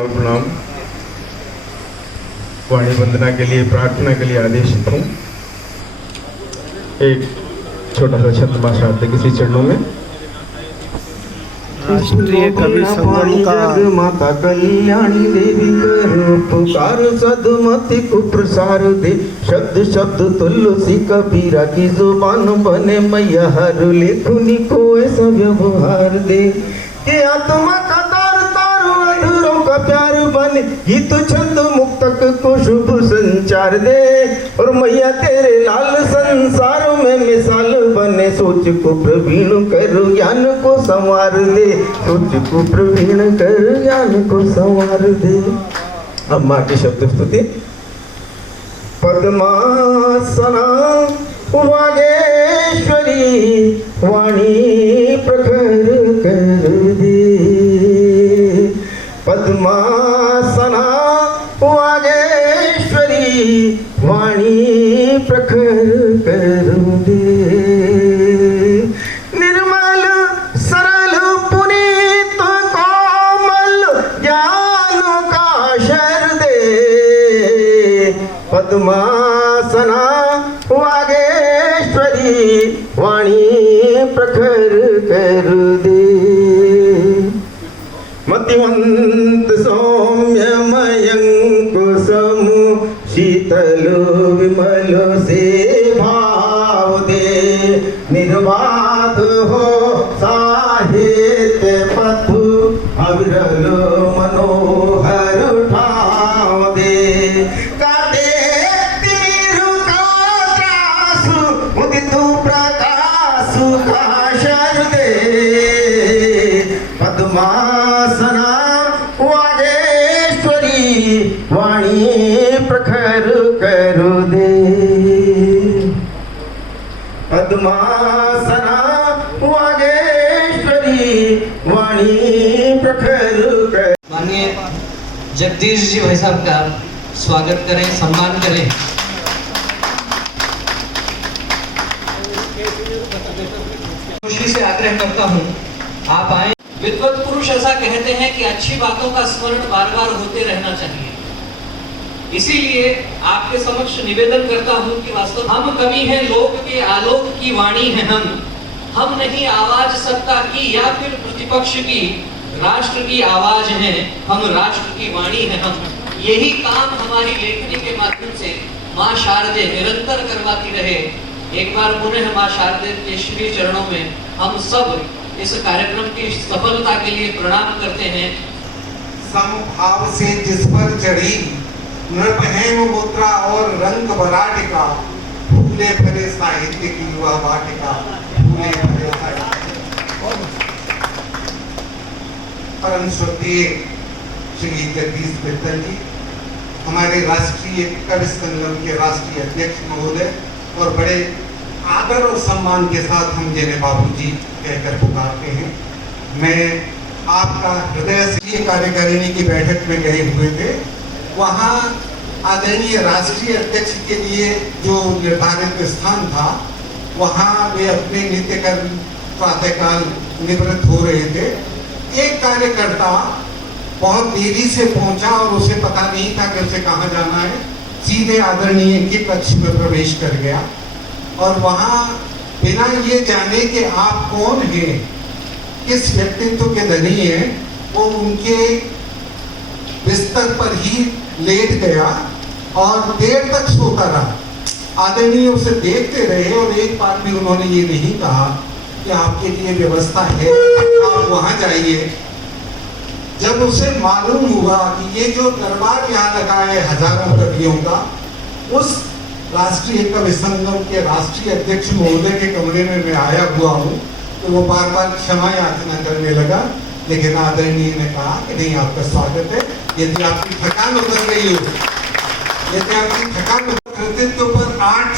प्रणाम। वाणी वंदना के लिए, प्रार्थना के लिए आदेशित हूँ। एक छोटा सा छंद माँ शारदा किसी चरणों में। राष्ट्रीय कवि संगम का माता कल्याणी देवी करो पुकार, सदमति को प्रसार दे, शब्द शब्द तुलसी कबीरा की जुबान बने, मैया हर लेखुनी को ऐसा व्यवहार दे कि आत्मा का तार तारो अधूरों का प्यार बने, गीत छंद मुक्तक को शुभ संचार दे, और मैया तेरे लाल संसारों में मिसाल बने, सोच को प्रवीण कर ज्ञान को संवार दे, सोच को प्रवीण कर ज्ञान को संवार दे। अब माँ की शब्द स्तुति। पद्मासना वागेश्वरी वाणी प्रखर कर दे, पद्मासना वागेश्वरी वाणी प्रखर कर दे, निर्मल सरल पुनीत कोमल ज्ञान का शर दे, पद्मासना वागेश्वरी वाणी प्रखर कर दे, मतिवंत सौम्य मयंक समु शीतल विमल से भाव दे, निर्बाध हो साहित्य पथ अविरल मनोहर ठाव दे, काटे तीर का त्रास उदित प्रकाश का शर दे, पद्मासना वागेश्वरी वाणी प्रखर कर दे, पद्मासना वागेश्वरी वाणी प्रखर कर। माननीय जगदीश जी भाई साहब का स्वागत करें, सम्मान करें। खुशी से आग्रह करता हूँ आप आए। विद्वत पुरुष ऐसा कहते हैं कि अच्छी बातों का स्मरण बार बार होते रहना चाहिए। इसीलिए आपके समक्ष निवेदन करता हूं कि वास्तव हम कवि हैं, लोक के आलोक की वाणी है हम नहीं आवाज सत्ता की या फिर प्रतिपक्ष की, राष्ट्र की आवाज है हम, राष्ट्र की वाणी है हम। यही काम हमारी लेखनी के माध्यम से माँ शारदे निरंतर करवाती रहे। एक बार पुनः माँ शारदे के श्री चरणों में हम सब इस कार्यक्रम की सफलता के लिए प्रणाम करते हैं। समभाव से जिस पर चढ़ी नृप हेम मुद्रा और रंग बराटिका, फूले भरे साहित्य की युवा वाटिका, फूले भरे साहित्य। परम श्रद्धेय श्री जगदीश मित्तल जी, हमारे राष्ट्रीय कवि संगम के राष्ट्रीय अध्यक्ष महोदय, और बड़े आदर और सम्मान के साथ हम जिन्हें बाबूजी कहकर पुकारते हैं। मैं आपका हृदय से ये कार्यकारिणी की बैठक में गए हुए थे, वहाँ आदरणीय राष्ट्रीय अध्यक्ष के लिए जो निर्धारित स्थान था, वहाँ वे अपने नित्य कर्म प्रातःकाल निवृत्त हो रहे थे। एक कार्यकर्ता बहुत देरी से पहुंचा और उसे पता नहीं था कि उसे कहाँ जाना है, सीधे आदरणीय के कक्ष में प्रवेश कर गया और वहाँ बिना ये जाने कि आप कौन हैं, किस व्यक्तित्व के धनी हैं, वो उनके बिस्तर पर ही लेट गया और देर तक सोता रहा। आदरणीय उसे देखते रहे और एक बार भी उन्होंने ये नहीं कहा कि आपके लिए व्यवस्था है, आप वहाँ जाइए। जब उसे मालूम हुआ कि ये जो दरबार यहाँ लगा है हजारों कवियों का, उस राष्ट्रीय कवि संगम के राष्ट्रीय अध्यक्ष महोदय के कमरे में मैं आया हुआ हूँ, तो वो बार बार क्षमा याचना करने लगा। लेकिन आदरणीय ने कहा कि नहीं, आपका स्वागत है, यदि आपकी थकान उतर गई हो, यदि आपकी थकान कृतित्व पर 8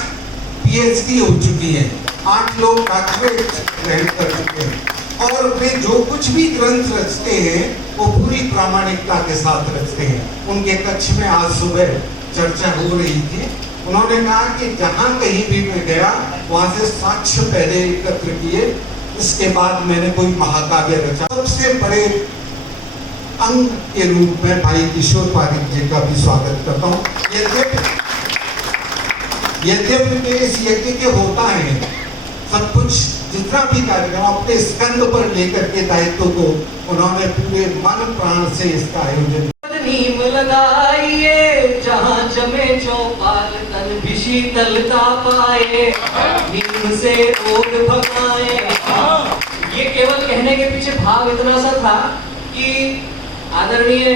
PhD हो चुकी है, 8 लोग डॉक्टरेट ग्रहण कर चुके हैं, और वे जो कुछ भी ग्रंथ रचते हैं वो पूरी प्रामाणिकता के साथ रचते हैं। उनके कक्ष में आज सुबह चर्चा हो रही थी। उन्होंने कहा कि जहाँ कहीं भी मैं गया वहाँ से साक्ष्य पहले एकत्र किए, इसके बाद मैंने कोई महाकाव्य रचा। सबसे बड़े अंग के रूप में भाई किशोर पारिक जी का भी स्वागत करता हूँ। यद्यपि इस यज्ञ के होता है सब कुछ, जितना भी कार्यक्रम अपने स्कंद पर लेकर के दायित्व को उन्होंने पूरे मन प्राण से इसका आयोजन। नीम लगाइए जहाँ जमे चौपाल, तन भी शीतलता पाए, नीम से रोग भगाए। ये केवल कहने के पीछे भाव इतना सा था कि आदरणीय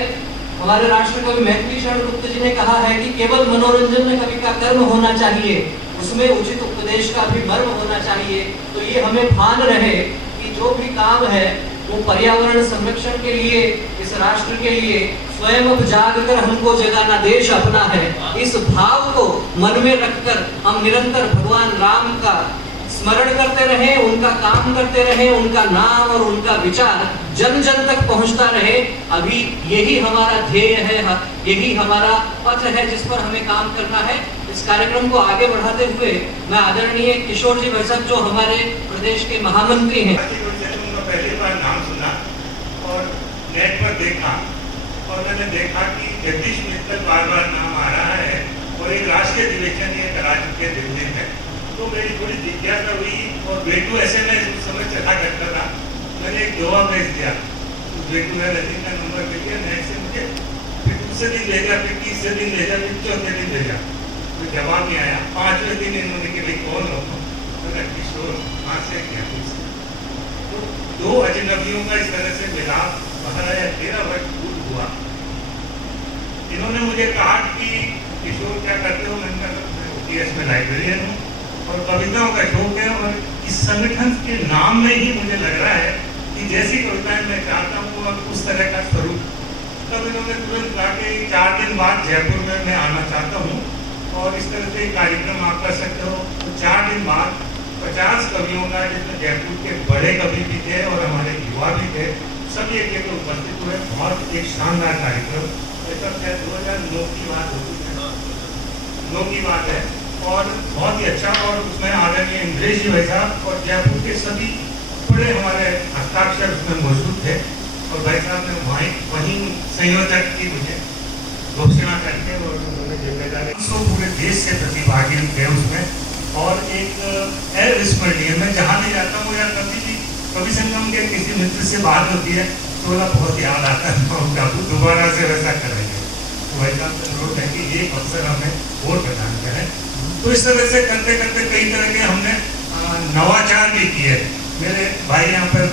हमारे राष्ट्र कवि मैथिली शरण गुप्त जी ने कहा है कि केवल मनोरंजन में कवि का कर्म होना चाहिए, उसमें उचित उपदेश का भी मर्म होना चाहिए। तो ये हमें भान रहे कि जो भी काम है वो पर्यावरण संरक्षण के लिए, इस राष्ट्र के लिए स्वयं अब जाग कर हमको जगाना देश अपना है। इस भाव को मन में रखकर हम निरंतर भगवान राम का स्मरण करते रहें, उनका काम करते रहें, उनका नाम और उनका विचार जन जन तक पहुंचता रहे। अभी यही हमारा ध्येय है, यही हमारा पथ है जिस पर हमें काम करना है। इस कार्यक्रम को आगे बढ़ाते हुए मैं आदरणीय किशोर जी भाई साहब जो हमारे प्रदेश के महामंत्री हैं, पहली बार नाम सुना और नेट पर देखा और मैंने देखा कि जगदीश मित्तल बार बार नाम आ रहा है और एक राष्ट्रीय अधिवेशन ये करा चुके दिल्ली में। तो मेरी थोड़ी जिज्ञासा हुई और बेटू ऐसे में उस समय चला करता था, मैंने एक दोहा भेज दिया, बेटू है रजी का नंबर दे दिया नेट से मुझे, फिर दूसरे दिन भेजा, फिर तीसरे दिन भेजा, फिर चौथे दिन भेजा, तो जवाब नहीं आया। 5वें दिन इन्होंने कि भाई कौन हो, मैंने किशोर वहाँ से किया। दो अजनबियों का इस तरह से मिलाप 12 या 13 वर्ष पूर्व हुआ। इन्होंने मुझे कहा कि किशोर क्या करते हो, मैंने कहा OTS में लाइब्रेरियन हूँ और कविताओं का शौक है और इस संगठन के नाम में ही मुझे लग रहा है कि जैसी कविताएं मैं चाहता हूँ और उस तरह का स्वरूप। तब इन्होंने तुरंत कहा कि 4 दिन बाद जयपुर में मैं आना चाहता हूँ और इस तरह से कार्यक्रम आप कर सकते हो। तो 4 दिन बाद 50 कवियों का, जिसमें जयपुर के बड़े कवि भी थे और हमारे युवा भी थे, सभी एक जगह उपस्थित हुए। बहुत एक शानदार कार्यक्रम, ऐसा 2009 की बात होती है, 9 की बात है और बहुत ही अच्छा। और उसमें आदरणीय इंद्रेश जी भाई साहब और जयपुर के सभी बड़े हमारे हस्ताक्षर उसमें मौजूद थे और भाई साहब ने वहीं संयोजक की मुझे घोषणा करके और उन्होंने जिम्मेदारी उसको पूरे देश से प्रतिभागी थे उसमें। और एक अविस्मरणीय, मैं जहाँ भी जाता हूँ या कभी भी कवि संगम के किसी मित्र से बात होती है तो बोला बहुत याद आता है, दोबारा से वैसा करेंगे। तो भाई साहब से अनुरोध है कि एक अवसर हमें और प्रदान करें। तो इस तरह से करते करते कई तरह के हमने नवाचार भी किए। मेरे भाई यहाँ पर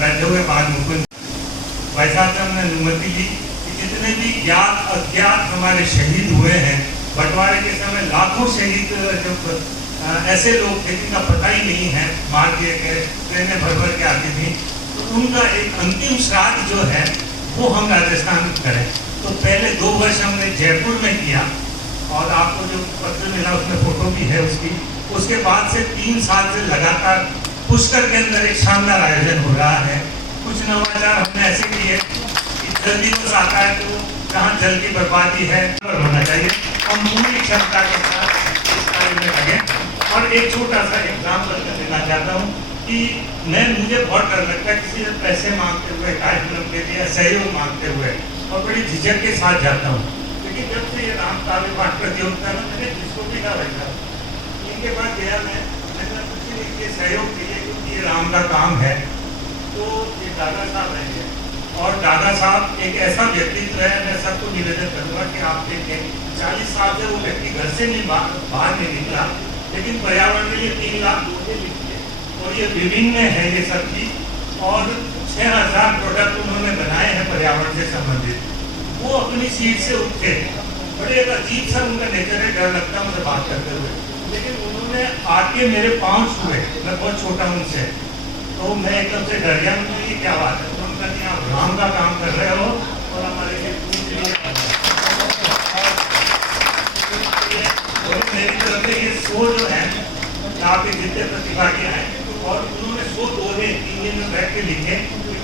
बैठे हुए बाद मुकुंद भाई साहब ने हमने अनुमति ली कि जितने भी ज्ञात अज्ञात हमारे शहीद हुए हैं, बंटवारे के समय लाखों शहीद जो ऐसे लोग थे जिनका पता ही नहीं है, मार दिए गए, ट्रेनें भर भर के आती थी, तो उनका एक अंतिम श्राद्ध जो है वो हम राजस्थान में करें। तो पहले 2 वर्ष हमने जयपुर में किया और आपको जो पत्र मिला उसमें फोटो भी है उसकी। उसके बाद से 3 साल से लगातार पुष्कर के अंदर एक शानदार आयोजन हो रहा है। कुछ नवाचार हमने ऐसे किए कि जल दिवस आता है तो जहाँ जल की बर्बादी है होना चाहिए, हम पूरी क्षमता के साथ इस कार्य में लगे। और एक छोटा सा एग्जाम्पल देना चाहता हूँ कि मुझे बहुत डर लगता है किसी से पैसे मांगते हुए, कार्यक्रम के लिए सहयोग मांगते हुए, और बड़ी झिझक के साथ जाता हूँ। लेकिन जब से ये राम काव्य पाठ प्रतियोगिता में मैंने जिसको भी कहा बैठा, इनके बाद गया मैंने किसी ने ये सहयोग के लिए, क्योंकि ये राम का काम है। तो ये दादा साहब रहेंगे और दादा साहब एक ऐसा व्यक्तित्व है, मैं सबको निवेदन करूँगा कि आप देखें 40 साल से वो व्यक्ति घर से नहीं बाहर नहीं निकला, लेकिन पर्यावरण के लिए 3 लाख पौधे लिखे और ये विभिन्न है ये सब चीज। और 6000 प्रोडक्ट उन्होंने बनाए हैं पर्यावरण से संबंधित। वो अपनी सीट से उठे, बड़े अजीब सा उनका नेचर है, डर लगता है उनसे बात करते हुए, लेकिन उन्होंने आके मेरे पाँव छुए। मैं बहुत छोटा उनसे, तो मैं एकदम से डर गया। मुझे ये क्या बात है, तो उन्होंने कहा आप राम का काम कर रहे हो और हमारे लिए मेरी तरफ से ये 100 जो है यहाँ पे जितने प्रतिभागी हैं, और उन्होंने 100 दोहे 3 दिन में बैठ के लिखे,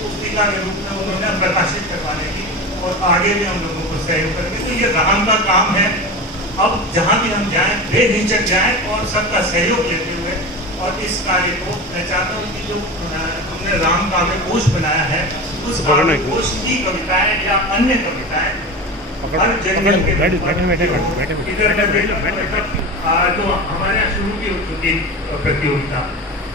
पुस्तिका के रूप में उन्होंने प्रकाशित करवाने की, और आगे भी हम लोगों को सहयोग करेंगे। तो ये राम का काम है। अब जहाँ भी हम जाएं बेहिचक जाएं और सबका सहयोग लेते हुए, और इस कार्य को मैं चाहता हूँ कि जो हमने राम काव्य कोश बनाया है उस गोष्ठ की कविताएं या अन्य कविताएं हर जंगल के इधर जो हमारे यहाँ शुरू की हो चुकी प्रतियोगिता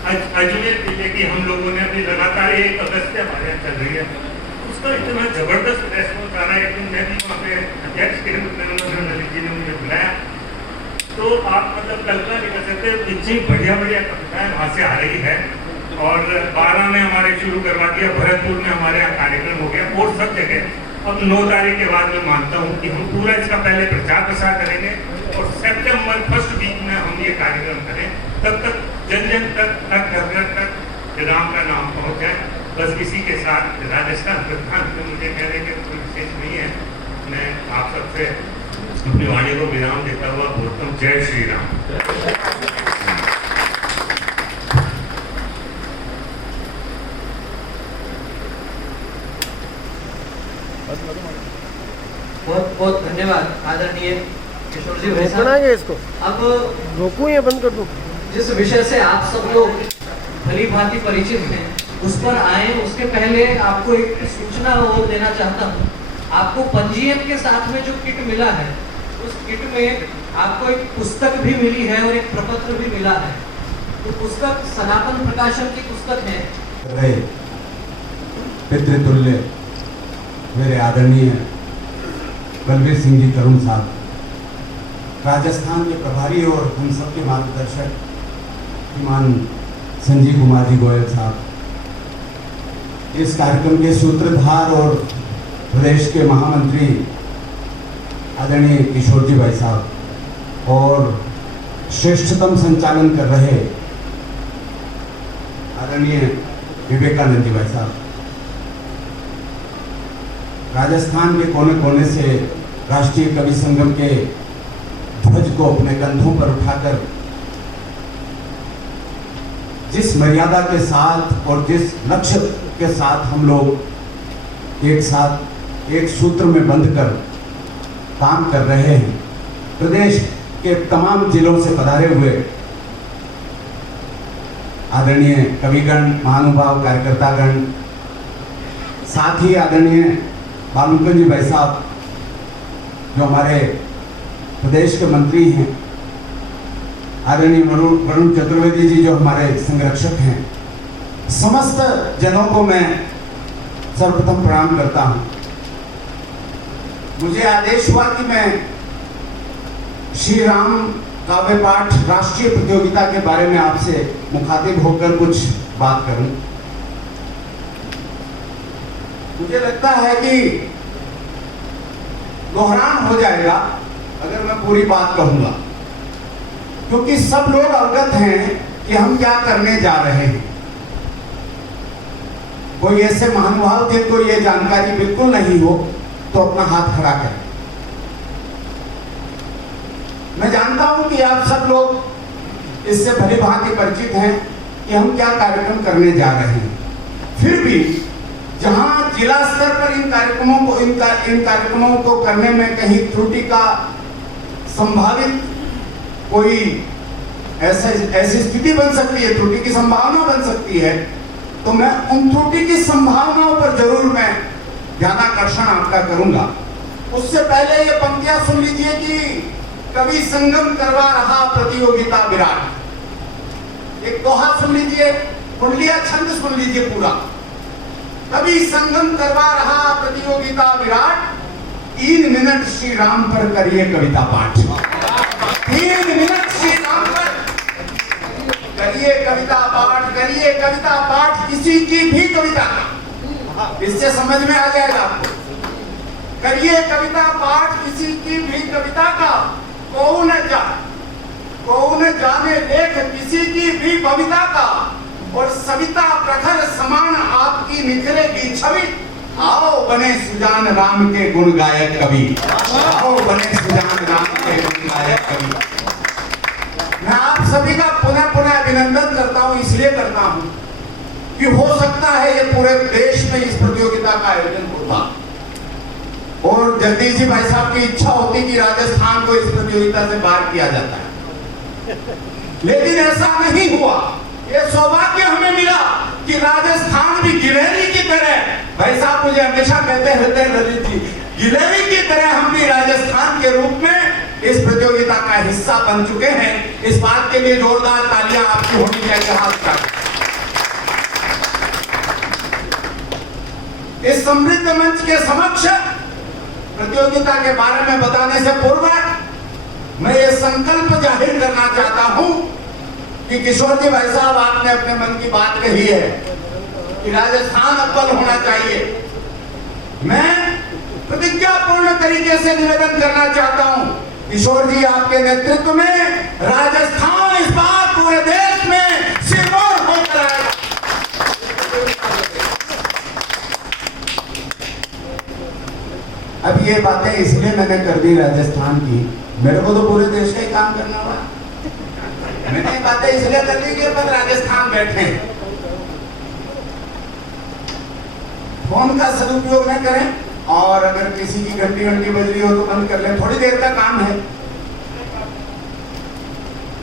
अजमेर जिले की हम लोगों ने अभी लगातार 1 अगस्त से हमारे यहाँ चल रही है। उसका इतना जबरदस्त रेस्पॉन्स आ रहा है। एक दिन मैं भी वहाँ पे अध्यक्ष के रूप में ललित जी ने मुझे बुलाया, तो आप मतलब कल्पना नहीं कर सकते इतनी बढ़िया बढ़िया कविताएं वहाँ से आ रही है। और 12 में हमारे शुरू करवा दिया, भरतपुर में हमारे यहाँ कार्यक्रम हो गया और सब जगह। अब 9 तारीख के बाद मैं मानता हूँ कि हम पूरा इसका पहले प्रचार प्रसार करेंगे और सितंबर फर्स्ट वीक में हम ये कार्यक्रम करें। तब तक जन जन तक घर घर तक राम का नाम पहुँच जाए। बस इसी के साथ राजस्थान प्रधान में मुझे कहने के कोई विशेष नहीं है। मैं आप सबसे अपनी वाणी को विराम देता हुआ बोलता हूँ, जय श्री राम। बहुत बहुत धन्यवाद आदरणीय किशोर जी भाई साहब। इसको अब रोकूं या बंद कर दूं? जिस विषय से आप सब लोग भली भांति परिचित हैं उस पर आए, उसके पहले आपको एक सूचना और देना चाहता हूँ। आपको पंजीयन के साथ में जो किट मिला है, उस किट में आपको एक पुस्तक भी मिली है और एक प्रपत्र भी मिला है। तो पुस्तक सनातन प्रकाशन की पुस्तक है। पितृतुल्य मेरे आदरणीय बलबीर सिंह जी तरुण साहब, राजस्थान के प्रभारी और हम सबके मार्गदर्शक श्रीमान संजीव कुमार जी गोयल साहब, इस कार्यक्रम के सूत्रधार और प्रदेश के महामंत्री आदरणीय किशोर जी भाई साहब और श्रेष्ठतम संचालन कर रहे आदरणीय विवेकानंद जी भाई साहब, राजस्थान के कोने कोने से राष्ट्रीय कवि संगम के ध्वज को अपने कंधों पर उठाकर जिस मर्यादा के साथ और जिस लक्ष्य के साथ हम लोग एक साथ एक सूत्र में बंध कर काम कर रहे हैं, प्रदेश के तमाम जिलों से पधारे हुए आदरणीय कविगण, महानुभाव, कार्यकर्तागण, साथ ही आदरणीय बालमुकुंद जी भाई साहब जो हमारे प्रदेश के मंत्री हैं, आदरणीय वरुण चतुर्वेदी जी जो हमारे संरक्षक हैं, समस्त जनों को मैं सर्वप्रथम प्रणाम करता हूं। मुझे आदेश हुआ कि मैं श्री राम काव्य पाठ राष्ट्रीय प्रतियोगिता के बारे में आपसे मुखातिब होकर कुछ बात करूं। मुझे लगता है कि दोहरान हो जाएगा अगर मैं पूरी बात कहूंगा, क्योंकि सब लोग अवगत हैं कि हम क्या करने जा रहे हैं। कोई ऐसे महानुभाव जिनको ये जानकारी बिल्कुल नहीं हो तो अपना हाथ खड़ा करें। मैं जानता हूं कि आप सब लोग इससे भली भांति परिचित हैं कि हम क्या कार्यक्रम करने जा रहे हैं। फिर भी जहां जिला स्तर पर इन कार्यक्रमों को करने में कहीं त्रुटि का संभावित कोई ऐसी स्थिति बन सकती है, त्रुटि की संभावना बन सकती है, तो मैं उन त्रुटि की संभावनाओं पर जरूर मैं ध्यानाकर्षण आपका करूंगा। उससे पहले ये पंक्तियां सुन लीजिए कि कवि संगम करवा रहा प्रतियोगिता विराट। एक दोहा सुन लीजिए, कुंडलिया छंद सुन लीजिए पूरा। कवि संगम करवा रहा प्रतियोगिता विराट, 3 मिनट श्री राम पर करिए कविता पाठ। 3 मिनट श्री राम पर करिए कविता पाठ, करिए कविता पाठ, किसी की भी कविता का। इससे समझ में आ जाएगा आपको। करिए कविता पाठ किसी की भी कविता का, कौन जाने लेख किसी की भी कविता का, और सविता प्रखर समान आपकी निखरेगी छवि। आओ बने सुजान राम के गुण गायक कवि, आओ बने सुजान राम के गुण गायक कवि। मैं आप सभी का पुनः अभिनंदन करता हूं, इसलिए करता हूं कि हो सकता है ये पूरे देश में इस प्रतियोगिता का आयोजन होता और जगदीश जी भाई साहब की इच्छा होती कि राजस्थान को इस प्रतियोगिता से बाहर किया जाता है, लेकिन ऐसा नहीं हुआ। ये सौभाग्य हमें मिला कि राजस्थान भी गिलहरी की तरह भाई साहब मुझे हमेशा कहते रहते हैं ललित जी, गिलेरी की तरह हम भी राजस्थान के रूप में इस प्रतियोगिता का हिस्सा बन चुके हैं। इस बात के लिए जोरदार तालियां आपकी होनी चाहिए। हाथ तक इस समृद्ध मंच के समक्ष प्रतियोगिता के बारे में बताने से पूर्व मैं ये संकल्प जाहिर करना चाहता हूं कि किशोर जी भाई साहब, आपने अपने मन की बात कही है कि राजस्थान अव्वल होना चाहिए। मैं प्रतिज्ञापूर्ण तरीके से निवेदन करना चाहता हूं, किशोर जी आपके नेतृत्व में राजस्थान इस बार पूरे देश में सिरमौर होकर आएगा। अब ये बातें इसलिए मैंने कर दी राजस्थान की, मेरे को तो पूरे देश का ही काम करना हुआ। मैंने ये बातें इसलिए कर दी कि अपन राजस्थान बैठे, फोन का सदुपयोग न करें, और अगर किसी की घंटी बज रही हो तो बंद कर लें, थोड़ी देर का काम है।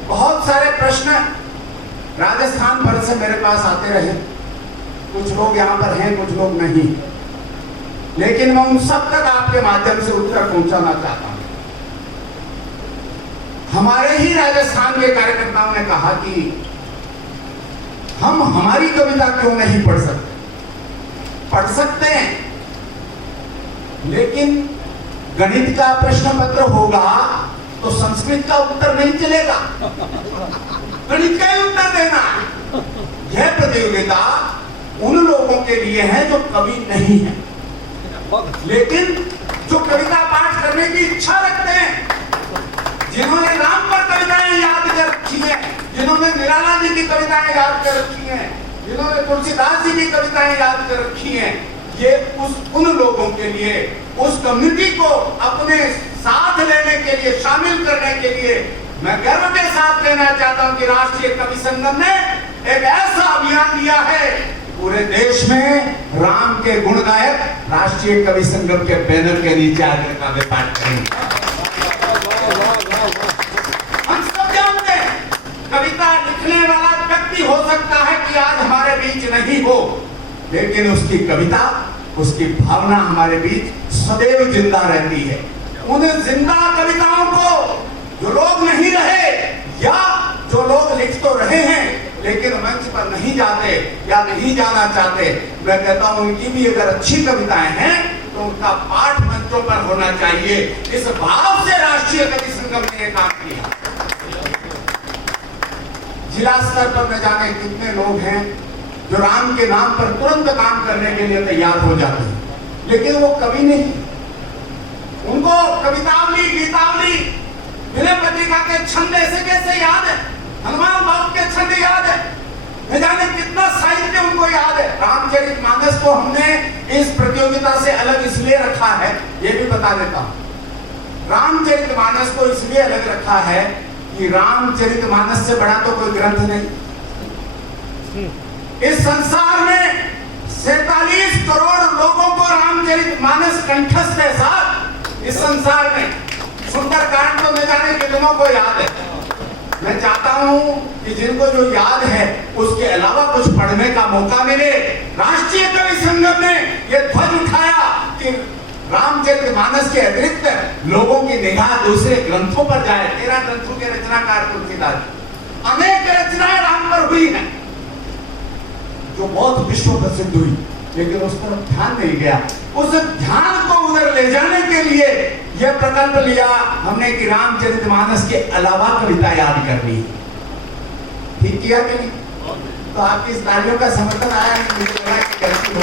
बहुत सारे प्रश्न राजस्थान भर से मेरे पास आते रहे, कुछ लोग यहाँ पर हैं, कुछ लोग नहीं, लेकिन मैं उन सब तक आपके माध्यम से उत्तर पहुंचाना चाहता हूं। हमारे ही राजस्थान के कार्यकर्ताओं ने कहा कि हम हमारी कविता क्यों नहीं पढ़ सकते। पढ़ सकते हैं, लेकिन गणित का प्रश्न पत्र होगा तो संस्कृत का उत्तर नहीं चलेगा, गणित का ही उत्तर देना। यह प्रतियोगिता उन लोगों के लिए है जो कवि नहीं है, लेकिन जो कविता पाठ करने की इच्छा रखते हैं, जिन्होंने राम पर कविताएं याद कर रखी है, जिन्होंने निराला जी की कविताएं याद कर रखी हैं, जिन्होंने तुलसीदास जी की कविताएं याद कर रखी हैं, ये उन लोगों के लिए, उस कम्युनिटी को अपने साथ लेने के लिए, शामिल करने के लिए मैं गर्व के साथ कहना चाहता हूं कि राष्ट्रीय कवि संगम ने एक ऐसा अभियान लिया है, पूरे देश में राम के गुण गायक राष्ट्रीय कवि संगम के बैनर के नीचे आकर काव्य पाठ करेंगे। हम सब जानते हैं कविता लिखने वाला व्यक्ति हो सकता है कि आज हमारे बीच नहीं हो, लेकिन उसकी कविता, उसकी भावना हमारे बीच सदैव जिंदा रहती है। उन जिंदा कविताओं को जो लोग नहीं रहे, या जो लोग लिख तो रहे हैं लेकिन मंच पर नहीं जाते या नहीं जाना चाहते, मैं कहता हूं उनकी भी अगर अच्छी कविताएं हैं तो उनका पाठ मंचों पर होना चाहिए। इस भाव से राष्ट्रीय कवि संगम ने काम किया। जिला स्तर पर न जाने कितने लोग हैं जो राम के नाम पर तुरंत काम करने के लिए तैयार हो जाते हैं, लेकिन वो कवि नहीं। उनको कवितावली, गीतावली, विनय पत्रिका के छंद ऐसे कैसे याद है, हनुमान बाबू के छंद याद है, न जाने कितना साहित्य उनको याद है। रामचरितमानस को हमने इस प्रतियोगिता से अलग इसलिए रखा है, ये भी बता देता हूं। रामचरितमानस को इसलिए अलग रखा है कि रामचरितमानस से बड़ा तो कोई ग्रंथ नहीं। इस संसार में 47 करोड़ लोगों को रामचरितमानस कंठस्थ है साहब। इस संसार में सुंदरकांड तो न जाने कितनों को याद है। मैं चाहता हूं कि जिनको जो याद है उसके अलावा कुछ पढ़ने का मौका मिले। राष्ट्रीय कवि संगम ने यह ध्वज उठाया कि रामचरितमानस के अतिरिक्त लोगों की निगाह दूसरे ग्रंथों पर जाए। 13 ग्रंथों के रचनाकार तुलसीदास, अनेक रचनाएं राम पर हुई हैं जो बहुत विश्व प्रसिद्ध हुई, लेकिन उस तरफ ध्यान नहीं गया। उस ध्यान को उधर ले जाने के लिए यह प्रकल्प लिया हमने कि रामचरितमानस के अलावा कविता याद करनी। ठीक किया कि नहीं? तो आपकी इस तालियों का समर्थन आया नहीं, मुझे लगा कि गलती हो।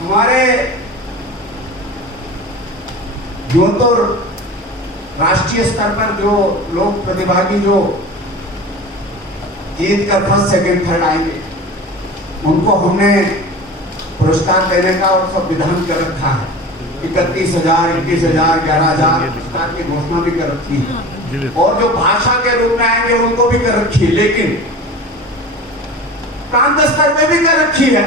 हमारे जो तो राष्ट्रीय स्तर पर जो लोग प्रतिभागी जो जीत कर फर्स्ट, सेकंड, थर्ड आएंगे, उनको हमने पुरस्कार देने का और सब विधान कर रखा है। 31,000, 21,000, 11,000 पुरस्कार की घोषणा भी कर रखी है, और जो भाषा के रूप में आएंगे उनको भी कर रखी है, लेकिन प्रांत स्तर पे भी कर रखी है।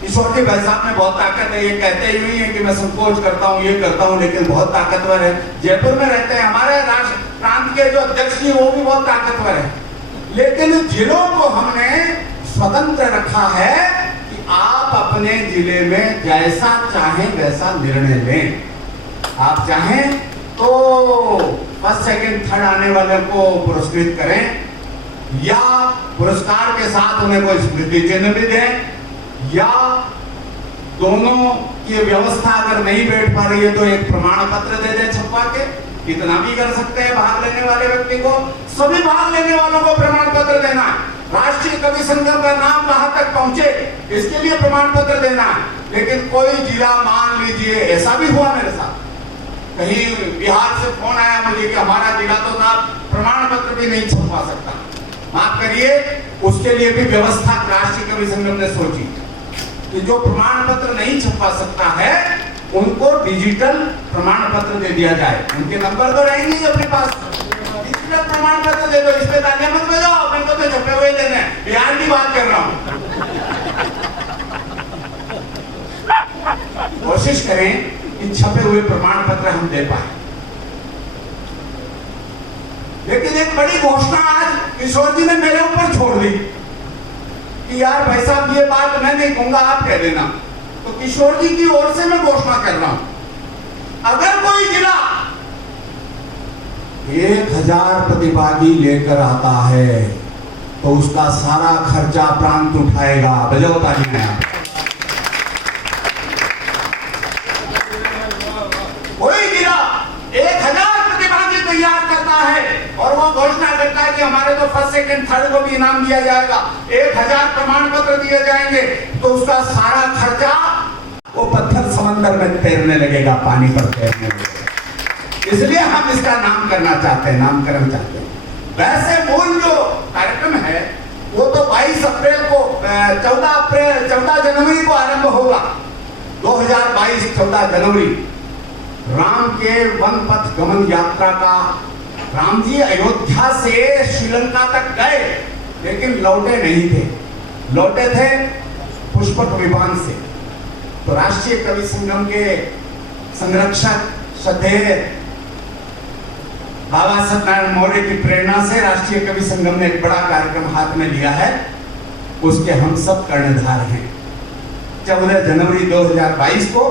किशोर जी भाई साहब में बहुत ताकत है, ये कहते ही नहीं है कि मैं संकोच करता हूँ, ये करता हूँ, लेकिन बहुत ताकतवर है। जयपुर में रहते हैं हमारे राष्ट्र प्रांत के जो अध्यक्ष जी, वो भी बहुत ताकतवर है। लेकिन जिलों को हमने स्वतंत्र रखा है कि अपने जिले में जैसा चाहें वैसा निर्णय लें। आप चाहें तो फर्स्ट सेकंड थर्ड आने वाले को पुरस्कृत करें या पुरस्कार के साथ उन्हें कोई स्मृति चिन्ह भी दें या दोनों की व्यवस्था अगर नहीं बैठ पा रही है तो एक प्रमाण पत्र दे दे छपवा के। इतना भी कर सकते हैं भाग लेने वाले व्यक्ति को, सभी भाग लेने वालों को प्रमाण पत्र देना है। राष्ट्रीय कवि संगम का नाम कहां तक पहुंचे इसके लिए प्रमाण पत्र देना है। लेकिन कोई जिला मान लीजिए, ऐसा भी हुआ मेरे साथ, कहीं बिहार से फोन आया मुझे कि हमारा जिला तो साहब प्रमाण पत्र भी नहीं छपवा सकता। माफ करिए, उसके लिए भी व्यवस्था राष्ट्रीय कवि संगम ने सोची कि जो प्रमाण पत्र नहीं छपवा सकता है उनको डिजिटल प्रमाण पत्र दे दिया जाए। उनके नंबर तो रहेंगे ही अपने पास, डिजिटल प्रमाण पत्र दे दो। इस पे तालियां मत बजाओ, मैं तो छपे हुए देने, बिहार की बात कर रहा हूं। कोशिश करें कि छपे हुए प्रमाण पत्र हम दे पाए। लेकिन एक बड़ी घोषणा आज किशोर जी ने मेरे ऊपर छोड़ दी कि यार भाई साहब ये बात मैं नहीं कहूंगा, आप कह देना। तो किशोर जी की ओर से मैं घोषणा कर रहा हूं, अगर कोई जिला 1000 प्रतिभागी लेकर आता है तो उसका सारा खर्चा प्रांत उठाएगा। बजाओ तालियां। कोई जिला 1000 प्रतिभागी तैयार करता है और वो घोषणा करता है कि हमारे तो फर्स्ट सेकंड थर्ड को भी इनाम दिया जाएगा, 1000 प्रमाण पत्र दिए जाएंगे, तो उसका सारा खर्चा वो पत्थर समंदर में तैरने लगेगा, पानी पर तैरने लगेगा। इसलिए हम इसका नाम करना चाहते हैं, नामकरण चाहते हैं। वैसे मूल जो कार्यक्रम है वो तो 22 अप्रैल को 14 जनवरी को आरंभ होगा। 2022 14 जनवरी राम के वन पथ गमन यात्रा का। राम जी अयोध्या से श्रीलंका तक गए लेकिन लौटे नहीं थे, लौटे थे पुष्पक विमान से। तो राष्ट्रीय कवि संगम के संरक्षक श्रद्धेय बाबा सत्यनारायण मौर्य की प्रेरणा से राष्ट्रीय कवि संगम ने एक बड़ा कार्यक्रम हाथ में लिया है, उसके हम सब कर्णधार हैं। 14 जनवरी 2022 को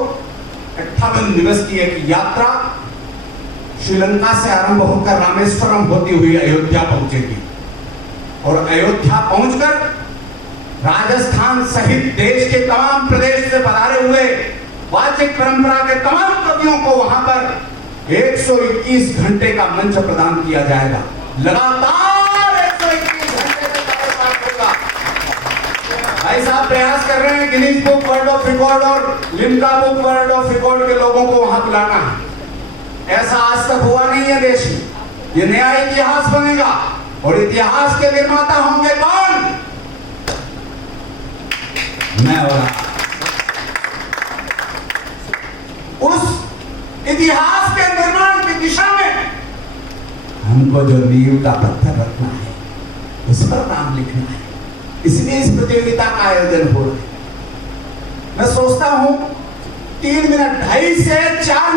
58 दिवस की एक यात्रा श्रीलंका से आरंभ होकर रामेश्वरम होती हुई अयोध्या पहुंचेगी और अयोध्या पहुंचकर राजस्थान सहित देश के तमाम प्रदेश से पधारे हुए वाचिक परंपरा के तमाम कवियों को वहां पर 121 घंटे का मंच प्रदान किया जाएगा। लगातार 121 घंटे का कार्यक्रम होगा। भाई साहब प्रयास कर रहे हैं Guinness book world of record और Limca book world of record के लोगों को वहां बुलाना है। ऐसा आज तक हुआ नहीं है देश में। ये नया इतिहास बनेगा और इतिहास के निर्माता होंगे कौन? मैं और आप। उस इतिहास के निर्माण की दिशा में हमको जो नींव का पत्थर रखना है उस पर नाम लिखना है। इसलिए इस प्रतियोगिता का आयोजन हो रहा है। मैं सोचता हूं 3 मिनट 2.5 से 4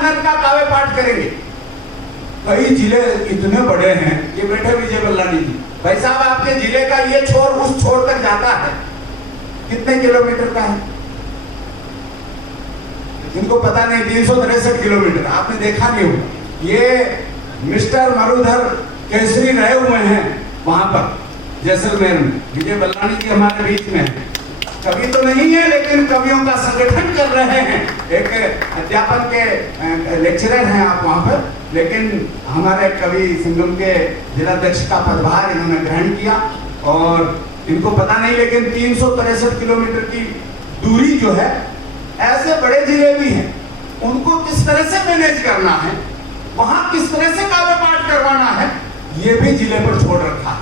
मिनट का काव्य पाठ करेंगे। कई जिले इतने बड़े हैं, ये बैठे विजय बल्लानी जी, भाई साहब आपके जिले का ये छोर उस छोर तक जाता है, कितने किलोमीटर का है इनको पता नहीं, 363 किलोमीटर। आपने देखा नहीं होगा। ये मिस्टर मरुधर केसरी रहे हुए हैं वहां पर जैसलमेर में। विजय बल्लानी जी हमारे बीच में है, कवि तो नहीं है लेकिन कवियों का संगठन कर रहे हैं। एक अध्यापन के लेक्चरर हैं आप वहां पर, लेकिन हमारे कवि संगम के जिलाध्यक्ष का पदभार इन्होंने ग्रहण किया और इनको पता नहीं, लेकिन 363 किलोमीटर की दूरी जो है, ऐसे बड़े जिले भी हैं, उनको किस तरह से मैनेज करना है, वहां किस तरह से काव्य पाठ करवाना है, ये भी जिले पर छोड़ रखा है।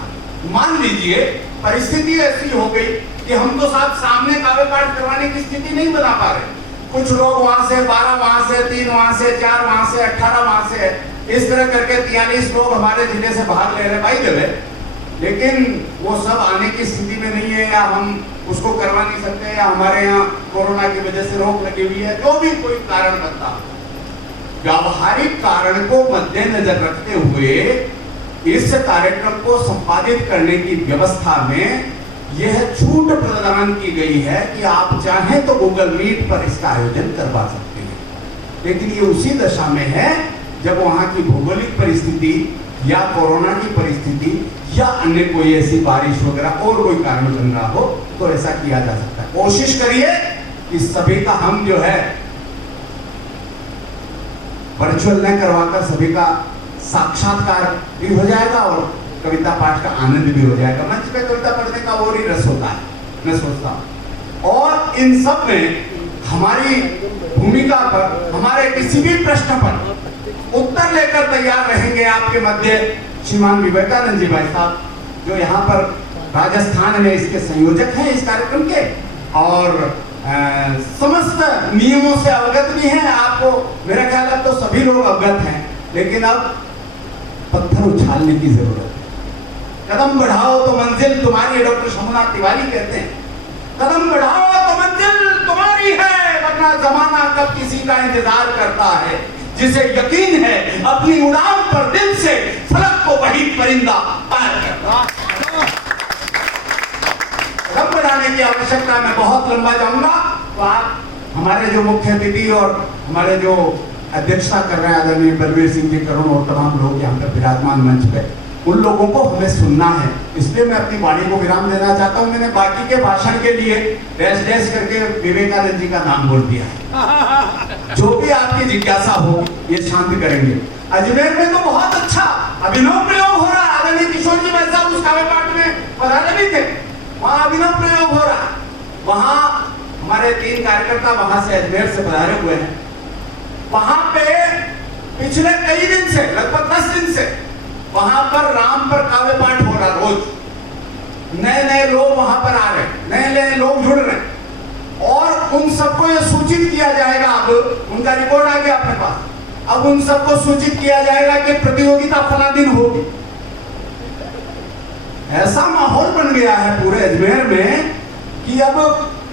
मान लीजिए परिस्थिति ऐसी हो गई कि हम तो साथ सामने काव्य पाठ करवाने की स्थिति नहीं बना पा रहे। कुछ लोग वहां से 12 वहां से 3 वहां से 4 वहां से 18 वहां से, इस तरह करके 43 लोग हमारे जिले से भाग ले रहे भाई जगह, लेकिन वो सब आने की स्थिति में नहीं है, या हम उसको करवा नहीं सकते, या हमारे यहाँ कोरोना की वजह से रोक लगी हुई है, जो भी कोई कारण बनता। व्यावहारिक कारण को मद्देनजर रखते हुए इस कार्यक्रम को संपादित करने की व्यवस्था में यह छूट प्रदान की गई है कि आप चाहें तो गूगल मीट पर इसका आयोजन करवा सकते हैं, लेकिन ये उसी दशा में है जब वहां की भौगोलिक परिस्थिति या कोरोना की परिस्थिति या अन्य कोई ऐसी बारिश वगैरह और कोई कारण बन रहा हो तो ऐसा किया जा सकता है। कोशिश करिए कि सभी का हम जो है वर्चुअल न करवाकर सभी का साक्षात्कार भी हो जाएगा और कविता पाठ का आनंद भी हो जाएगा। मंच पे कविता पढ़ने का और ही रस होता है, मैं सोचता हूँ। और इन सब में हमारी भूमिका पर, हमारे किसी भी प्रश्न पर उत्तर लेकर तैयार रहेंगे आपके मध्य श्रीमान विवेकानंद जी भाई साहब, जो यहाँ पर राजस्थान में इसके संयोजक हैं इस कार्यक्रम के, और समस्त नियमों से अवगत भी हैं। आपको मेरा ख्याल है तो सभी लोग अवगत हैं, लेकिन अब पत्थर उछालने की जरूरत है। कदम बढ़ाओ तो मंजिल तुम्हारी, डॉक्टर शंभुनाथ तिवारी कहते हैं, कदम बढ़ाओ तो मंजिल तुम्हारी है, वरना जमाना कब किसी का इंतजार करता है। जिसे यकीन है अपनी उड़ान पर दिल से फलक को वही परिंदा पार करता। कदम बढ़ाने की आवश्यकता, मैं बहुत लंबा जाऊंगा तो आप हमारे जो मुख्य अतिथि और हमारे जो अध्यक्षता कर रहे हैं आदरणीय बलवीर सिंह जी करुण और तमाम लोग यहाँ पर विराजमान मंच पे, उन लोगों को हमें सुनना है, इसलिए मैं अपनी वाणी को विराम देना चाहता हूँ। मैंने बाकी के भाषण के लिए डैश डैश करके विवेकानंद जी का नाम बोल दिया है। जो भी आपकी जिज्ञासा हो ये शांत करेंगे। अजमेर में तो बहुत अच्छा अभिनव प्रयोग हो रहा है। आदरणीय किशोर जी भाई साहब उस काव्य पाठ में पधारे भी थे, वहां अभिनव प्रयोग हो रहा है। वहां हमारे 3 कार्यकर्ता वहां से अजमेर से पधारे हुए हैं। वहां पे पिछले कई दिन से, लगभग 10 दिन से वहां पर राम पर काव्य पाठ हो रहा। रोज नए नए लोग वहां पर आ रहे हैं, नए नए लोग जुड़ रहे हैं और उन सबको ये सूचित किया जाएगा। अब उनका रिपोर्ट आ गया अपने पास, अब उन सबको सूचित किया जाएगा कि प्रतियोगिता फला दिन होगी। ऐसा माहौल बन गया है पूरे अजमेर में कि अब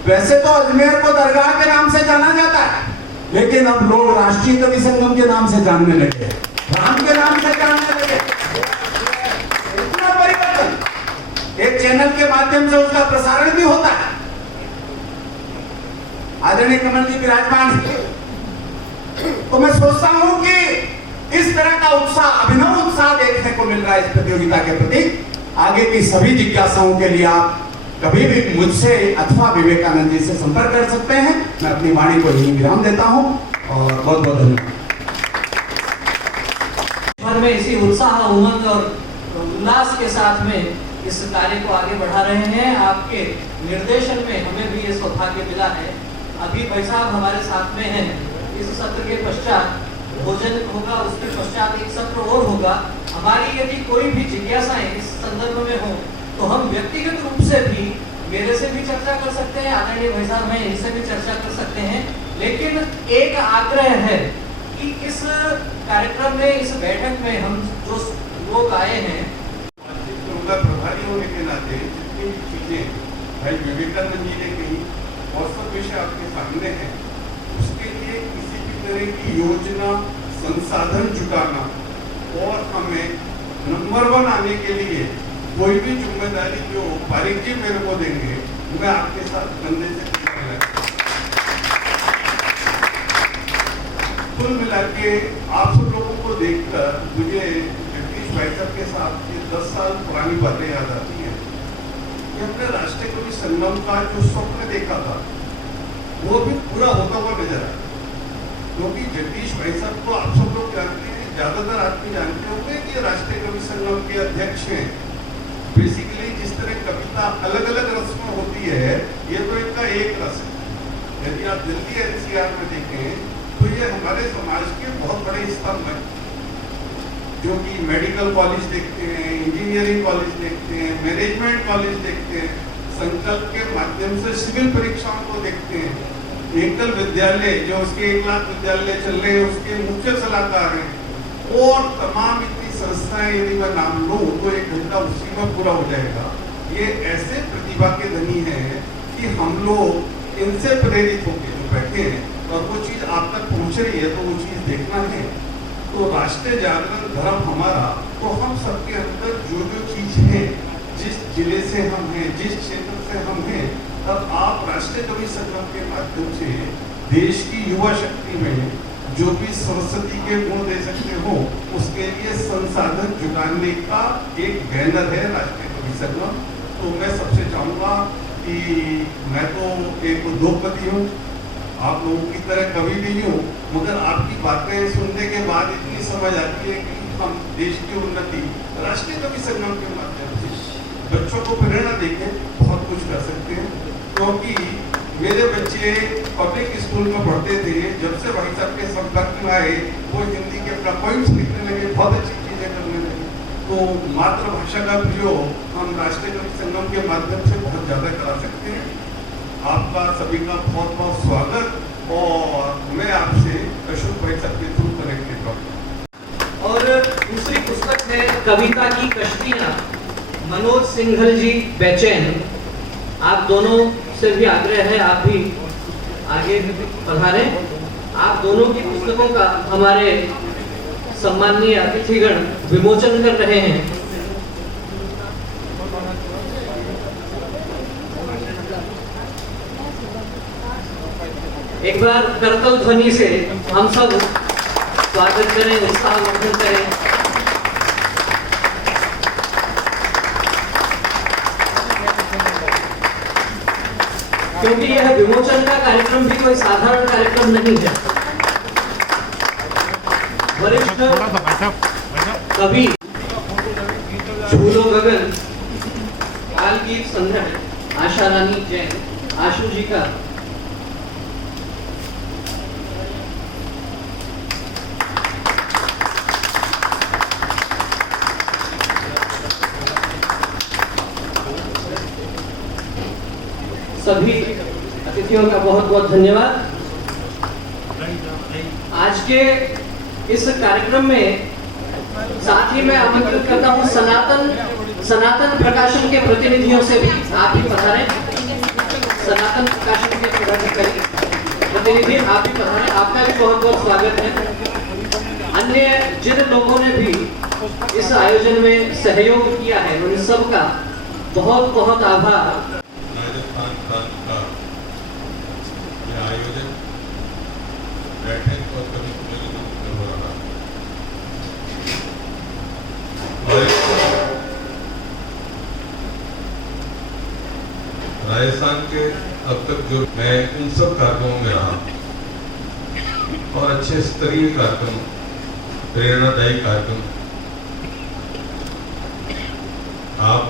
वैसे तो अजमेर को दरगाह के नाम से जाना जाता है, लेकिन अब लोग राष्ट्रीय कवि संगम के नाम से जानने लगे, राम के नाम से जानने लगे। इतना परिवर्तन एक चैनल के माध्यम से उसका प्रसारण भी होता है। आदरणीय कमल जी विराजमान है, तो मैं सोचता हूं कि इस तरह का उत्साह, अभिनव उत्साह देखने को मिल रहा है इस प्रतियोगिता के प्रति। आगे की सभी जिज्ञासाओं के लिए आप कभी भी मुझसे अथवा विवेकानंद जी से संपर्क कर सकते हैं। मैं अपनी वाणी को यही विराम देता हूं और बहुत बहुत धन्यवाद। में इसी उत्साह, उमंग और उल्लास के साथ में इस कार्य को आगे बढ़ा रहे हैं। आपके निर्देशन में हमें भी ये सौभाग्य मिला है। अभी भाई साहब हमारे साथ में हैं। इस सत्र के पश्चात भोजन होगा, उसके पश्चात एक सत्र और होगा। हमारी यदि कोई भी जिज्ञासाएं इस संदर्भ में हो तो हम व्यक्तिगत रूप से भी, मेरे से भी चर्चा कर सकते हैं, आदरणीय भाई साहब हैं इनसे भी चर्चा कर सकते हैं। लेकिन एक आग्रह है कि इस कार्यक्रम में, इस बैठक में हम जो लोग आए हैं, प्रभारी होने के नाते जितनी भी चीजें भाई विवेकानंद जी ने कही और सब विषय आपके सामने है, उसके लिए किसी भी तरह की योजना, संसाधन जुटाना और हमें नंबर 1 आने के लिए कोई भी जिम्मेदारी जो पारिक जी मेरे को देंगे, मैं आपके साथ कंधे से कुल मिला के आप सब लोगों को देखकर मुझे जगदीश भाई साहब के साथ ये 10 साल पुरानी बातें याद आती हैं। कि हमने राष्ट्रीय कवि संगम का जो स्वप्न देखा था वो भी पूरा होता हुआ नजर आया, क्योंकि जगदीश भाई साहब को आप सब लोग जानते हैं, ज्यादातर आदमी जानते होंगे कि राष्ट्रीय कवि संगम के अध्यक्ष हैं। बेसिकली जिस तरह कविता अलग अलग रस में होती है, ये तो इनका एक रस है। यदि आप दिल्ली NCR में देखें तो ये हमारे समाज के बहुत बड़े स्तंभ हैं, जो कि मेडिकल कॉलेज देखते हैं, इंजीनियरिंग कॉलेज देखते हैं, मैनेजमेंट कॉलेज देखते हैं, संकल्प के माध्यम से सिविल परीक्षाओं को देखते हैं, एकल विद्यालय जो उसके 1 लाख विद्यालय चल रहे हैं उसके मुख्य सलाहकार हैं, और तमाम इतनी संस्थाएं यदि मैं नाम लूं तो 1 घंटा उसी में पूरा हो जाएगा। ये ऐसे प्रतिभा के धनी हैं कि हम लोग इनसे प्रेरित होकर जो बैठे हैं और वो चीज आप तक पहुंच रही है तो वो चीज देखना है। तो राष्ट्रीय जागरण धर्म हमारा, तो हम सबके अंदर जो जो चीज है जिस जिले से हम हैं, जिस क्षेत्र से हम हैं, तब आप राष्ट्रीय कवि संगम के माध्यम से देश की युवा शक्ति में जो भी सरस्वती के गुण दे सकते हो, उसके लिए संसाधन जुटाने का एक बैनर है राष्ट्रीय कवि संगम। तो मैं सबसे चाहूँगा कि मैं तो एक उद्योगपति हूँ, आप लोगों की तरह कवि नहीं हूँ, मगर आपकी बातें सुनने के बाद इतनी समझ आती है कि हम देश की उन्नति राष्ट्रीय कवि संगम के माध्यम से बच्चों को प्रेरणा देके बहुत कुछ कर सकते हैं। क्योंकि मेरे बच्चे पब्लिक स्कूल में पढ़ते थे, जब से भाई साहब के संपर्क में आए वो हिंदी के अपना पॉइंट्स लिखने लगे, बहुत अच्छी चीजें करने लगे। तो मातृभाषा का प्रयोग हम राष्ट्रीय कवि संगम के माध्यम से बहुत ज्यादा करा सकते हैं। आपका सभी का बहुत बहुत स्वागत और मैं आपसे अशोक भाई साहब के थ्रू कनेक्टेड हूँ। और दूसरी पुस्तक है कविता की कश्तियां, मनोज सिंघल जी बेचैन। आप दोनों से भी आग्रह है, आप भी आगे पधारें। आप दोनों की पुस्तकों का हमारे सम्माननीय अतिथिगण विमोचन कर रहे हैं। एक बार करतल ध्वनि से हम सब स्वागत करें, उत्साहवर्धन करें। क्योंकि यह विमोचन का कार्यक्रम भी कोई साधारण कार्यक्रम नहीं है। वरिष्ठ कवि झूलो गगन कालगीत संग्रह आशा रानी जैन आशु जी का सभी अतिथियों का बहुत बहुत धन्यवाद। आज के इस कार्यक्रम में साथ ही मैं आमंत्रित करता हूं सनातन प्रकाशन के प्रतिनिधियों से भी आप भी पधारें। सनातन प्रकाशन के प्रतिनिधि आप भी पधारें, आपका भी बहुत बहुत स्वागत है। अन्य जिन लोगों ने भी इस आयोजन में सहयोग किया है उन सबका बहुत बहुत आभार। राजस्थान प्रांत का यह आयोजन बैठक और कवि सम्मेलन में हो रहा है और राजस्थान के अब तक जो मैं उन सब कार्यक्रमों में रहा और अच्छे स्तरीय कार्यक्रम, प्रेरणादायी कार्यक्रम आप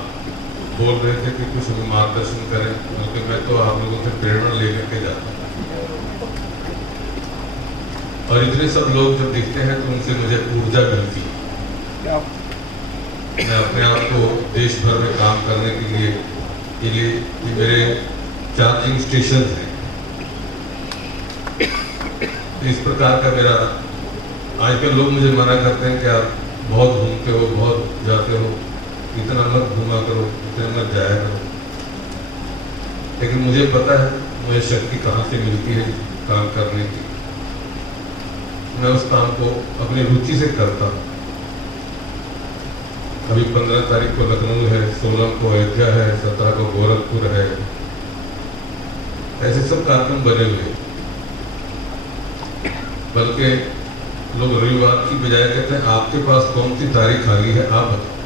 बोल रहे थे कि कुछ मार्गदर्शन करें, क्योंकि मैं तो आप लोगों से प्रेरणा लेकर के जाता हूँ और इतने सब लोग जब दिखते हैं तो उनसे मुझे ऊर्जा मिलती है। मैं अपने आप को देश भर में काम करने के लिए ये मेरे चार्जिंग स्टेशन हैं। तो इस प्रकार का मेरा आजकल लोग मुझे मना करते हैं कि आप बहुत घूमते हो, बहुत जाते हो, इतना मत घूमा करो, इतना मत जाया करो। लेकिन मुझे पता है मुझे शक्ति कहाँ से मिलती है काम करने की। मैं उस काम को अपनी रुचि से करता हूँ। अभी 15 तारीख को लखनऊ है, 16 को अयोध्या है, 17 को गोरखपुर है, ऐसे सब कार्यक्रम बने हुए। बल्कि लोग रविवार की बजाय कहते हैं आपके पास कौन सी तारीख खाली है, आप बताओ।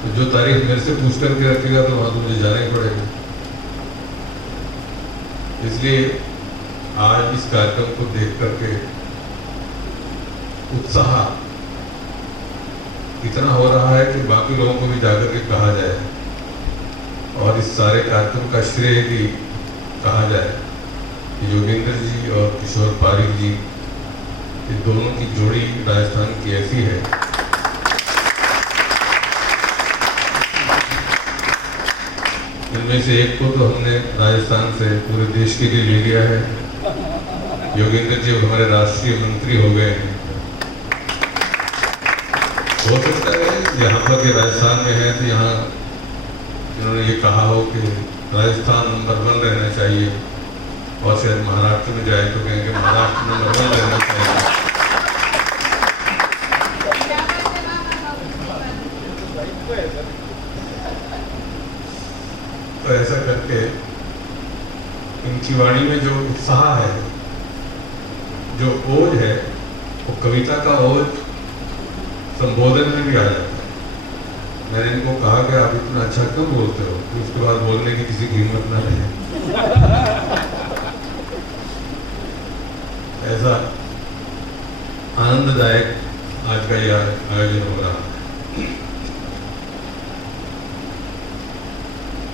तो जो तारीख मेरे से पूछ करके रखेगा तो वहां तो मुझे जाना ही पड़ेगा। इसलिए आज इस कार्यक्रम को देख करके उत्साह इतना हो रहा है कि बाकी लोगों को भी जाकर के कहा जाए और इस सारे कार्यक्रम का श्रेय भी कहा जाए कि योगेंद्र जी और किशोर पारिक जी, ये दोनों की जोड़ी राजस्थान की ऐसी है इनमें से एक को तो हमने राजस्थान से पूरे देश के लिए ले लिया है। योगेंद्र जी हमारे राष्ट्रीय मंत्री हो गए हैं। हो सकता है यहाँ पर के राजस्थान में है तो यहाँ इन्होंने ये कहा हो कि राजस्थान नंबर 1 रहना चाहिए और शायद महाराष्ट्र में जाए तो कहेंगे महाराष्ट्र नंबर 1 रहना चाहिए। तो ऐसा करके इनकी वाणी में जो उत्साह है, जो ओज है, वो कविता का ओज संबोधन में भी आ जाता है। मैंने इनको कहा कि आप इतना अच्छा क्यों बोलते हो, तो उसके बाद बोलने की किसी की हिम्मत ना रहे। ऐसा आनंददायक आज का यह आयोजन हो रहा है।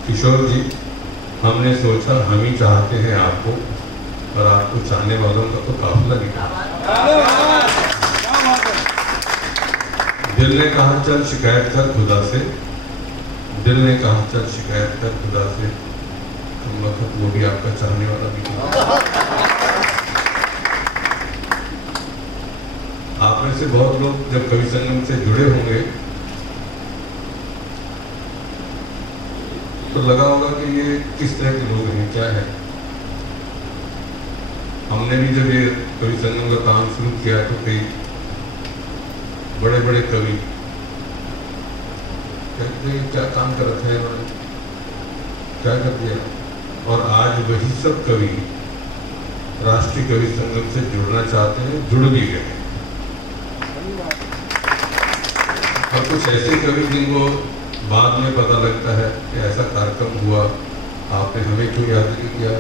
किशोर जी, हमने सोचा हम ही चाहते हैं आपको, और आपको चाहने वालों का तो काफिला निकला। दिल ने कहा चल शिकायत कर खुदा से, दिल ने कहा चल शिकायत कर खुदा से, हम वक्त वो भी आपका चाहने वाला निकला। आप में से बहुत लोग जब कवि संगम से जुड़े होंगे तो लगा होगा कि ये किस तरह के लोग हैं, क्या है। हमने भी जब ये कवि संगम का काम शुरू किया तो कई बड़े बड़े कवि कहते क्या काम कर रखे हैं उन्होंने, क्या कर दिया। और आज वही सब कवि राष्ट्रीय कवि संगम से जुड़ना चाहते हैं, जुड़ भी गए। और कुछ ऐसे कवि जिनको बाद में पता लगता है कि ऐसा कार्यक्रम हुआ, आपने हमें क्यों याद नहीं किया।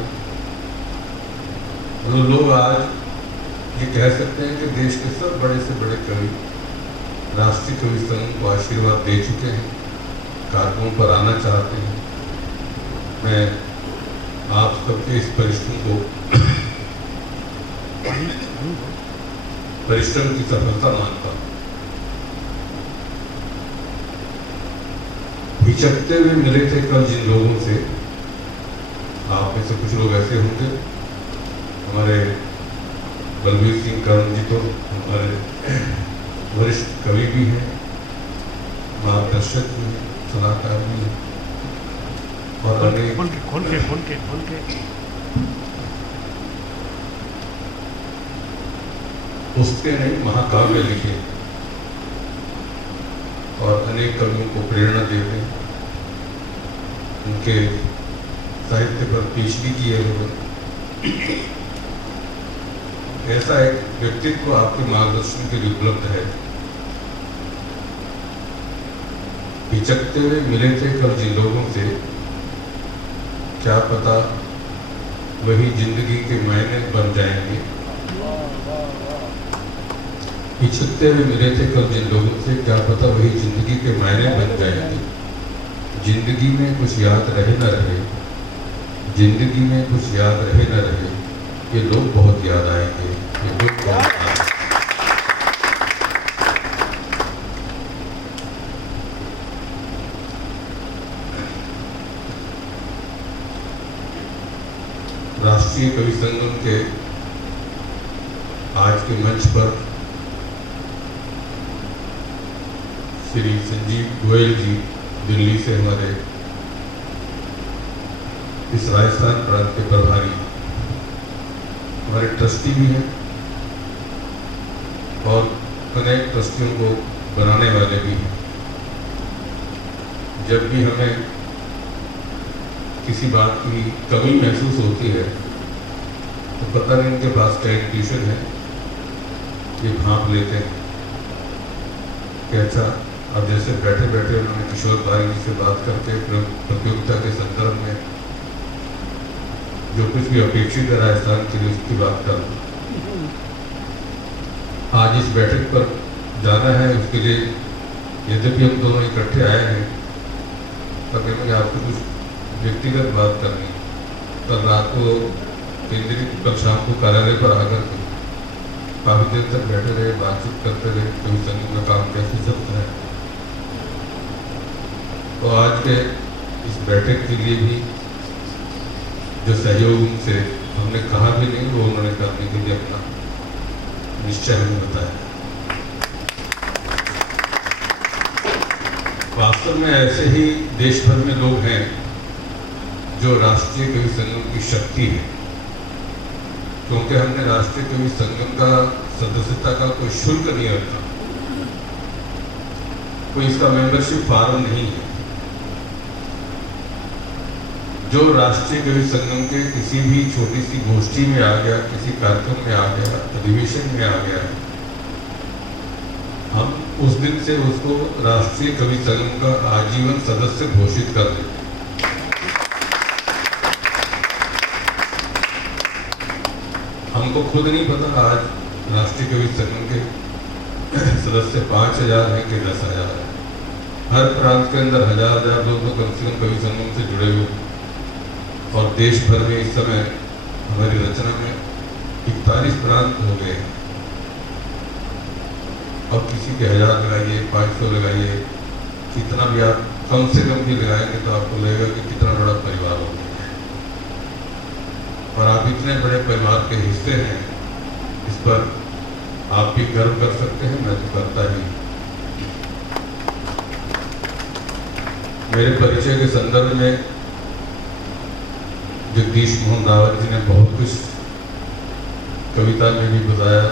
तो लोग आज ये कह सकते हैं कि देश के सब बड़े से बड़े कवि राष्ट्रीय कवि संघ को आशीर्वाद दे चुके हैं, कार्यक्रमों पर आना चाहते हैं। मैं आप सबके इस परिश्रम की सफलता मानता हूँ। हिचकते हुए मिले थे कल जिन लोगों से, आप में से कुछ लोग ऐसे होंगे, हमारे बलबीर सिंह कर्ण जी तो हमारे वरिष्ठ कवि भी हैं, मार्गदर्शक भी हैं, सलाहकार भी हैं, और अनेक खोल के पुस्तकें नहीं महाकाव्य लिखे और अनेक कवियों को प्रेरणा देते हैं। उनके साहित्य पर पीएचडी किए हुए ऐसा एक व्यक्तित्व आपके मार्गदर्शन के लिए उपलब्ध है। हिचकते हुए मिले थे कल जिन लोगों से, क्या पता वही जिंदगी के मायने बन जाएंगे। हिचकते हुए मिले थे कल जिन लोगों से, क्या पता वही जिंदगी के मायने बन जाएंगे। जिंदगी में कुछ याद रहे न रहे, जिंदगी में कुछ याद रहे न रहे, ये लोग बहुत याद आएंगे, ये लोग बहुत आएंगे। राष्ट्रीय कवि संगम के आज के मंच पर श्री संजीव गोयल जी दिल्ली से हमारे इस राजस्थान प्रांत के प्रभारी, हमारे ट्रस्टी भी हैं और अनेक ट्रस्टियों को बनाने वाले भी हैं। जब भी हमें किसी बात की कमी महसूस होती है तो पता नहीं इनके पास क्या इंट्यूशन है, ये भांप लेते हैं कि अच्छा, अब जैसे बैठे बैठे उन्होंने किशोर पारी जी से बात करके प्रतियोगिता के संदर्भ में जो कुछ भी अपेक्षित है राजस्थान के लिए उसकी बात कर, आज इस बैठक पर जाना है, उसके लिए यद्यपि हम दोनों इकट्ठे आए हैं पर मुझे आपसे कुछ व्यक्तिगत बात करनी। कल रात को केंद्रीय, कल शाम को कार्यालय पर आकर के काफी देर तक बैठे रहे, बातचीत करते रहे, कवि संघ का काम कैसे चलता है। तो आज के इस बैठक के लिए भी जो सहयोग उनसे हमने कहा भी नहीं, वो उन्होंने करने के लिए अपना निश्चय हमें बताया। वास्तव में ऐसे ही देश भर में लोग हैं जो राष्ट्रीय कवि संगम की शक्ति है, क्योंकि हमने राष्ट्रीय कवि संगम का सदस्यता का कोई शुल्क नहीं रखा, कोई इसका मेंबरशिप फॉर्म नहीं है। जो राष्ट्रीय कवि संगम के किसी भी छोटी सी गोष्ठी में आ गया, किसी कार्यक्रम में आ गया, अधिवेशन में आ गया, हम उस दिन से उसको राष्ट्रीय कवि संगम का आजीवन सदस्य घोषित कर देते। हमको खुद नहीं पता आज राष्ट्रीय कवि संगम के सदस्य 5000 हैं कि 10,000 हैं। हर प्रांत के अंदर 1000 लोग तो कम से कम कवि संगम से जुड़े हुए, और देश भर में इस समय हमारी रचना में 41 प्रांत हो गए हैं। और किसी के 1000 लगाइए, 500 लगाइए, कितना भी आप कम से कम भी लगाएंगे तो आपको लगेगा कि कितना बड़ा परिवार हो गया। और आप इतने बड़े परिवार के हिस्से हैं, इस पर आप भी गर्व कर सकते हैं, मैं तो करता ही। मेरे परिचय के संदर्भ में जगदीश मोहन रावत जी ने बहुत कुछ कविता में भी बताया,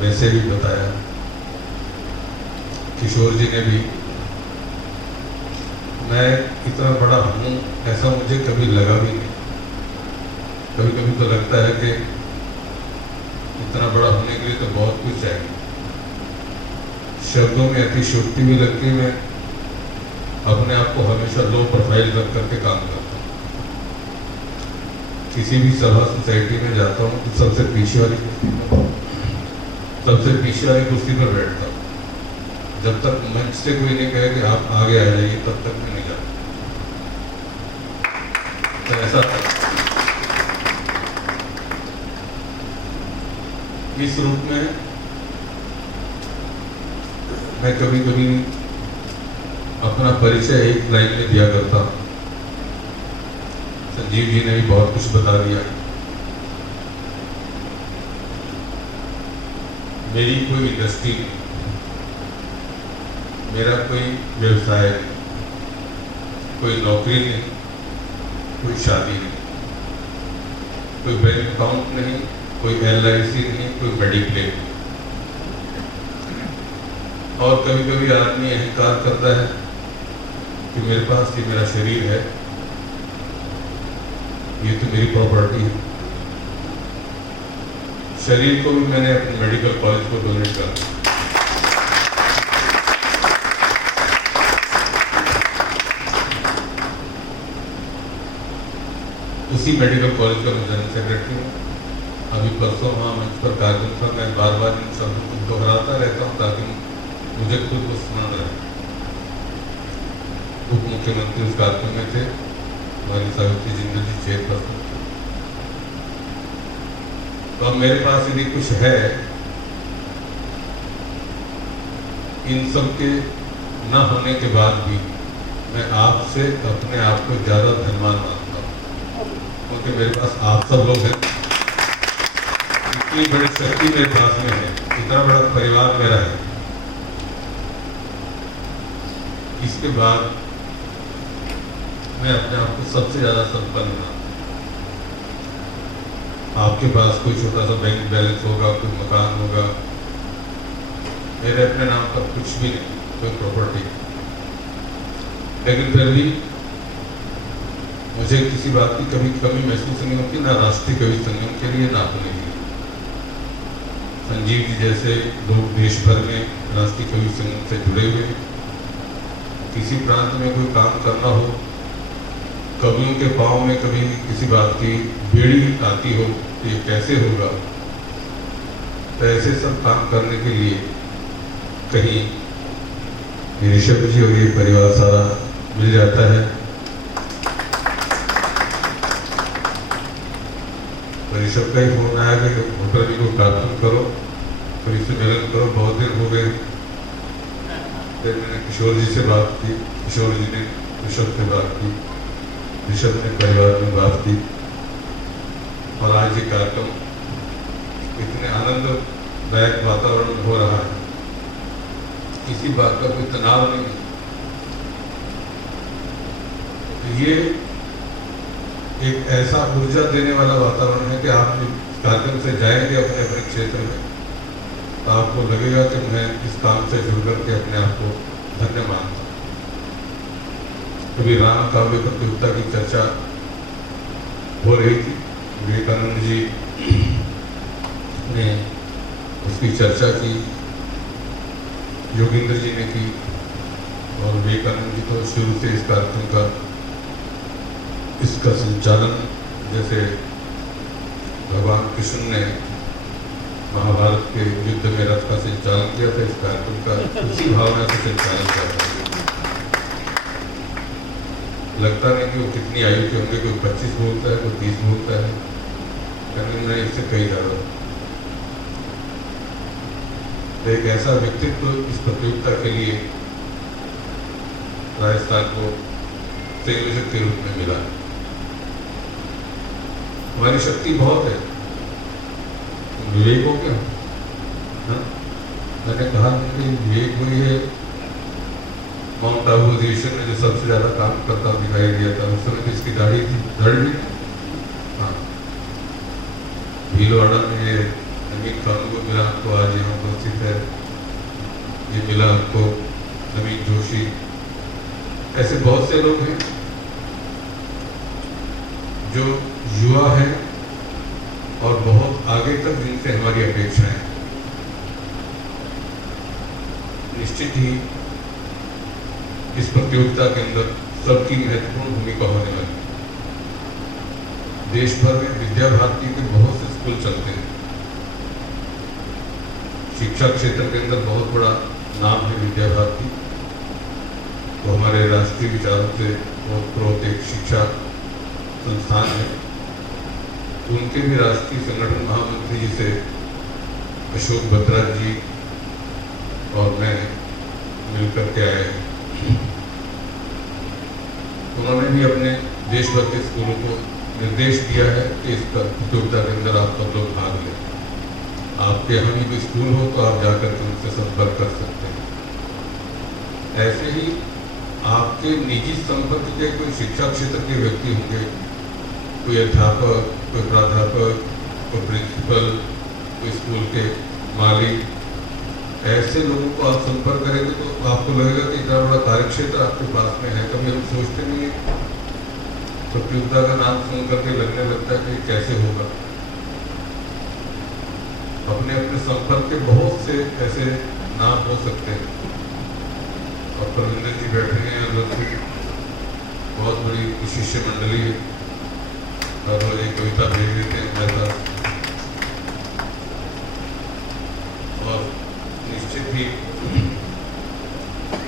वैसे भी बताया। किशोर जी ने भी। मैं इतना बड़ा हूँ ऐसा मुझे कभी लगा भी नहीं। कभी कभी तो लगता है कि इतना बड़ा होने के लिए तो बहुत कुछ चाहिए। शब्दों में अतिशयोक्ति भी लगती है। मैं अपने आप को हमेशा लो प्रोफाइल रख करके काम करता हूँ। किसी भी सभा सोसाइटी में जाता हूँ तो सबसे पीछे वाली कुर्सी पर बैठता हूँ। जब तक मंच से कोई नहीं कहे कि आप आगे आ जाइए तब तक मैं नहीं जाता। तो ऐसा इस रूप में मैं कभी कभी अपना परिचय एक लाइन में दिया करता हूँ। संजीव जी ने भी बहुत कुछ बता दिया। मेरी कोई इंडस्ट्री नहीं, मेरा कोई व्यवसाय नहीं, कोई नौकरी नहीं, कोई शादी नहीं, कोई बैंक अकाउंट नहीं, कोई LIC नहीं, कोई मेडिक्लेम नहीं। और कभी कभी आदमी अहंकार करता है कि मेरे पास ये मेरा शरीर है, ये तो मेरी प्रॉपर्टी है। शरीर को भी मैंने अपने मेडिकल कॉलेज को डोनेट कर दिया। उसी मेडिकल कॉलेज का मैं जनरल सेक्रेटरी हूँ। अभी परसों वहाँ मंच पर कार्यक्रम था। मैं बार बार इन शब्दों को दोहराता रहता हूँ ताकि मुझे खुद को सुना रहे। उप मुख्यमंत्री उस कार्यक्रम में थे, हमारी सावित्री जिंदल जी चेयरपर्सन। तो अब मेरे पास यदि कुछ है, इन सब के न होने के बाद भी मैं आपसे अपने आप को ज्यादा धन्यवान मानता हूँ, क्योंकि मेरे पास आप सब लोग हैं। इतनी बड़ी शक्ति मेरे पास में है, इतना बड़ा परिवार मेरा है। इसके बाद मैं अपने आप को सबसे ज्यादा संपन्न मानता हूं। आपके पास कोई छोटा सा बैंक बैलेंस होगा, कोई मकान होगा, मेरे अपने नाम पर कुछ भी नहीं, कोई प्रॉपर्टी। लेकिन फिर भी मुझे किसी बात की कभी कमी महसूस नहीं होती, ना राष्ट्रीय कवि संगम के लिए, ना अपने लिए। संजीव जी जैसे लोग देश भर में राष्ट्रीय कवि संगम से जुड़े हुए। किसी प्रांत में कोई काम करना हो, कवियों के पाँव में कभी किसी बात की बेड़ी आती हो तो ये कैसे होगा, तो ऐसे सब काम करने के लिए कहीं ऋषभ जी और ये परिवार सारा मिल जाता है। ऋषभ का ही फोन आया कि होटल जी को कार्यक्रम करो, कभी से मिलन करो, बहुत दिन हो गए। फिर मैंने किशोर जी से बात की, किशोर जी ने ऋषभ से बात की, ऋषभ ने परिवार में बात की, और आज ये कार्यक्रम इतने आनंददायक वातावरण में हो रहा है, किसी बात का कोई तनाव नहीं। ये एक ऐसा ऊर्जा देने वाला वातावरण है कि आप कार्यक्रम से जाएंगे अपने अपने क्षेत्र में तो आपको लगेगा कि मैं इस काम से जुड़ करके अपने आप को धन्य मानता हूँ। कभी राम काव्य प्रतियोगिता की चर्चा हो रही थी। विवेकानंद जी ने उसकी चर्चा की, योगेंद्र जी ने की, और विवेकानंद जी तो शुरू से इस कार्यक्रम का इसका संचालन, जैसे भगवान कृष्ण ने महाभारत के युद्ध में रथ का संचालन किया था, इस कार्यक्रम का उसी भावना से संचालन किया था। लगता नहीं कि वो कितनी आयु के होंगे, कोई 25 बोलता है, कोई 30 बोलता है, लेकिन मैं इससे कई ज़्यादा। तो एक ऐसा व्यक्तित्व इस प्रतियोगिता के लिए राजस्थान को संयोजक के रूप में मिला। हमारी शक्ति बहुत है, विवेक हो क्या? हाँ? मैंने कहा कि विवेक वही है। माउंट आबू अधिवेशन में जो सबसे ज्यादा काम करता दिखाई दिया था, उस समय इसकी दाढ़ी थी, दाढ़ी। हाँ, भीलवाड़ा में ये नवीन खान को मिला, हमको आज यहाँ उपस्थित है, ये मिला हमको नवीन जोशी। ऐसे बहुत से लोग हैं जो युवा हैं और बहुत आगे तक जिनसे हमारी अपेक्षाएं। निश्चित ही इस प्रतियोगिता के अंदर सबकी महत्वपूर्ण भूमिका होने वाली। देश भर में विद्या भारती के बहुत से स्कूल चलते हैं। शिक्षा क्षेत्र के अंदर बहुत बड़ा नाम है विद्या भारती। तो हमारे राष्ट्रीय विचारों से बहुत प्रोत एक शिक्षा संस्थान है। उनके भी राष्ट्रीय संगठन महामंत्री जी से अशोक बत्रा जी और मैं मिलकर के आए। उन्होंने भी अपने देश भर के स्कूलों को निर्देश दिया है कि इस प्रतियोगिता के अंदर आप सब लोग भाग लें। आपके यहाँ भी कोई स्कूल हो तो आप जाकर के उनसे संपर्क कर सकते हैं। ऐसे ही आपके निजी संपर्क के कोई शिक्षा क्षेत्र के व्यक्ति होंगे, कोई अध्यापक, कोई प्राध्यापक, कोई प्रिंसिपल, कोई स्कूल के माली, ऐसे लोगों को आप संपर्क करेंगे तो आपको लगेगा कि इतना बड़ा कार्यक्षेत्र आपके पास में है। कभी हम सोचते नहीं है, प्रतियोगिता का नाम सुन करके लगने लगता है कि कैसे होगा। अपने अपने संपर्क के बहुत से ऐसे नाम हो सकते हैं। और परविंदर जी बैठे हैं अंदर से, बहुत बड़ी शिष्य मंडली है, हर रोज एक कविता भेज देते हैं मेरे साथ। और निश्चित ही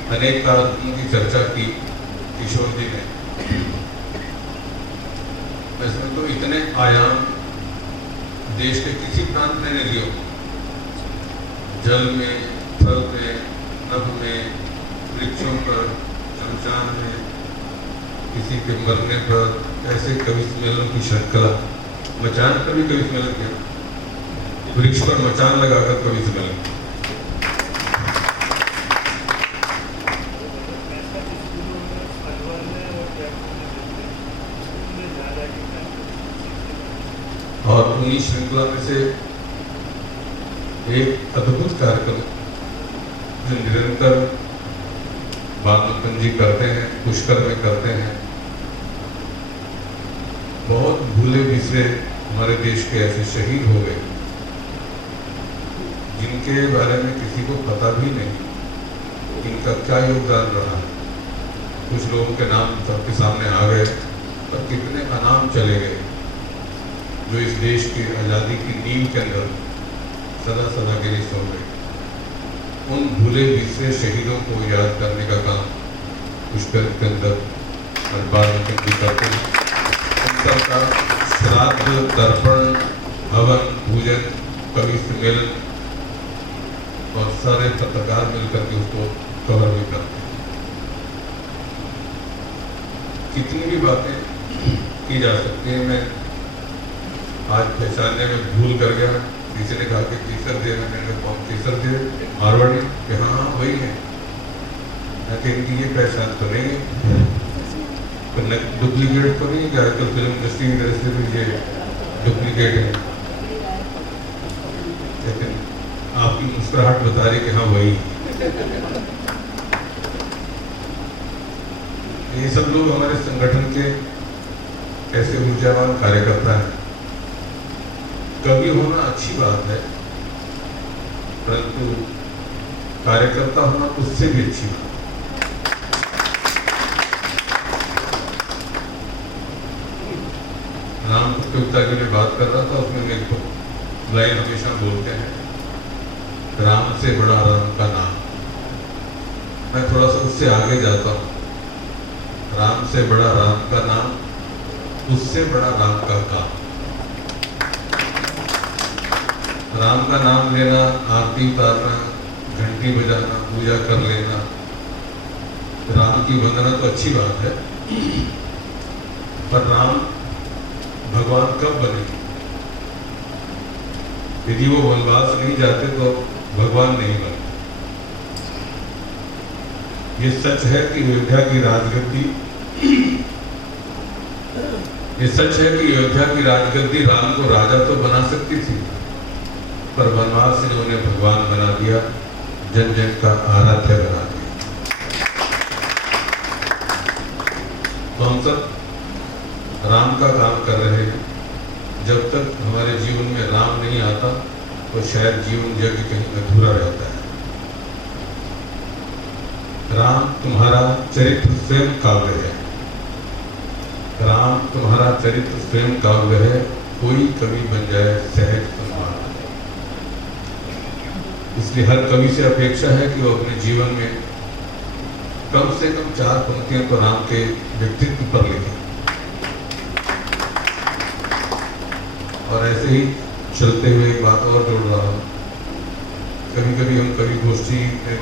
अनेक कार्यक्रमों की चर्चा की किशोर जी ने। इसमें तो इतने आयाम देश के किसी प्रांत में नहीं लियो, जल में, थल में, नभ में, वृक्षों पर, शमशान में, किसी के मरने पर, ऐसे कवि सम्मेलन की श्रृंखला। मचान पर भी कवि सम्मेलन किया, वृक्ष पर मचान लगाकर कवि सम्मेलन। और उन्हीं श्रृंखला में से एक अद्भुत कार्यक्रम जो निरंतर बालमुकुंद जी करते हैं, पुष्कर में करते हैं। बहुत भूले बिसरे हमारे देश के ऐसे शहीद हो गए जिनके बारे में किसी को पता भी नहीं इनका क्या योगदान रहा। कुछ लोगों के नाम सबके सामने आ गए, पर कितने अनाम चले गए जो इस देश की आज़ादी की नींव के अंदर सदा सदा के लिए सो गए। उन भूले बिसरे शहीदों को याद करने का काम पुष्कर के अंदर हर बार करते हैं। उन सबका श्राद्ध, तर्पण, हवन, पूजन, कवि सम्मेलन और सारे पत्रकार मिलकर के उसको कवर भी करते हैं। कितनी भी बातें की जा सकती हैं। मैं आज पहचानने में भूल कर गया। किसी ने कहा कि केसर दे, मैंने कौन केसर दे, मारवाड़ी कि हाँ वही है। कि इनकी ये पहचान तो नहीं है, तो डुप्लीकेट तो नहीं, क्या तो फिल्म इंडस्ट्री की तरफ से भी ये डुप्लीकेट है। लेकिन आपकी मुस्कुराहट बता रही कि हाँ वही। ये सब लोग हमारे संगठन के ऐसे ऊर्जावान कार्यकर्ता हैं। कवि होना अच्छी बात है, परंतु कार्यकर्ता होना उससे भी अच्छी बात है। राम प्रतियोगिता के लिए बात कर रहा था, उसमें मेरे को लाइन हमेशा बोलते हैं, राम से बड़ा राम का नाम। मैं थोड़ा सा उससे आगे जाता हूँ, राम से बड़ा राम का नाम, उससे बड़ा राम का काम। राम का नाम लेना, आरती उतारना, घंटी बजाना, पूजा कर लेना, राम की वंदना तो अच्छी बात है, पर राम भगवान कब बने? यदि वो वनवास नहीं जाते तो भगवान नहीं बनते। ये सच है कि अयोध्या की राजगद्दी राम को राजा तो बना सकती थी, पर वनवास ने उन्हें भगवान बना दिया, जन जन का आराध्य बना दिया। तो हम सब राम का काम कर रहे हैं। जब तक हमारे जीवन में राम नहीं आता तो शायद जीवन यज्ञ कहीं अधूरा रहता है। राम तुम्हारा चरित्र स्वयं काव्य है, राम तुम्हारा चरित्र स्वयं काव्य है, कोई कवि बन जाए सहज सम्मान। इसलिए हर कवि से अपेक्षा है कि वो अपने जीवन में कम से कम 4 पंक्तियों तो राम के व्यक्तित्व पर लिखे। और ऐसे ही चलते हुए एक बात और जोड़ रहा हूँ, कभी कभी हम कवि गोष्ठी में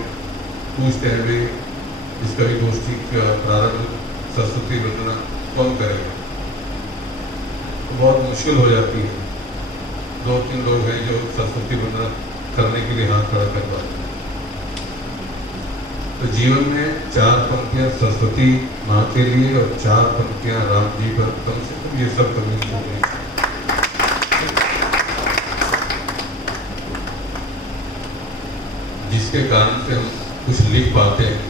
पूछते हैं, वे इस कवि गोष्ठी का प्रारंभ सरस्वती वंदना कौन करेगा? तो बहुत मुश्किल हो जाती है। 2-3 लोग हैं जो सरस्वती वंदना करने के लिए हाथ खड़ा कर पाते हैं। तो जीवन में 4 पंक्तियां सरस्वती माँ के लिए और 4 पंक्तियां राम जी पर, कम से कम ये सब करनी चाहिए। जिसके कारण से हम कुछ लिख पाते हैं,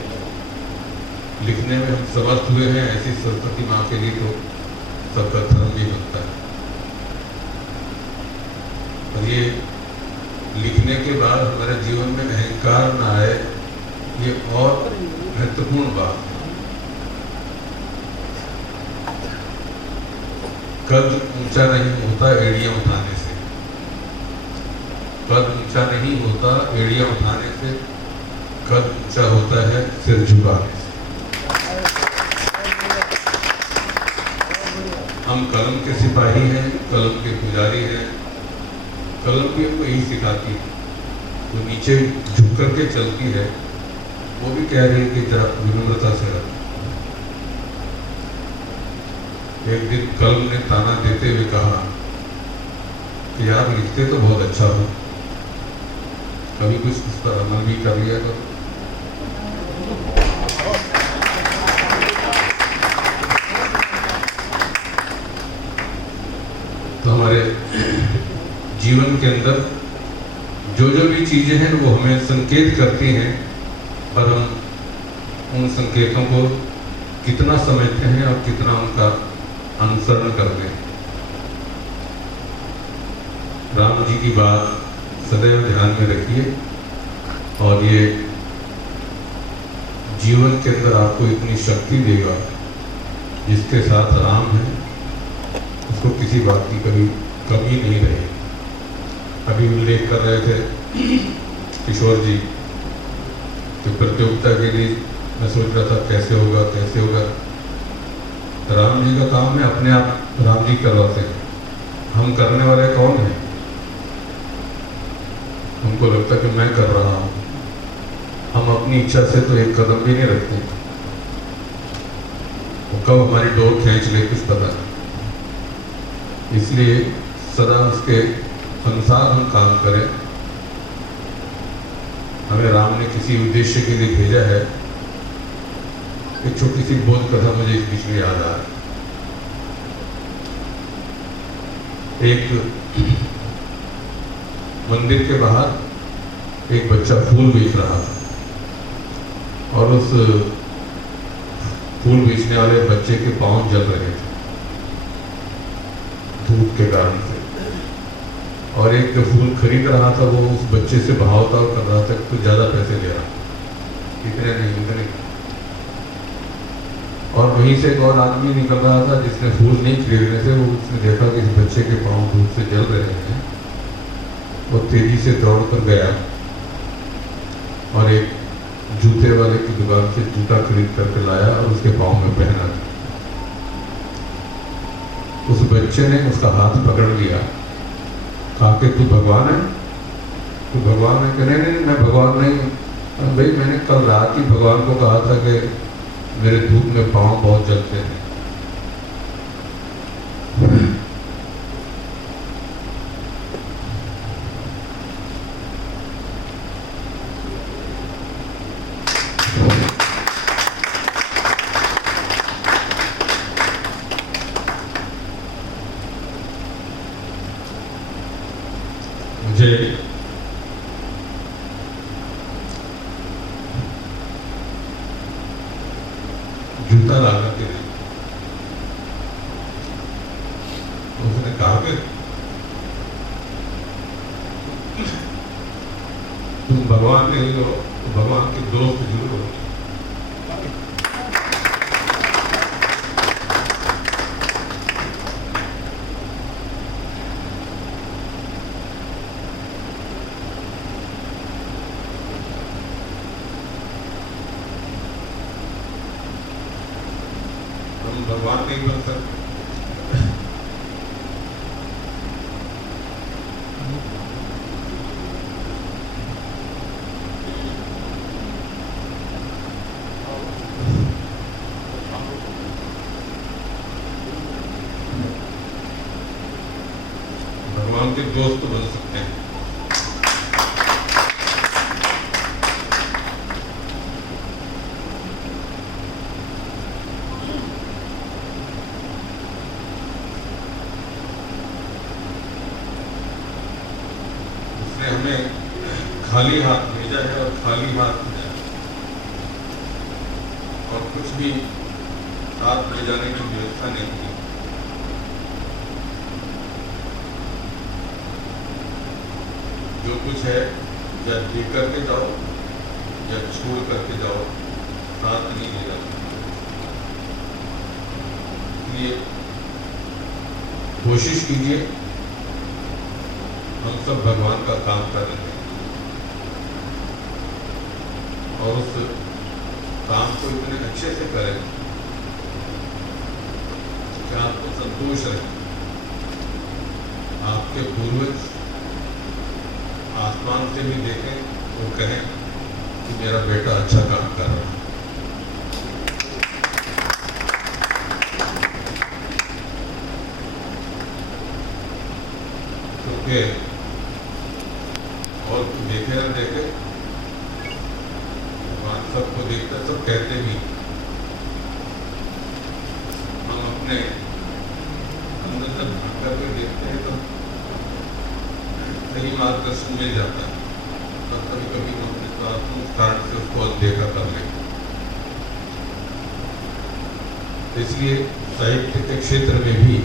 लिखने में हम समर्थ हुए हैं, ऐसी सरस्वती माँ के लिए तो सबका धर्म भी बनता है। और ये लिखने के बाद हमारे जीवन में अहंकार ना आए, ये और महत्वपूर्ण बात है। कद ऊंचा नहीं होता एड़ियां उठाने से, कद ऊंचा नहीं होता एड़ियां उठाने से, कद ऊंचा होता है सिर झुकाने से। हम कलम के सिपाही हैं, कलम के पुजारी हैं। कलम भी हमको यही सिखाती है, तो नीचे झुक करके चलती है, वो भी कह रही है कि जरा विनम्रता से रहो। एक दिन कलम ने ताना देते हुए कहा कि यार लिखते तो बहुत अच्छा हो, कभी कुछ इस पर अमल भी कर लिया करो। तो हमारे जीवन के अंदर जो जो भी चीजें हैं वो हमें संकेत करती हैं, पर हम उन संकेतों को कितना समझते हैं और कितना उनका अनुसरण करते हैं। राम जी की बात सदैव ध्यान में रखिए, और ये जीवन के अंदर आपको इतनी शक्ति देगा, जिसके साथ राम है उसको किसी बात की कभी कमी नहीं रहेगी। अभी उल्लेख कर रहे थे किशोर जी कि प्रतियोगिता के लिए मैं सोच रहा था कैसे होगा कैसे होगा। राम जी का काम है, अपने आप राम जी करवाते हैं, हम करने वाले कौन हैं? हमको लगता है कि मैं कर रहा हूँ, हम अपनी इच्छा से तो एक कदम भी नहीं रखते, वो कब हमारी डोर खींच ले कुछ पता नहीं। इसलिए सदा उसके अनुसार हम काम करें। हमें राम ने किसी उद्देश्य के लिए भेजा है। एक छोटी सी बोध कथा मुझे इस बीच में याद आ रही। एक मंदिर के बाहर एक बच्चा फूल बेच रहा था, और उस फूल बेचने वाले बच्चे के पांव जल रहे थे। धूप के कारण से। और एक जो फूल खरीद रहा था वो उस बच्चे से भाव ताव कर रहा था, तो ज़्यादा पैसे ले रहा, इतने नहीं उतने। और वहीं से एक और आदमी निकल रहा था जिसने फूल नहीं खरीदने से, वो उसने देखा कि इस बच्चे के पाँव धूप से जल रहे हैं, वो तेजी से दौड़ कर गया और एक जूते वाले की दुकान से जूता खरीद करके लाया और उसके पाँव में पहना। उस बच्चे ने उसका हाथ पकड़ लिया, कहा कि तू भगवान है, तू भगवान है? कहने नहीं, मैं भगवान नहीं भाई, मैंने कल रात ही भगवान को कहा था कि मेरे धूप में पाँव बहुत जलते हैं। मुझे जूता ला करके दी। उसने कहा कि तुम भगवान नहीं हो तो भगवान के दोस्त जरूर हो। हम भगवान नहीं बन सकते। भगवान के दोस्त बन सकते हैं। उसने हमें खाली हाथ भेजा है और खाली हाथ भेजा है, और कुछ भी साथ ले जाने की व्यवस्था नहीं की। जो कुछ है या दे करके जाओ या छोड़ करके जाओ, साथ नहीं ले जाओ। इसलिए कोशिश कीजिए हम सब भगवान का काम कर रहे हैं और उस काम को इतने अच्छे से करें कि आपको संतोष रहे। आपके पूर्वज आसमान से भी देखें तो कहें कि मेरा बेटा अच्छा काम कर रहा है। क्योंकि और कुछ देखे ना देखे, भगवान सबको देखता, सब कहते भी। हम अपने अंदर जब भाग करके देखते हैं तो सही मार्गदर्शन मिल जाता है, और कभी कभी हम अपने प्राथमिक कारण से उसको अनदेखा कर लेते हैं। इसलिए साहित्य के क्षेत्र में भी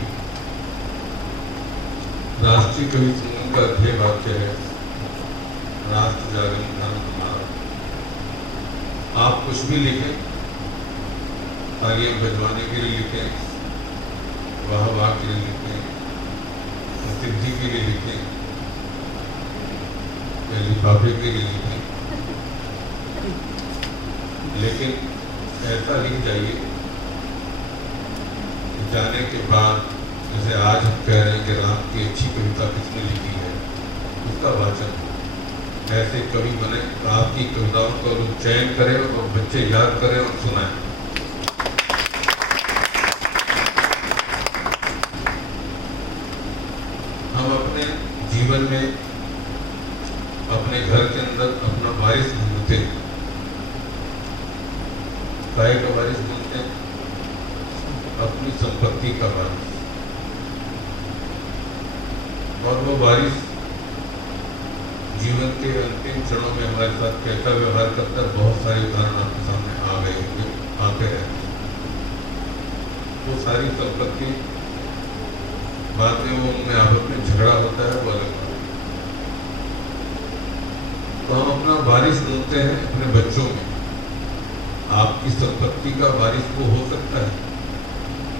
राष्ट्रीय कवि सम्मेलन का ध्येय वाक्य है, राष्ट्र जागरण धर्म हमारा। आप कुछ भी लिखें, तालियां बजवाने के लिए लिखें, वाह वाह के लिए लिखें, प्रसिद्धि के लिए लिखें, या लिफाफे के लिए लिखें, लेकिन ऐसा लिख जाइए कि जाने के बाद, जैसे आज हम कह रहे हैं कि राम की अच्छी कविता किसने लिखी है, उसका वाचन हो। ऐसे कवि बने, आपकी कविताओं का लोग चयन करें और बच्चे याद करें और सुनाएं। हम अपने जीवन में अपने घर के अंदर अपना वारिस ढूंढते हैं। काय का वारिस ढूंढते हैं? अपनी संपत्ति का वारिस। और वो वारिस जीवन के अंतिम क्षणों में हमारे साथ कैसा व्यवहार करता है, बहुत सारे उदाहरण आपके सामने आ गए होंगे, आते रहते हैं। वो सारी संपत्ति बाद में वो उनमें आपस में झगड़ा होता है, वो अलग बात है। तो हम अपना वारिस ढूंढते हैं अपने बच्चों में। आपकी संपत्ति का वारिस वो हो सकता है,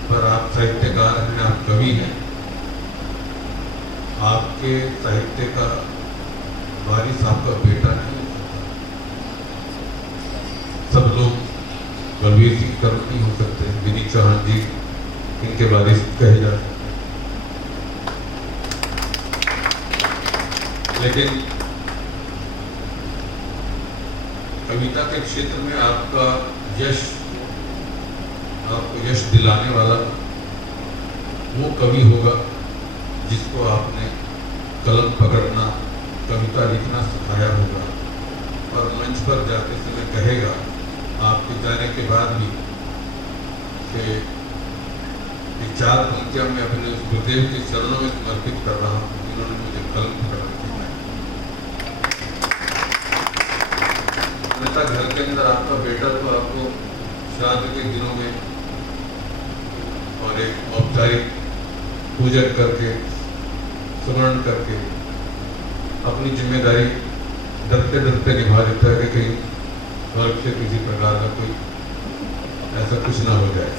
पर आप साहित्यकार हैं, आप कवि हैं, आपके साहित्य का वारिस आपका बेटा नहीं हो सकता। सब लोग बलवीर सिंह कर्म नहीं हो सकते, विनीत चौहान जी इनके वारिस कहे जा सकते, लेकिन कविता के क्षेत्र में आपका यश, आपको यश दिलाने वाला वो कवि होगा जिसको आपने कलम पकड़ना, कविता लिखना सिखाया होगा और मंच पर जाते समय कहेगा आपके जाने के बाद भी कि ये 4 पंक्तियां मैं अपने उस गुरुदेव के चरणों में समर्पित कर रहा हूँ जिन्होंने मुझे कलम पकड़ना सिखाया। अन्यथा घर के अंदर आपका बेटा तो आपको श्राद्ध के दिनों में और एक औपचारिक पूजन करके, स्मरण करके अपनी जिम्मेदारी डरते डरते निभा देता है कि कहीं वर्ग से किसी प्रकार का कोई ऐसा कुछ ना हो जाए।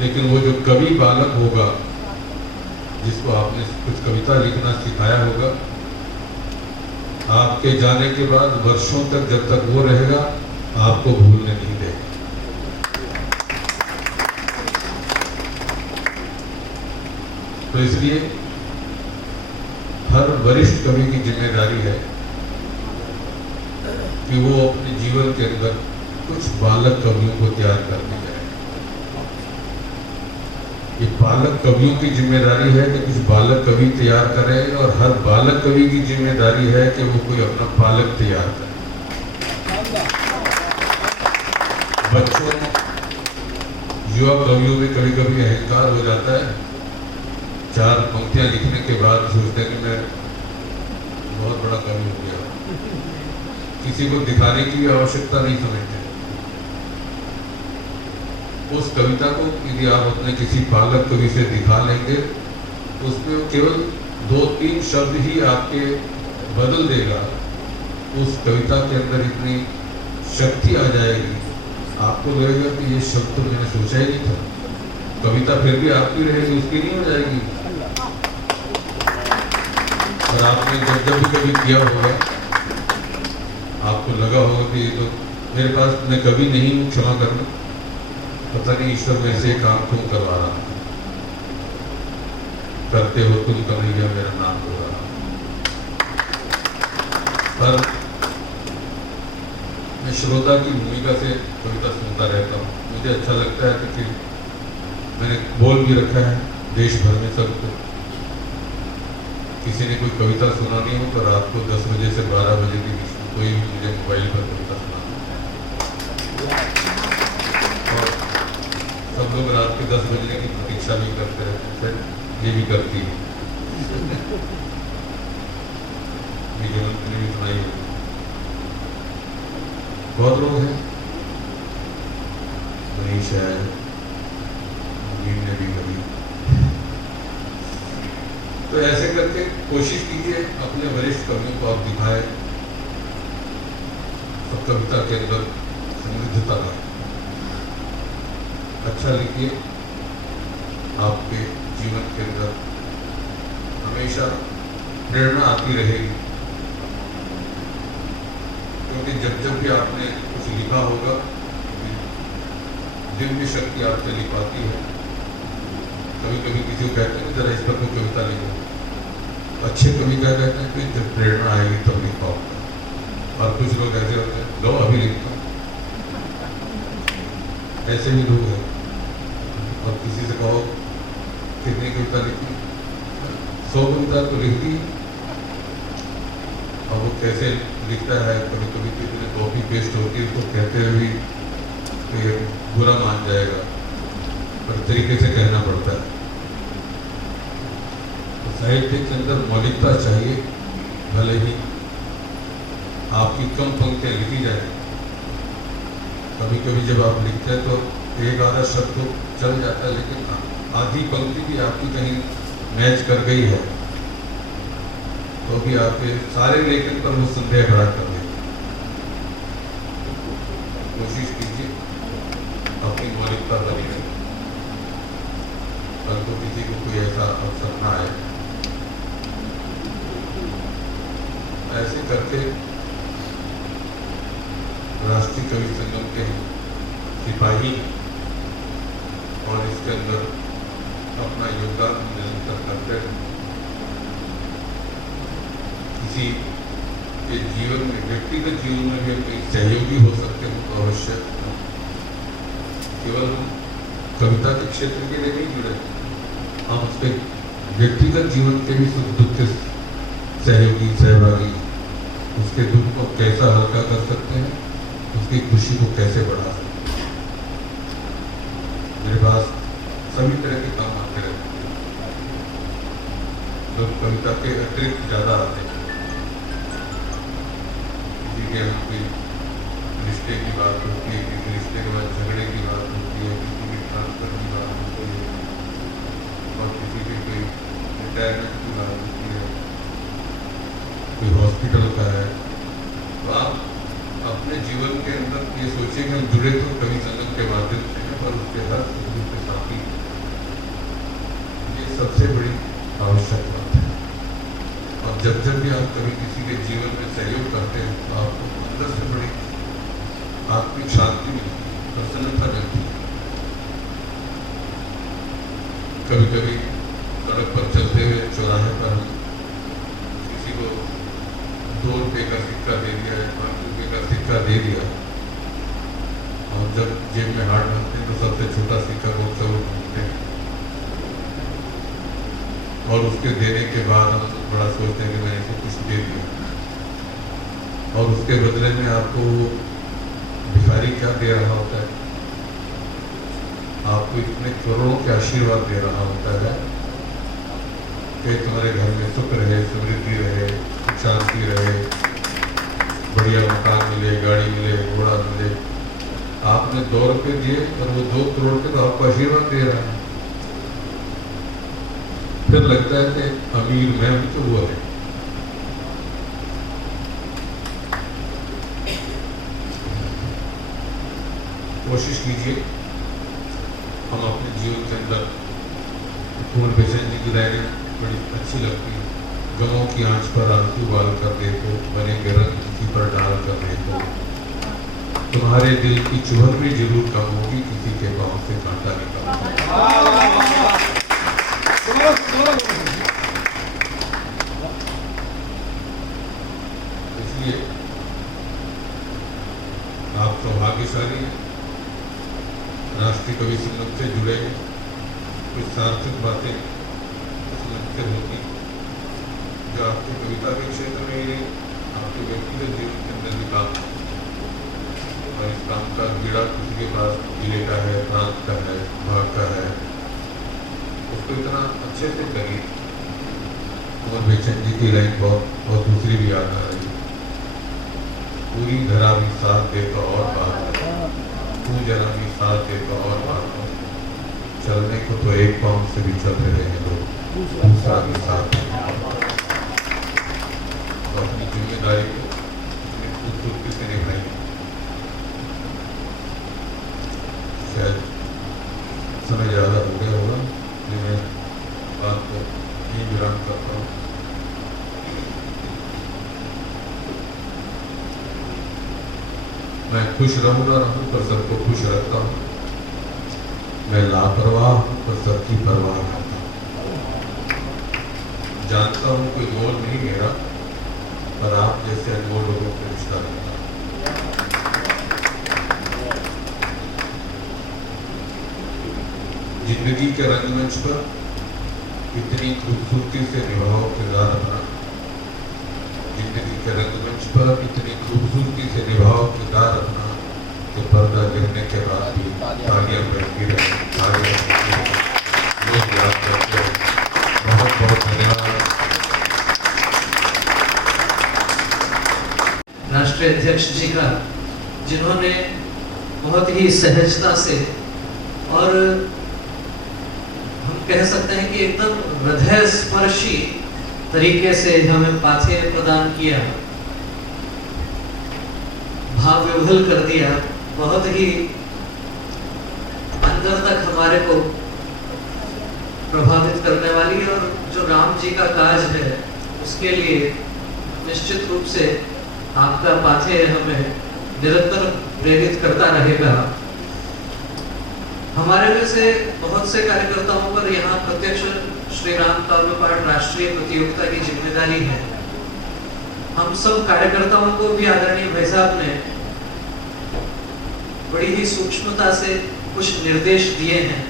लेकिन वो जो कवि बालक होगा जिसको आपने कुछ कविता लिखना सिखाया होगा, आपके जाने के बाद वर्षों तक जब तक वो रहेगा आपको भूलने नहीं देगा। तो इसलिए हर वरिष्ठ कवि की जिम्मेदारी है कि वो अपने जीवन के अंदर कुछ बालक कवियों को तैयार करके जाए। ये बालक कवियों की जिम्मेदारी है कि कुछ बालक कवि तैयार करें और हर बालक कवि की जिम्मेदारी है कि वो कोई अपना पालक तैयार करे। बच्चों, युवा कवियों में कभी कभी अहंकार हो जाता है, 4 पंक्तियां लिखने के बाद सोचते हैं कि मैं बहुत बड़ा कवि हो गया। किसी को दिखाने की भी आवश्यकता नहीं समझते। उस कविता को यदि आप अपने किसी बालक कवि से दिखा लेंगे तो उसमें केवल 2-3 शब्द ही आपके बदल देगा। उस कविता के अंदर इतनी शक्ति आ जाएगी, आपको लगेगा कि ये शब्द तो मैंने सोचा ही नहीं था। कविता फिर भी आपकी रहेगी, उसकी नहीं हो जाएगी। और आपने जब भी कभी किया होगा आपको लगा होगा कि ये तो मेरे पास, मैं कभी नहीं हूँ, क्षमा करना, पता नहीं ईश्वर मेरे से काम क्यों करवा रहा है। करते हो तुम कन्हैया मेरा नाम हो रहा। पर मैं श्रोता की भूमिका से कविता सुनता रहता हूँ। मुझे अच्छा लगता है क्योंकि मैंने बोल भी रखा है देश भर में सबको, किसी ने कोई कविता सुनानी हो तो रात को 10 बजे से 12 बजे के बीच में कोई भी मुझे मोबाइल पर कविता सुनाना। और सब लोग रात के 10 बजने की प्रतीक्षा भी करते रहते हैं, ये भी करती है। जीवन ने भी सुनाई होगी। बहुत लोग हैं, मनीष है, ने भी कभी। तो ऐसे करके कोशिश कीजिए अपने वरिष्ठ कवियों को आप दिखाए, सब कविता के अंदर समृद्धता लाए, अच्छा लिखिए। आपके जीवन के अंदर हमेशा प्रेरणा आती रहेगी, क्योंकि जब भी आपने कुछ लिखा होगा दिव्य शक्ति आपसे लिखाती है। कभी कभी किसी को कहते हैं जरा इस पर कोई कविता लिखो, अच्छे कवि क्या कहते हैं कि जब प्रेरणा आएगी तब लिख पाओगे। और कुछ लोग ऐसे होते हैं, लो अभी लिखता हूँ, ऐसे भी लोग हैं। और किसी से कहो कितनी कविता लिखी, 100 कविता तो लिखती, और वो कैसे लिखता है, कभी कभी कितने कॉपी पेस्ट होती है, उसको कहते हुए भी तो ये बुरा मान जाएगा, पर तरीके से कहना पड़ता है। तो साहित्य के अंदर मौलिकता चाहिए, भले ही आपकी कम पंक्तियां लिखी जाए। कभी कभी जब आप लिखते हैं तो एक आधा शब्द तो चल जाता है, लेकिन आधी पंक्ति भी आपकी कहीं मैच कर गई है तो भी आपके सारे लेखन पर वो संदेह खड़ा कर देगी। कोशिश कीजिए अपनी मौलिकता बनी रहे, कल को किसी को कोई ऐसा अवसर ना आए। ऐसे करके राष्ट्रीय कवि संगम के सिपाही और इसके अंदर अपना योगदान निरंतर करते हैं। किसी के जीवन में, व्यक्तिगत जीवन में भी कोई सहयोगी हो सकते हैं तो अवश्य। केवल हम कविता के क्षेत्र के लिए नहीं जुड़े, हम उसके व्यक्तिगत जीवन के भी सुख दुख के सहयोगी, सहभागी, उसके दुख को कैसा हल्का कर सकते हैं, उसकी खुशी को कैसे बढ़ा सकते हैं। मेरे पास सभी तरह के काम आते रहते हैं, लोग कविता के अतिरिक्त ज्यादा आते हैं। किसी के यहाँ कोई रिश्ते की बात होती है, किसी रिश्ते के बाद झगड़े की बात होती है, किसी की ट्रांसफर की बात होती है और किसी की कोई रिटायरमेंट की बात होती है, कोई हॉस्पिटल का है। तो आप अपने जीवन के अंदर ये सोचिए कि हम जुड़े तो कवि संगम के माध्यम से हैं, पर उसके हर सुख के साथी, ये सबसे बड़ी आवश्यक बात है। और जब भी आप कभी किसी के जीवन में सहयोग करते हैं तो आपको अंदर से बड़ी आत्मिक शांति मिलती है, प्रसन्नता मिलती है। कभी कभी सड़क पर चलते हुए चौराहे पर हम किसी को 2 रुपये का सिक्का दे दिया या 5 रुपये का सिक्का दे दिया, और जब जेब में हाथ डालते हैं तो सबसे छोटा सिक्का को जरूर ढूंढते हैं और उसके देने के बाद हम बड़ा सोचते हैं कि मैंने इसको कुछ दे दिया, और उसके बदले में आपको भिखारी क्या दे रहा होता है, आपको इतने करोड़ों के आशीर्वाद दे रहा होता है कि तुम्हारे घर में सुख रहे, समृद्धि रहे, शांति रहे, बढ़िया मकान मिले, गाड़ी मिले, घोड़ा मिले। आपने 2 रुपये दिए और वो 2 करोड़ के तो आपको आशीर्वाद दे रहा है। फिर लगता है कि अमीर मैं हूं तो वो है। कोशिश कीजिए हम अपने जीवन के अंदर, कुंवर बेचैन जी की लाइनें बड़ी अच्छी लगती है, गमों की आंच पर आंसू बाल कर देखो, बनेंगे रंग किसी पर डाल कर देखो, तुम्हारे दिल की चुभन भी जरूर कम होगी, किसी के पांव से कांटा निकल। इसलिए आप सौभाग्यशाली हैं, राष्ट्रीय कवि संगम से जुड़े हैं। कुछ सार्थक बातें से होती जो आपकी कविता के क्षेत्र में ही आपके व्यक्तिगत जीवन के अंदर भी काम, और इस काम का कीड़ा किसी के पास जिले का है, प्रांत का है, भाग का है, उसको इतना अच्छे से करिए। कुंवर बेचैन जी की लाइन बहुत दूसरी भी याद आ रही है, पूरी धरा भी साथ दे तो और बात है, तू जरा भी साथ दे तो और बात है, चलने को तो एक पाँव से भी चल रहे हैं लोग, दूसरा भी साथ है। तो अपनी जिम्मेदारी को खूबसूरती से निभाइए। शायद समय ज़्यादा हो गया होगा, मैं बात को यहीं विराम करता हूँ। मैं खुश रहूँ ना रहूँ पर सबको खुश रखता हूँ, मैं लापरवाह हूँ पर सबकी परवाह करता हूँ। जानता हूँ कोई गोल नहीं मेरा, पर आप जैसे अनमोल लोगों से रिश्ता रखता हूँ। जिंदगी के रंगमंच पर इतनी खूबसूरती से निभाओ किरदार अपना, जिंदगी के रंगमंच पर इतनी खूबसूरती से निभाओ किरदार अपना, तो पर्दा गिरने के बाद भी तालियां बजती रहे, तालियां बजती रहे। लोग याद करते हैं। बहुत बहुत धन्यवाद। राष्ट्रीय अध्यक्ष जी का, जिन्होंने बहुत ही सहजता से और हम कह सकते हैं कि एकदम हृदय स्पर्शी तरीके से हमें पाथेय प्रदान किया, भाव विभल कर दिया, बहुत ही अंदर तक हमारे को प्रभावित करने वाली। और जो राम जी का काज है उसके लिए निश्चित रूप से आपका पाथेय हमें निरंतर प्रेरित करता रहेगा। हमारे में से बहुत से कार्यकर्ताओं पर यहाँ प्रत्यक्ष श्री राम काव्य पाठ राष्ट्रीय प्रतियोगिता की जिम्मेदारी है। हम सब कार्यकर्ताओं को भी आदरणीय भाई साहब ने बड़ी ही सूक्ष्मता से कुछ निर्देश दिए हैं।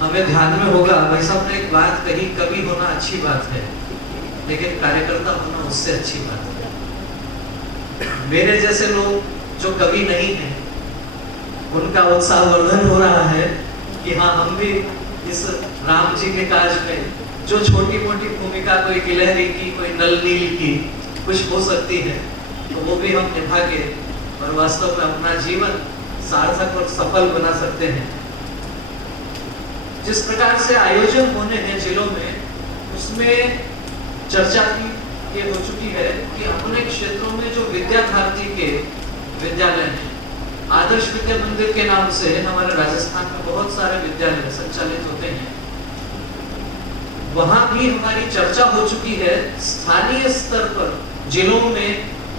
हमें ध्यान में होगा, भाई साहब ने एक बात कही, कवि होना अच्छी बात है लेकिन कार्यकर्ता होना उससे अच्छी बात है। मेरे जैसे लोग जो कवि नहीं हैं उनका उत्साह वर्धन हो रहा है कि हाँ, हम भी इस राम जी के काज में जो छोटी मोटी भूमिका कोई गिलहरी की, कोई नल नील की कुछ हो सकती है तो वो भी हम निभा के और वास्तव में अपना जीवन सार्थक और सफल बना सकते हैं। जिस प्रकार से आयोजन होने हैं जिलों में, उसमें चर्चा की ये हो चुकी है कि अपने क्षेत्रों में जो विद्या भारती के विद्यालय हैं, आदर्श विद्या मंदिर के नाम से हमारे राजस्थान में बहुत सारे विद्यालय संचालित होते हैं, वहां भी हमारी चर्चा हो चुकी है। स्थानीय स्तर पर जिलों में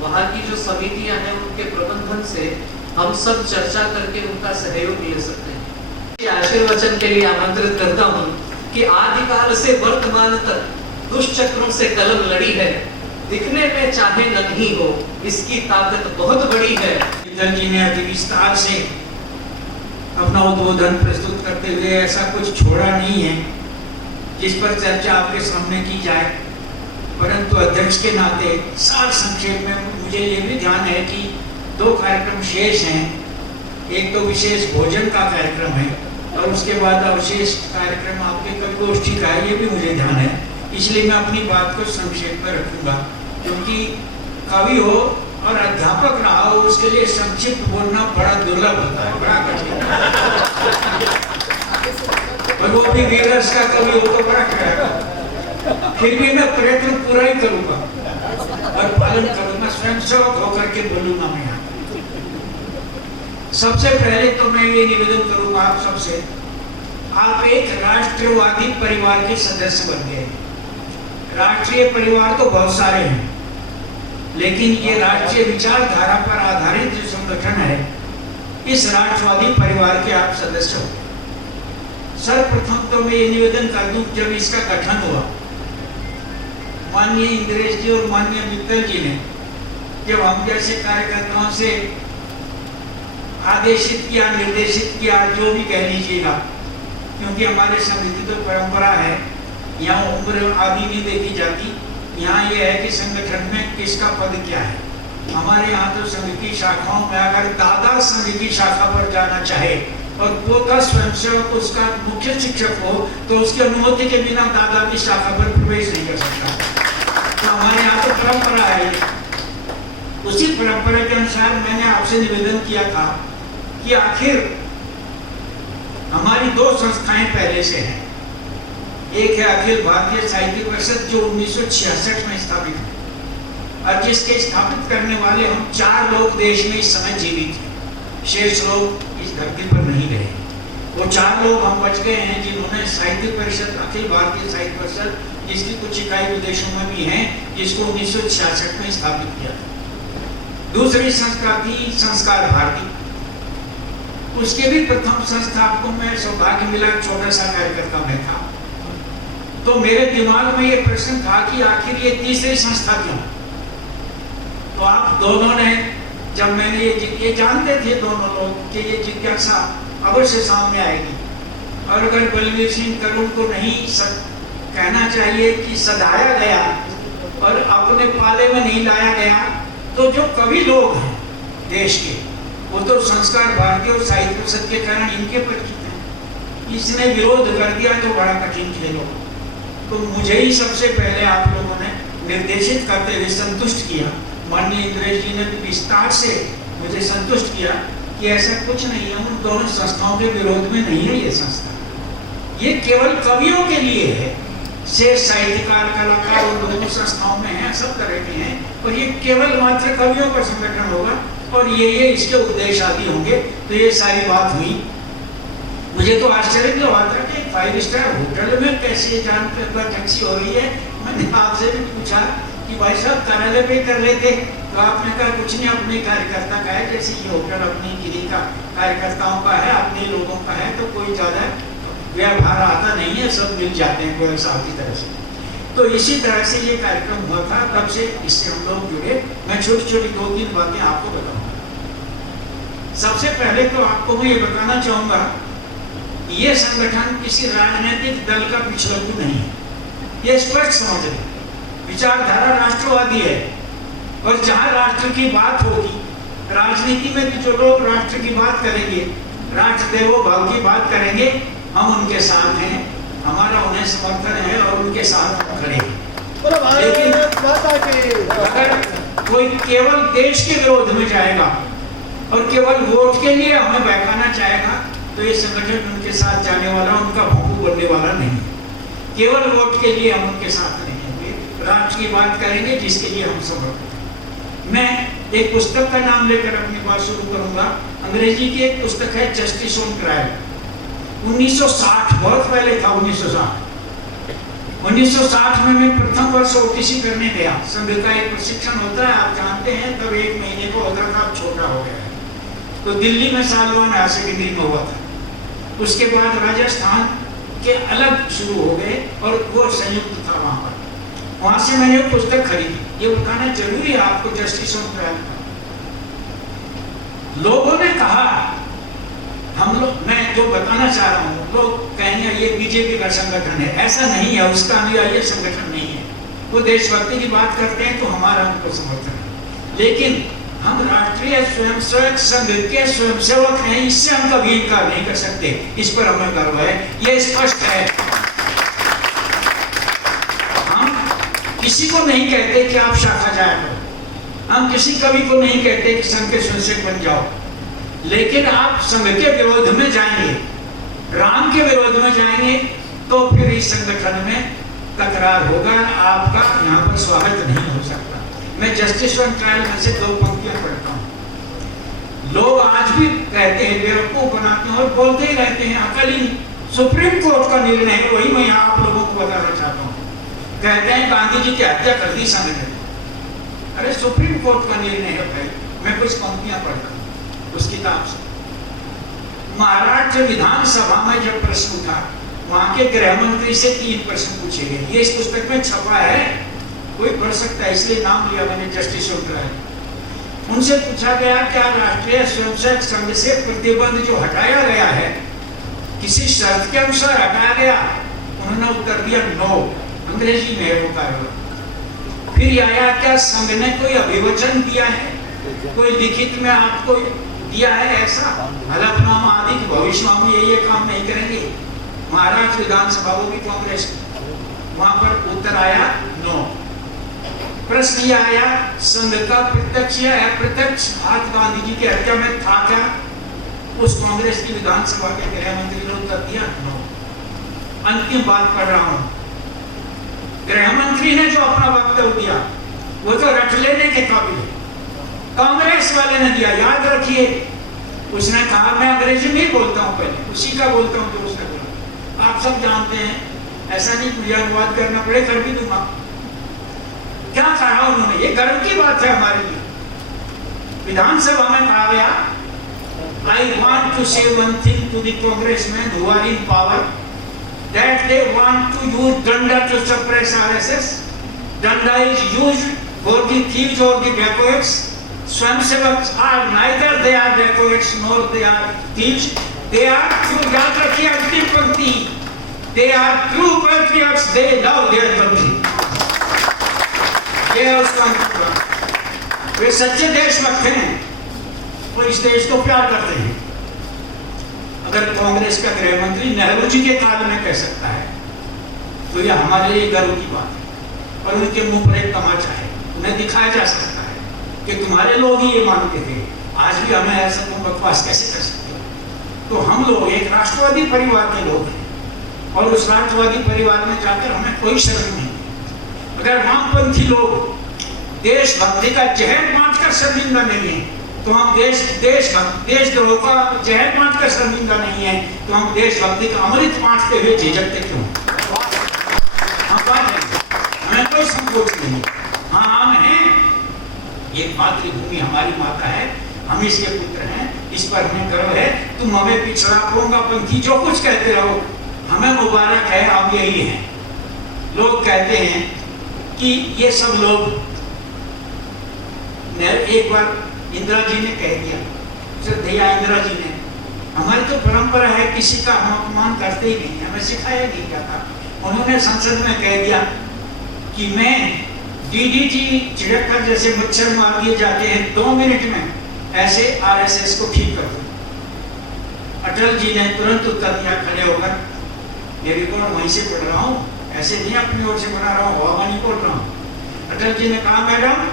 वहां की जो समितियां हैं उनके प्रबंधन से हम सब चर्चा करके उनका सहयोग ले सकते हैं। आशीर्वचन के लिए आमंत्रित करता हूं कि आदिकाल से वर्तमान तक दुष्चक्रों से कलम लड़ी है, दिखने में चाहे नहीं हो, इसकी ताकत बहुत बड़ी है। मित्तल जी ने अति विस्तार से अपना उद्बोधन प्रस्तुत करते हुए ऐसा कुछ छोड़ा नहीं है जिस पर चर्चा आपके सामने की जाए, परंतु अध्यक्ष के नाते सार संक्षेप में मुझे ये भी ध्यान है कि 2 कार्यक्रम शेष हैं। एक तो विशेष भोजन का कार्यक्रम है और उसके बाद अवशेष कार्यक्रम आपके कवि गोष्ठी का है, ये भी मुझे ध्यान है। इसलिए मैं अपनी बात को संक्षेप में रखूंगा, क्योंकि कवि हो और अध्यापक रहा हो उसके लिए संक्षिप्त बोलना बड़ा दुर्लभ होता है, बड़ा कठिन, और वो भी वीररस का कवि हो तो बड़ा कठिन। फिर भी मैं प्रयत्न पूरा ही करूंगा और पालन करूंगा, स्वयंसेवक होकर के बोलूंगा मैं यहाँ। सबसे पहले तो मैं ये निवेदन करूंगा आप सबसे, आप एक राष्ट्रवादी परिवार के सदस्य बन गए। राष्ट्रीय परिवार तो बहुत सारे हैं, लेकिन ये राष्ट्रीय विचारधारा पर आधारित जो संगठन है, इस राष्ट्रवादी परिवार के आप सदस्य हो। सर्वप्रथम तो मैं ये निवेदन कर दूं, जब इसका गठन हुआ, माननीय इंद्रेश जी और माननीय मित्तल जी ने जब हम जैसे कार्यकर्ताओं से आदेशित किया, निर्देशित किया, जो भी कह लीजिएगा, क्योंकि हमारे संघ की तो परंपरा है, यहाँ उम्र आदि नहीं देखी जाती। यहाँ ये है कि संगठन में किसका पद क्या है। हमारे यहाँ तो संघ की शाखाओं में अगर दादा संघ की शाखा पर जाना चाहे और पोता स्वयंसेवक उसका मुख्य शिक्षक हो तो उसकी अनुमति के बिना दादा की शाखा पर प्रवेश नहीं कर सकता। तो हमारे यहाँ तो परंपरा है। उसी परंपरा के अनुसार मैंने आपसे निवेदन किया था कि आखिर हमारी 2 संस्थाएं पहले से हैं। एक है अखिल भारतीय साहित्य परिषद, जो 1966 में स्थापित है और जिसके स्थापित करने वाले हम 4 लोग देश में इस समय जीवित हैं। शेष लोग इस धरती पर नहीं रहे। वो 4 लोग हम बच गए हैं जिन्होंने साहित्य परिषद, अखिल भारतीय साहित्य परिषद, जिसकी कुछ इकाई विदेशों में भी हैं, जिसको 1966 में स्थापित किया था। दूसरी संस्था थी संस्कार भारती, उसके भी प्रथम संस्थापक को मैं सौभाग्य मिला, छोटा सा कार्यकर्ता मैं था। तो मेरे दिमाग में ये प्रश्न था कि आखिर ये तीसरी संस्था क्यों। तो आप दोनों ने, जब मैंने ये जानते थे दोनों लोग कि ये जिज्ञासा अवश्य सामने आएगी, और अगर बलवीर सिंह करुण को नहीं कहना चाहिए कि सधाया गया और अपने पाले में नहीं लाया गया, तो जो कवि लोग हैं देश के, वो तो संस्कार भारती और साहित्य परिषद के कारण इनके परिचित हैं। इसने विरोध कर दिया तो बड़ा कठिन खेल हो। तो मुझे ही सबसे पहले आप लोगों ने निर्देशित करते हुए संतुष्ट किया, माननीय इंद्रेश जी ने विस्तार से मुझे संतुष्ट किया कि ऐसा कुछ नहीं है, उन दोनों संस्थाओं के विरोध में नहीं है ये संस्था। ये केवल कवियों के लिए है। शेष साहित्यकार, कलाकार उन दोनों संस्थाओं में हैं, सब तरह के हैं, और ये केवल मात्र कवियों का संगठन होगा और ये इसके उद्देश्य आदि होंगे। तो ये सारी बात हुई। मुझे तो आश्चर्य भी हुआ था कि 5 स्टार होटल में कैसे जान पर टैक्सी हो रही है। मैंने आपसे भी पूछा कि भाई साहब कार्यालय पे कर लेते, तो आपने कहा कुछ नहीं, अपने कार्यकर्ता का है, जैसे ये होटल अपनी गिरी का कार्यकर्ताओं का है, अपने लोगों का है, तो कोई ज़्यादा व्यवहार आता नहीं है, सब मिल जाते हैं कोई साथ की तरह से। तो इसी तरह से ये कार्यक्रम हुआ था, तब से इससे हम लोग जुड़े। मैं छोटी छोटी 2-3 बातें आपको बताऊंगा। सबसे पहले तो आपको मैं ये बताना चाहूँगा, ये संगठन किसी राजनीतिक दल का पिछड़कू नहीं है, ये स्पष्ट समझ लें। विचारधारा राष्ट्रवादी है, और जहाँ राष्ट्र की बात होगी, राजनीति में भी जो लोग राष्ट्र की बात करेंगे, राष्ट्र देवो भव की बात करेंगे, हम उनके साथ हैं, हमारा उन्हें समर्थन है और उनके साथ खड़े हैं। लेकिन अगर कोई केवल देश के विरोध में जाएगा और केवल वोट के लिए हमें बहकाना चाहेगा, तो ये संगठन उनके साथ जाने वाला, उनका भोंपू बनने वाला नहीं। केवल वोट के लिए हम उनके साथ नहीं होंगे, राष्ट्र की बात करेंगे जिसके लिए हम समर्पित हैं। मैं एक पुस्तक का नाम लेकर अपनी बात शुरू करूंगा। अंग्रेजी की एक पुस्तक है जस्टिस ऑन ट्रायल, 1960, बहुत पहले था 1960 में मैं प्रथम वर्ष ओटीसी करने गया। संघ का एक प्रशिक्षण होता है, आप जानते हैं, तब 1 महीने को होता था, अब छोटा हो गया है। तो दिल्ली में सालवान हायर सेकेंडरी में हुआ था। उसके बाद राजस्थान के अलग शुरू हो गए और वो संयुक्त था वहां पर। वहां से मैंने वो पुस्तक खरीदी। ये बताना जरूरी है आपको, जस्टिस ऑन ट्रायल। लोगों ने कहा, हम लोग, मैं जो बताना चाह रहा हूँ, लोग कहेंगे ये बीजेपी का संगठन है, ऐसा नहीं है, उसका अनुयायी संगठन नहीं है। वो देशभक्ति की बात करते हैं तो हमारा उनको समर्थन है, लेकिन हम राष्ट्रीय स्वयंसेवक संघ के स्वयंसेवक हैं, इससे हम कभी इनकार नहीं कर सकते, इस पर हमें गर्व है, ये स्पष्ट है। हम किसी को नहीं कहते कि आप शाखा जाया करो, हम किसी कवि को नहीं कहते कि संघ के स्वयंसेवक बन जाओ, लेकिन आप संघ के विरोध में जाएंगे, राम के विरोध में जाएंगे, तो फिर इस संगठन में तकरार होगा, आपका यहाँ पर स्वागत नहीं हो सकता। मैं जस्टिस ऑन ट्रायल में से 2 पंक्तियां पढ़ता हूँ। लोग आज भी कहते हैं, बेवकूफ बनाते हैं और बोलते ही रहते हैं, अकल ही सुप्रीम कोर्ट का निर्णय है, वही मैं यहाँ आप लोगों को बताना चाहता हूँ। कहते हैं गांधी जी की हत्या कर दी संघ ने। अरे सुप्रीम कोर्ट का निर्णय है भाई। मैं कुछ पंक्तियां पढ़ता हूँ उस किताब से। महाराष्ट्र विधानसभा में जब प्रश्न उठा, वहां के गृह मंत्री से 3 प्रश्न पूछे गए। ये इस पुस्तक में छपा है, कोई पढ़ सकता है, इसलिए नाम लिया मैंने, जस्टिस ऑन ट्रायल। उनसे पूछा गया, क्या राष्ट्रीय स्वयंसेवक संघ से प्रतिबंध जो हटाया गया है किसी शर्त के अनुसार हटाया गया? उन्होंने उत्तर दिया नो, अंग्रेजी में है वो कार्रवाई। फिर आया, क्या संघ ने कोई अभिवचन दिया है, कोई लिखित में आपको दिया है ऐसा हलफनामा आदि कि भविष्य में हम ये काम नहीं करेंगे? महाराष्ट्र विधानसभा वो भी कांग्रेस, वहां पर उत्तर आया नो। प्रश्न यह आया, संघ का प्रत्यक्ष या अप्रत्यक्ष हाथ गांधी जी की हत्या में था क्या? उस कांग्रेस की विधानसभा के गृह मंत्री ने उत्तर दिया नो। अंतिम बात पढ़ रहा हूं, गृह मंत्री ने जो अपना वक्तव्य दिया वो तो रट लेने के काबिल है, कांग्रेस वाले ने दिया, याद रखिए। उसने कहा, मैं अंग्रेजी नहीं बोलता हूं, पहले उसी का बोलता हूं जो उसने बोला। आप सब जानते हैं, ऐसा नहीं मुझे अनुवाद करना पड़े, कर भी दूंगा। क्या कहा उन्होंने? ये गर्व की बात है हमारे लिए। विधानसभा में कहा गया, I want to say one thing to the congressman who are in power, that they want to use danda to suppress RSS. Danda is used for the thieves और the backwards. Swayamsevak are neither they are backwards nor they are thieves, they are true. याद रखिए अंतिम पंक्ति, they are true patriots, they love their country. ये है उसका अंतिम। वे सच्चे देशभक्त हैं और इस देश को प्यार करते हैं। अगर कांग्रेस का गृह मंत्री नेहरू जी के काल में कह सकता है तो यह हमारे लिए गर्व की बात है। और उनके मुंह पर एक तमाचा है, उन्हें दिखाया जा सकता है कि तुम्हारे लोग ही ये मानते थे, आज भी हमें ऐसा तुम बकवास कैसे कर सकते हो? तो हम लोग एक राष्ट्रवादी परिवार के लोग हैं और उस राष्ट्रवादी परिवार में जाकर हमें कोई शर्म नहीं। अगर वामपंथी लोग देशभक्ति का जहर बांटकर शर्मिंदा नहीं है तो हम देशद्रोह का जहर बांटकर शर्मिंदा नहीं है तो हम देशभक्ति का अमृत बांटते हुए झिझकते क्यों? हम हमें कोई संकोच नहीं। हाँ, हम हैं, ये मातृभूमि हमारी माता है, हम इसके पुत्र हैं, इस पर हमें गर्व है। तुम हमें पिछड़ा पोंगा पंथी जो कुछ कहते रहो, हमें मुबारक है, अब यही है। लोग कहते हैं कि ये सब लोग, एक बार इंदिरा जी ने कह दिया, श्रद्धेया इंदिरा जी ने, हमारी तो परंपरा है किसी का हम अपमान करते ही नहीं, हमें सिखाया नहीं जाता। उन्होंने संसद में कह दिया कि मैं डीडीटी छिड़क कर जैसे मच्छर मार दिए जाते हैं 2 मिनट में, ऐसे आरएसएस को ठीक कर दूं। अटल जी ने तुरंत उत्तर दिया खड़े होकर, ये रिकॉर्ड वहीं से पढ़ रहा हूँ, ऐसे नहीं अपनी ओर से बना रहा हूँ, हवा नहीं बोल रहा हूँ। अटल जी ने कहा, मैडम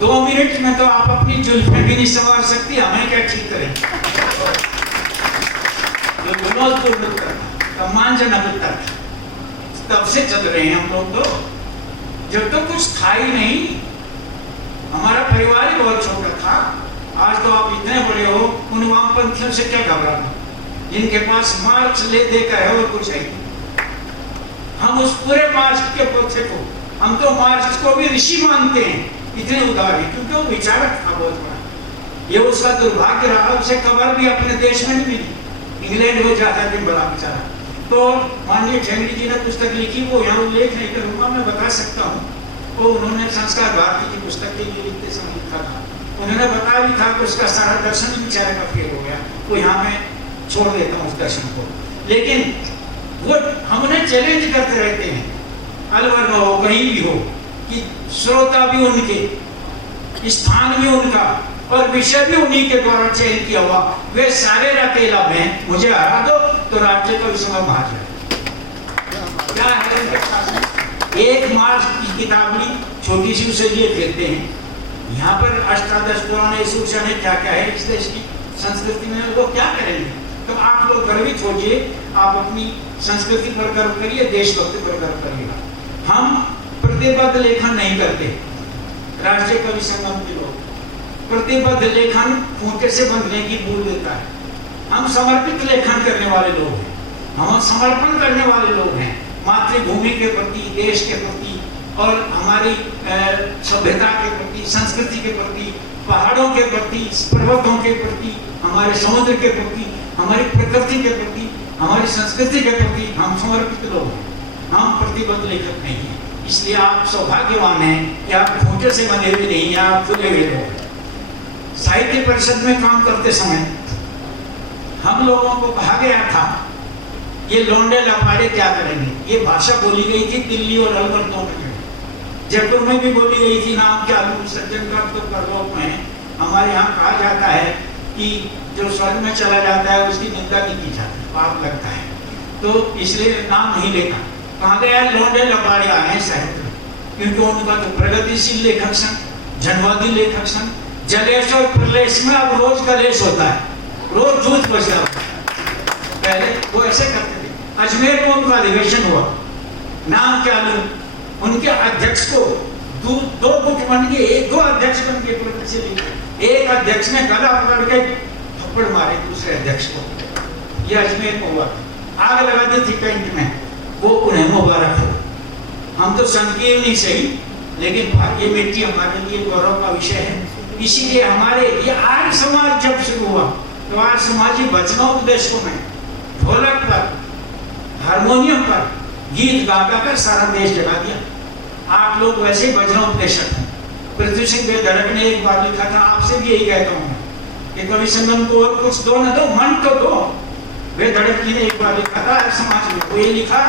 2 मिनट में तो आप अपनी जुल्फें भी नहीं संवार सकती, हमें क्या ठीक करें? तो विनोदपूर्ण उत्तर, सम्मानजनक उत्तर, तब से चल रहे हैं हम लोग। तो जब तो कुछ था ही नहीं, हमारा परिवार ही बहुत छोटा था। आज तो आप इतने बड़े हो, उन वामपंथियों से क्या घबराना, जिनके पास मार्क्स ले देकर है और कुछ है। हम उस पूरे मार्क्स के पोथे को, हम तो मार्क्स को भी ऋषि मानते हैं, इतने उदार है, क्योंकि वो विचारक था बहुत बड़ा। ये उसका दुर्भाग्य रहा, उसे खबर भी अपने देश में नहीं मिली, इंग्लैंड हो जाता है बड़ा बेचारा। तो माननीय ठेंगड़ी जी ने पुस्तक लिखी, वो यहाँ उल्लेख नहीं करूँगा, मैं बता सकता हूँ। वो उन्होंने संस्कार भारती की पुस्तक के लिए लिखते समय लिखा था। उन्होंने बताया भी था कि उसका सारा दर्शन ही बेचारे का फेल हो गया। वो यहाँ मैं छोड़ देता हूँ उस दर्शन को, लेकिन वो हम उन्हें चैलेंज करते रहते हैं, अलवर में हो कहीं भी हो, कि श्रोता भी उनके, स्थान भी उनका और विषय भी उन्हीं के द्वारा चयन किया हुआ। वे सारे रकेला में मुझे हरा दो तो राज्य का विषय बाहर जाए। क्या है उनके पास? एक मार्च की किताब ली, छोटी सी, उसे लिए फिरते हैं। यहाँ पर अष्टादश पुराण सूचना है, क्या क्या है इस देश की संस्कृति में, वो क्या करेंगे? तो आप लोग गर्वित होइए, आप अपनी संस्कृति पर गर्व करिए, देशभक्ति पर गर्व करिएगा। हम प्रतिबद्ध लेखन नहीं करते, राष्ट्रीय कवि संगम के लोग प्रतिबद्ध लेखन खूंटे से बंधने की भूल देता है। हम समर्पित लेखन करने वाले लोग हैं, हम समर्पण करने वाले लोग हैं मातृभूमि के प्रति, देश के प्रति और हमारी सभ्यता के प्रति, संस्कृति के प्रति, पहाड़ों के प्रति, पर्वतों के प्रति, हमारे समुद्र के प्रति, हमारी प्रकृति के प्रति, हमारी संस्कृति के प्रति हम समर्पित लोग हैं। हम प्रतिबद्ध लेखक नहीं हैं। इसलिए आप सौभाग्यवान हैं कि आप खूंटे से बंधे हुए नहीं हैं, आप खुले हुए लोग। साहित्य परिषद में काम करते समय हम लोगों को कहा गया था, ये लौंडे लपाड़े क्या करेंगे। ये भाषा बोली गई थी दिल्ली और अलवर दोनों में, जयपुर में भी बोली गई थी। नाम के आलू सज्जन का तो परलोक में हमारे यहाँ कहा जाता है कि जो स्वर्ग में चला जाता है उसकी निंदा नहीं की जाती, पाप लगता है, तो इसलिए नाम नहीं लेता। कहा गया लौंडे लपाड़े आए साहित्य, क्योंकि उनका तो प्रगतिशील लेखक सन, जनवादी लेखक सन, जलेश और प्रलेश में अब रोज कलेश होता है, रोज जूझ बजता होता है। पहले वो ऐसे करते थे। अजमेर में उनका अधिवेशन हुआ, नाम क्या लूं, उनके अध्यक्ष को दो गुट बन गए, दो अध्यक्ष बन गए प्रगतिशील। एक अध्यक्ष ने गला पकड़ के थप्पड़ मारे दूसरे अध्यक्ष को। ये अजमेर में हुआ, आग लगा दी थी पेंट में, वो उन्हें मुबारक हो। हम तो संकीर्ण नहीं सही, लेकिन ये मिट्टी हमारे लिए गौरव का विषय है। इसीलिए हमारे ये आर्य समाज जब शुरू हुआ तो आर्य समाजी वचनोपदेशों में ढोलक पर, हारमोनियम पर गीत गा कर सारा देश जगा दिया। आप लोग वैसे ही वचनोपदेशक हैं। पृथ्वी सिंह बेधड़क ने एक बार लिखा था, आपसे भी यही कहता हूँ कि कवि संगम को और कुछ दो न दो, मन तो दो। बेधड़क जी ने एक बार लिखा था समाज में, वो ये लिखा,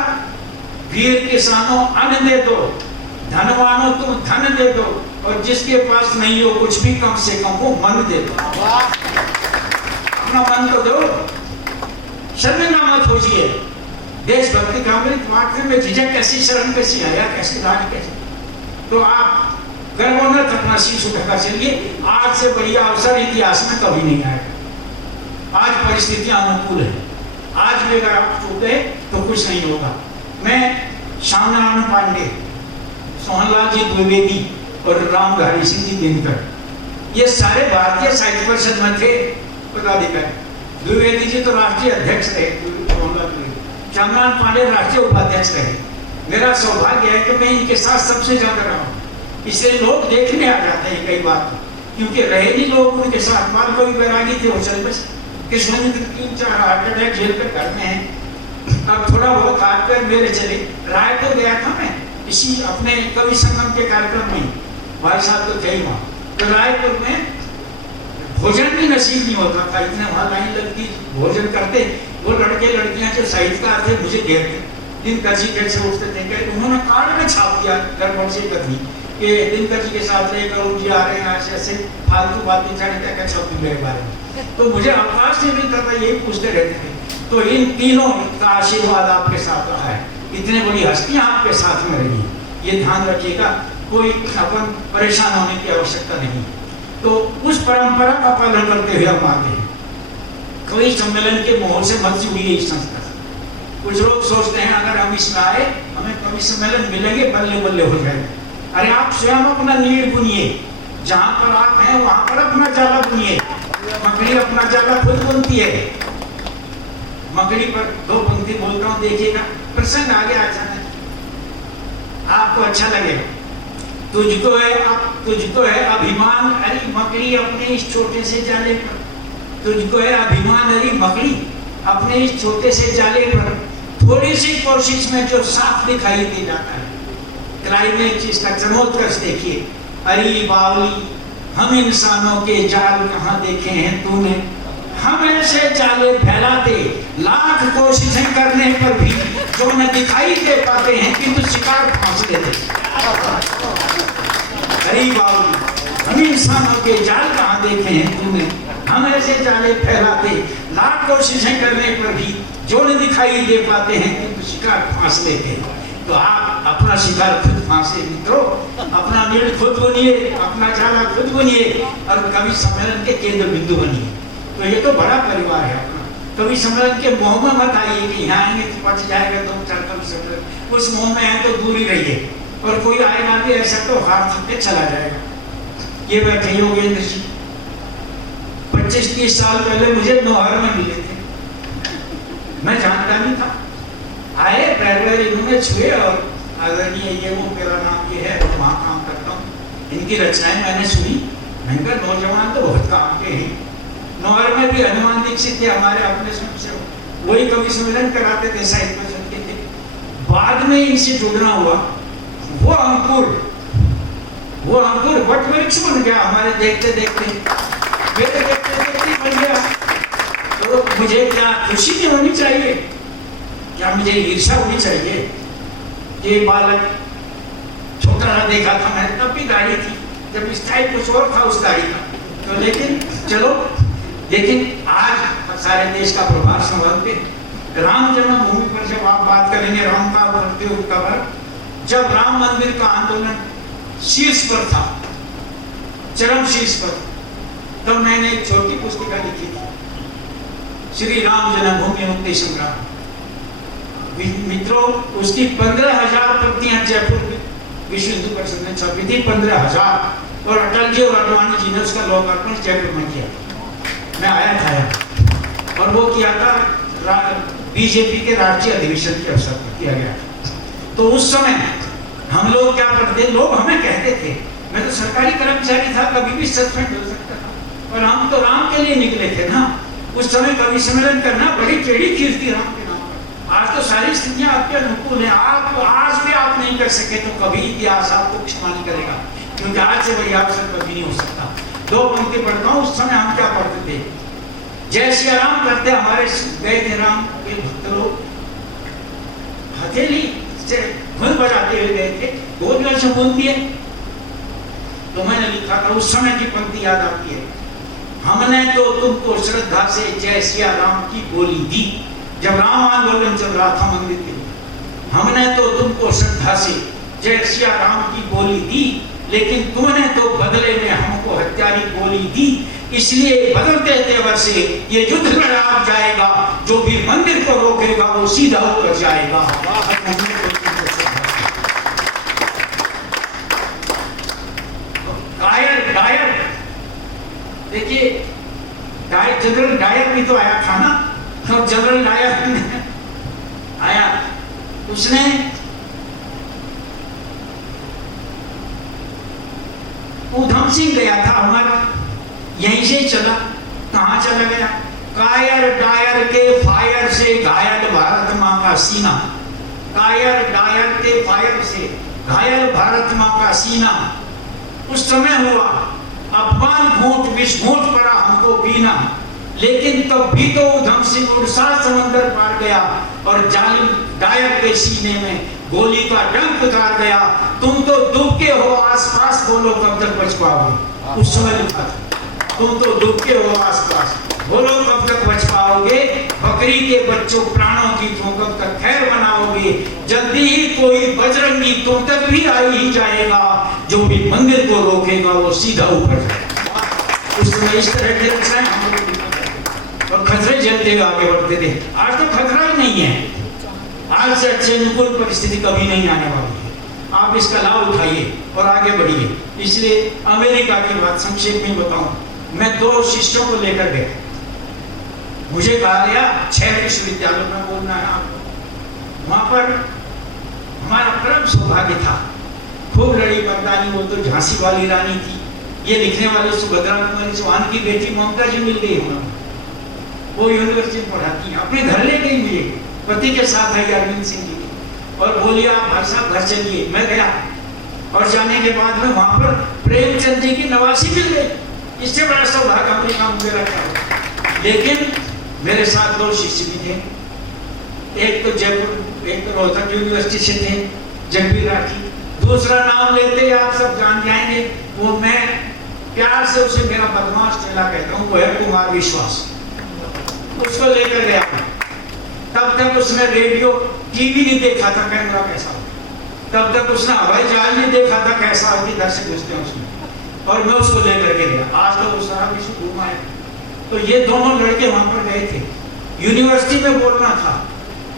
वीर किसानों अन्न दे दो, धनवानों तुम धन दे दो, और जिसके पास नहीं हो कुछ भी कम से कम वो मन दे दो। अपना मन तो दो, शर्मिंदा मत होइए। देशभक्ति का अमृत बांटने में झिझक कैसी, शर्म कैसी, हया कैसी, लाज कैसी। तो आप गर्वोन्नत अपना शीश उठाकर चलिए। आज से बढ़िया अवसर इतिहास में कभी नहीं आएगा। आज परिस्थितियां अनुकूल है। आज भी अगर आप चूक गए तो कुछ नहीं होगा। मैं श्यामनारायण पांडे, सोहनलाल जी द्विवेदी और रामधारी सिंह जी दिनकर, ये सारे भारतीय साहित्य परिषद में थे पदाधिकारी। द्विवेदी जी तो राष्ट्रीय अध्यक्ष रहे, श्यामनारायण पांडे राष्ट्रीय उपाध्यक्ष रहे। मेरा सौभाग्य है कि मैं इनके साथ सबसे ज्यादा रहा हूँ, इसलिए लोग देखने आ जाते हैं कई बार, क्योंकि रहे नहीं लोग उनके साथ। मान कोई बैरागी थे, वो चल बस कृष्णमित्र 3-4 हार्ट अटैक झेल कर घर में है। अब थोड़ा बहुत हाथ पैर मेरे चले। रायपुर गया था मैं इसी अपने कवि संगम के कार्यक्रम में, भाई साहब तो थे ही वहाँ। तो रायपुर में भोजन भी नसीब नहीं होता था, इतने वहाँ लाइन लगती, भोजन करते। वो लड़के लड़कियां जो साहित्यकार थे मुझे घेरते, दिनकर जी कैसे उठते थे, उन्होंने कार्ड में छाप दिया गड़बड़ से कभी कि दिनकर जी के साथ रहे करुण जी आ रहे हैं, ऐसे ऐसे फालतू बातें जाने क्या छापी मेरे बारे में। तो मुझे अवकाश नहीं मिलता था, यही पूछते रहते थे। तो इन तीनों का आशीर्वाद आपके साथ रहा है, इतने बड़ी हस्तियां आपके साथ में रही, ये ध्यान रखिएगा। कोई अपन परेशान होने की आवश्यकता नहीं। तो उस परंपरा का पालन करते हुए हम आते हैं। कवि सम्मेलन के माहौल से मत जुड़ी है इस संस्था से। कुछ लोग सोचते हैं अगर हम इसमें आए हमें कवि सम्मेलन मिलेंगे, बल्ले बल्ले हो जाएगा। अरे आप स्वयं अपना नीड़ बुनिए, जहां पर आप हैं वहां पर अपना जाला बुनिए। मकड़ी अपना जाला खुद बुनती है। मकड़ी पर 2 पंक्ति बोलता हूँ, देखिएगा, प्रसंग आगे आ जाना, आपको अच्छा लगेगा। तुझको है अभिमान अरे मकड़ी अपने इस छोटे से जाले पर, तुझको है अभिमान अरे मकड़ी अपने इस छोटे से जाले पर, थोड़ी सी कोशिश में जो साफ दिखाई दे जाता है। क्लाइमेक्स इसका चमत्कार देखिए, अरे बावली हम इंसानों के जाल कहाँ देखे हैं तूने, हम ऐसे जाले फैलाते लाख कोशिशें करने पर भी जो न दिखाई दे पाते हैं किंतु शिकार फांस लेते। अरे बाबू हम इंसानों के जाल कहाँ देखे हैं तूने, हम ऐसे जाले फैलाते लाख कोशिशें करने पर भी जो न दिखाई दे पाते हैं किंतु शिकार फांस लेते हैं। तो आप अपना शिकार खुद फांसे मित्रों, अपना नीड़ खुद बनिए, अपना जाला खुद बनिए और कवि सम्मेलन के केंद्र बिंदु बनिए। तो ये तो बड़ा परिवार है अपना। कवि सम्मेलन के मोह में मत आइए कि यहाँ आएंगे तो बच जाएगा 2-4 कवि सम्मेलन, उस मोह में है तो दूर ही रहिए। और कोई आएगा भी ऐसा तो हाथ थक चला जाएगा। ये बैठे योगेंद्र जी 25-30 साल पहले मुझे नौहर में मिले थे, मैं जानता नहीं था। आए पैर इन्होंने छुए और आदरणीय ये वो मेरा नाम ये है और वहाँ काम करता हूँ, इनकी रचनाएं मैंने सुनी। मैंने कहा नौजवान तो बहुत काम के हैं। नौहर में भी हनुमान दीक्षित थे हमारे अपने स्वयं, वही कवि सम्मेलन कराते थे, साहित्य परिषद के थे। बाद में इनसे जुड़ना हुआ, वो अंकुर वट वृक्ष बन गया हमारे देखते देखते बन गया। तो मुझे क्या खुशी नहीं होनी चाहिए, क्या मुझे ईर्ष्या होनी चाहिए? ये बालक छोटा सा देखा था मैंने, तब भी दाढ़ी थी, जब स्टाइल कुछ और था उस दाढ़ी का। तो लेकिन चलो, लेकिन आज सारे देश का प्रभार संभालते। राम जन्मभूमि पर जब आप बात करेंगे, राम का प्रत्युग कवर, जब राम मंदिर का आंदोलन शीर्ष पर था, चरम शीर्ष पर, तब मैंने एक छोटी पुस्तिका लिखी थी, श्री राम जन्मभूमि मुक्ति संग्राम। मित्रों, उसकी 15,000 प्रतियां जयपुर विश्व हिंदू परिषद ने छपी थी, 15,000। और अटल जी और अडवाणी जी ने उसका लोकार्पण जयपुर में किया। मैं आया था और वो किया था बीजेपी के राष्ट्रीय अधिवेशन के अवसर पर किया गया। तो उस समय हम लोग क्या करते, लोग हमें कहते थे, मैं तो सरकारी कर्मचारी था, कभी भी सस्पेंड हो सकता था, और हम तो राम के लिए निकले थे ना। उस समय कवि सम्मेलन करना बड़ी टेढ़ी चीज थी राम के नाम पर। आज तो सारी स्थितियां आपके अनुकूल है, आप आज भी आप नहीं कर सके तो कभी इतिहास आपको क्षमा नहीं करेगा, क्योंकि आज से बढ़िया अवसर कभी नहीं हो सकता। 2 पंक्ति पढ़ता हूँ, उस समय हम क्या पढ़ते थे, जय सिया राम करते हमारे गए थे राम के भक्त लोग, हथेली से धुन बजाते हुए गए थे, गोद से बोलती है। तो मैंने लिखा था, उस समय की पंक्ति याद आती है, हमने तो तुमको श्रद्धा से जय सिया राम की बोली दी, जब राम आंदोलन चल रहा था मंदिर के लिए। हमने तो तुमको श्रद्धा से जय सिया राम की बोली दी, लेकिन तुमने तो बदले में हमको हत्यारी गोली दी, इसलिए बदलते तेवर से ये युद्ध लड़ा जाएगा, जो भी मंदिर को रोकेगा वो सीधा होकर जाएगा। डायर देखिए, जनरल डायर भी तो आया था ना, तो जनरल डायर आया, उसने उधम सिंह गया था हमारा, यहीं से चला, कहां चला गया? कायर डायर के फायर से घायल भारत मां का सीना, कायर डायर के फायर से घायल भारत मां का सीना। उस समय हुआ अफगान घूंट विस्फोट पड़ा हमको पीना, लेकिन तब भी तो उधम सिंह उड़सा समंदर पार गया और जालिम डायर के सीने में गोली का डंक उतार गया। तुम तो डूब के हो आसपास, बोलो कब तक बच पाओगे? उस समय लिखा था, तुम तो डूब के हो आसपास, बोलो कब तक बच पाओगे? बकरी के बच्चों प्राणों की तुम कब तक खैर बनाओगे? जल्दी ही कोई बजरंगी तुम तक भी आ ही जाएगा, जो भी मंदिर को रोकेगा वो सीधा ऊपर जाएगा। उस समय इस तरह के और खतरे झेलते हुए आगे बढ़ते थे। आज तो खतरा ही नहीं है, आज से अच्छे अनुकूल परिस्थिति कभी नहीं आने वाली है। आप इसका लाभ उठाइए और आगे बढ़िए। इसलिए अमेरिका की बात संक्षेप में बताऊं, मैं 2 शिष्यों को लेकर गया, मुझे कहा गया 6 विश्वविद्यालयों में बोलना है आपको। वहां पर हमारा परम सौभाग्य था, खूब लड़ी मर्दानी, वो तो झांसी वाली रानी थी। ये लिखने वाले सुभद्रा कुमारी चौहान की बेटी ममता जी मिल गई हमें, वो यूनिवर्सिटी में पढ़ाती है, अपने घर ले गई मुझे, पति के साथ आई अरविंद सिंह जी, और बोली आप भाई साहब घर चलिए। मैं गया और जाने के बाद में वहां पर प्रेमचंद जी की नवासी मिल गई। इससे बड़ा सौभाग्य अमेरिका में मेरा था। लेकिन मेरे साथ 2 शिष्य भी थे, एक तो जयपुर, एक तो रोहतक यूनिवर्सिटी से थे, जगबीर राठी। दूसरा नाम लेते आप सब जान जाएंगे, वो मैं प्यार से उसे मेरा बदमाश चेला कहता हूँ, वो है कुमार विश्वास। उसको लेकर गया, तब तक उसने रेडियो टीवी नहीं देखा था कैमरा कैसा हो, तब तक उसने हवाई जहाज नहीं देखा था कैसा होगी, इधर से घुसते हैं उसमें, और मैं उसको लेकर के गया। आज तो वो सारा विश्व घूमा है। तो ये दोनों लड़के वहां पर गए थे, यूनिवर्सिटी में बोलना था,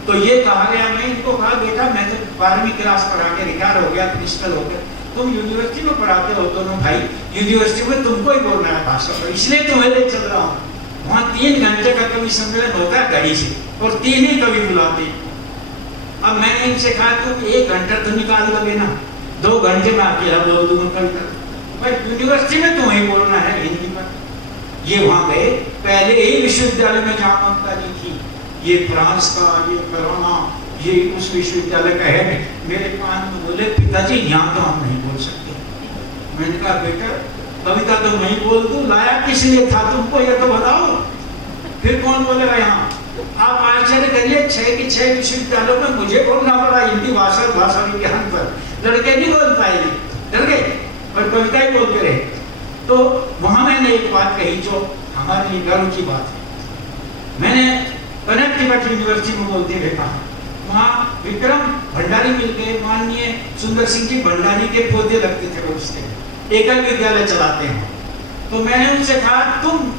तो ये कहा गया, मैं इनको कहा बेटा मैं तो 12वीं क्लास पढ़ा के रिटायर हो गया, प्रिंसिपल हो गया, तुम यूनिवर्सिटी में पढ़ाते हो दोनों भाई, यूनिवर्सिटी में तुमको ही बोलना है भाषा, इसलिए तुम्हें ले चल रहा हूँ। वहाँ 3 घंटे का कवि सम्मेलन होता है घड़ी से, और 3 ही कवि बुलाते हैं। अब मैंने इनसे कहा तुम 1 घंटा तो निकाल दोगे ना, 2 घंटे में अकेला बोल दूंगा कविता, भाई यूनिवर्सिटी में तुम्हें बोलना है हिंदी पर। ये वहाँ गए, पहले ही विश्वविद्यालय में जहाँ ममता जी थी, ये फ्रांस का, ये फलाना, ये उस विश्वविद्यालय का है, मेरे कान में बोले पिताजी यहाँ तो हम नहीं बोल सकते। मैंने कहा बेटा कविता तो मैं बोल दूं, लाया किस लिए था तुमको ये तो बताओ। फिर कौन बोलेगा यहाँ? आप आश्चर्य करिए, 6 के 6 विश्वविद्यालयों में मुझे बोलना पड़ा हिंदी भाषा, भाषा विज्ञान पर। लड़के नहीं बोल पाए, डर गए, पर कविता ही बोलते रहे। तो वहां मैंने एक बात कही जो हमारे लिए गर्व की बात है। मैंने कनेक्टिकट यूनिवर्सिटी में बोलते हुए कहा, वहाँ विक्रम भंडारी मिल गए, माननीय सुंदर सिंह जी भंडारी के पौधे लगते थे, उससे एकल विद्यालय चलाते हैं। तो मैंने उनसे कहा तुम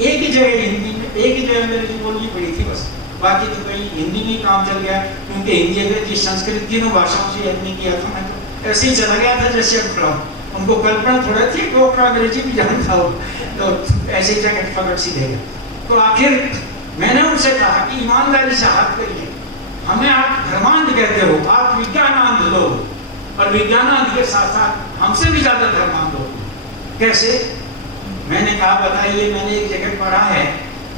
एक ही जगह हिंदी में, एक ही जगह मेरे को बोलनी पड़ी थी बस, बाकी तो कहीं हिंदी में काम चल गया, क्योंकि हिंदी अंग्रेजी संस्कृत तीनों भाषाओं से यत्न किया था। मैं तो ऐसे ही चला गया था जैसे अब उनको कल्पना थोड़ा थी कि वो अंग्रेजी भी जानता हो, तो ऐसे ही जगह पकड़ सी देगा। तो आखिर मैंने उनसे कहा कि ईमानदारी से हाथ करिए, हमें आप धर्मांध कहते हो, आप विज्ञानांध लो, और विज्ञानांध के साथ साथ हमसे भी ज्यादा धर्मांध हो। कैसे? मैंने कहा बताइए, मैंने एक जगह पढ़ा है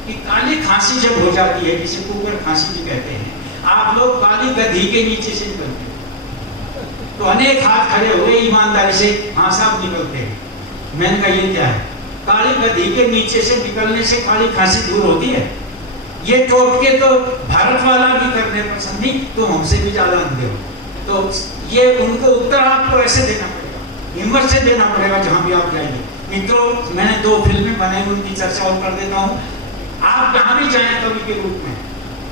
कि काली खांसी जब हो जाती है, जिसे कुकर खांसी भी कहते हैं, आप लोग काली गधी के नीचे से निकलते हैं। तो अनेक हाथ खड़े हो गए ईमानदारी से, हाँ साहब निकलते हैं। मैंने कहा ये क्या है? काली गधी के नीचे से निकलने से काली खांसी दूर होती है। ये टोट के तो भारत वाला भी करने पसंद नहीं, तो हमसे भी ज्यादा अंधे हो। तो ये उनको उत्तर आपको ऐसे देना पड़ेगा, हिम्मत से देना पड़ेगा जहां भी आप जाएंगे। मित्रों, मैंने 2 फिल्में बनाई, उनकी चर्चा और कर देता हूँ। आप जहां भी जाए कवि के रूप में,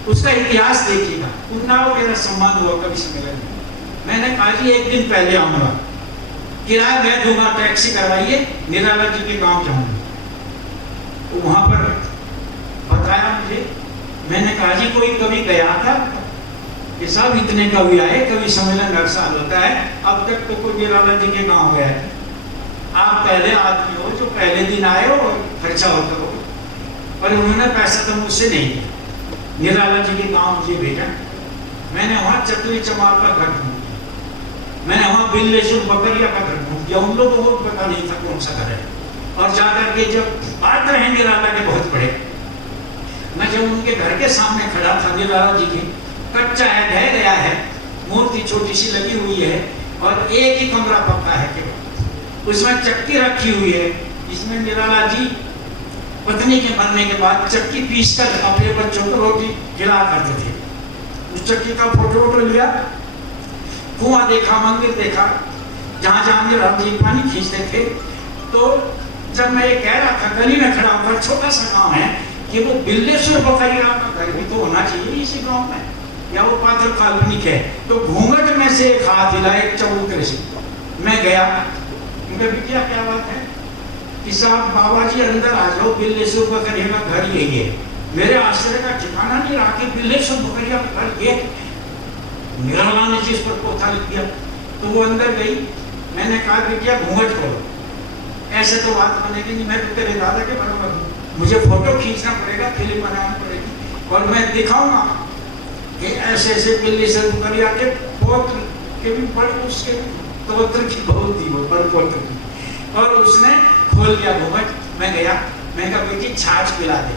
उसका इतिहास देखिएगा। उन्नाव मेरा सम्मान हुआ कवि सम्मेलन में। मैंने कहा जी एक दिन पहले आऊंगा, किराया मैं दूंगा, टैक्सी करवाइए, निराला जी के गांव जाऊंगा। तो वहां पर बताया मुझे, मैंने कहा जी कोई कभी गया था कि साहब इतने कवि आए, कवि सम्मेलन हर साल होता है, अब तक तो कोई निराला जी के गांव गया है। आप पहले आदमी हो जो पहले दिन आए हो और खर्चा होता हो। पर उन्होंने पैसा तो मुझसे नहीं दिया। निराला जी के गांव मुझे भेजा, मैंने वहां चतुरी चमार का घर ढूंढ दिया, मैंने वहां बिल्लेश्वर बकरिया का घर ढूंढ दिया। उन लोगों को पता नहीं था कौन सा घर है। और जाकर के जब पात्र हैं निराला के बहुत बड़े, मैं जब उनके घर के सामने खड़ा था, निराला जी के कच्चा है, ढह गया है, मूर्ति छोटी सी लगी हुई है और एक ही कमरा पक्का है केवल, उसमें चक्की रखी हुई है, इसमें निराला जी पत्नी के मरने के बाद चक्की पीसकर अपने बच्चों को रोटी खिला करते थे। उस चक्की का फोटो लिया, कुआं देखा, मंदिर देखा, जहां जहां निराला जी पानी खींचते थे। तो जब मैं ये कह रहा था, गली में खड़ा होकर, छोटा सा गांव है, कि वो बिल्लेश्वर बकरिया का घर भी तो होना चाहिए इसी गांव में, या वो पात्र काल्पनिक है। तो घूंघट में से एक हाथ हिला, एक चबूतरे से। मैं गया, उनके बिटिया क्या बात है कि साहब बाबा जी अंदर आ जाओ, बिल्लेश्वर बकरिया का घर यही है। मेरे आश्चर्य का ठिकाना नहीं रहा कि बिल्लेश्वर बकरिया का घर ये। निराला ने जिस पर पोथा लिख दिया, तो वो अंदर गई। मैंने कहा बिटिया घूंघट खोलो, ऐसे तो बात बनेगी नहीं, मैं तो तेरे दादा के बराबर हूँ, मुझे फोटो खींचना पड़ेगा, फिल्म बनानी पड़ेगी, और मैं दिखाऊंगा कि ऐसे ऐसे बिल्लेश्वर बकरिया के पौत्र के भी बड़े, उसके पौत्र की बहुत थी वो, बड़े पौत्र की। और उसने खोल दिया घूंघट। मैं गया, मैं कहा बेटी छाछ पिला दे।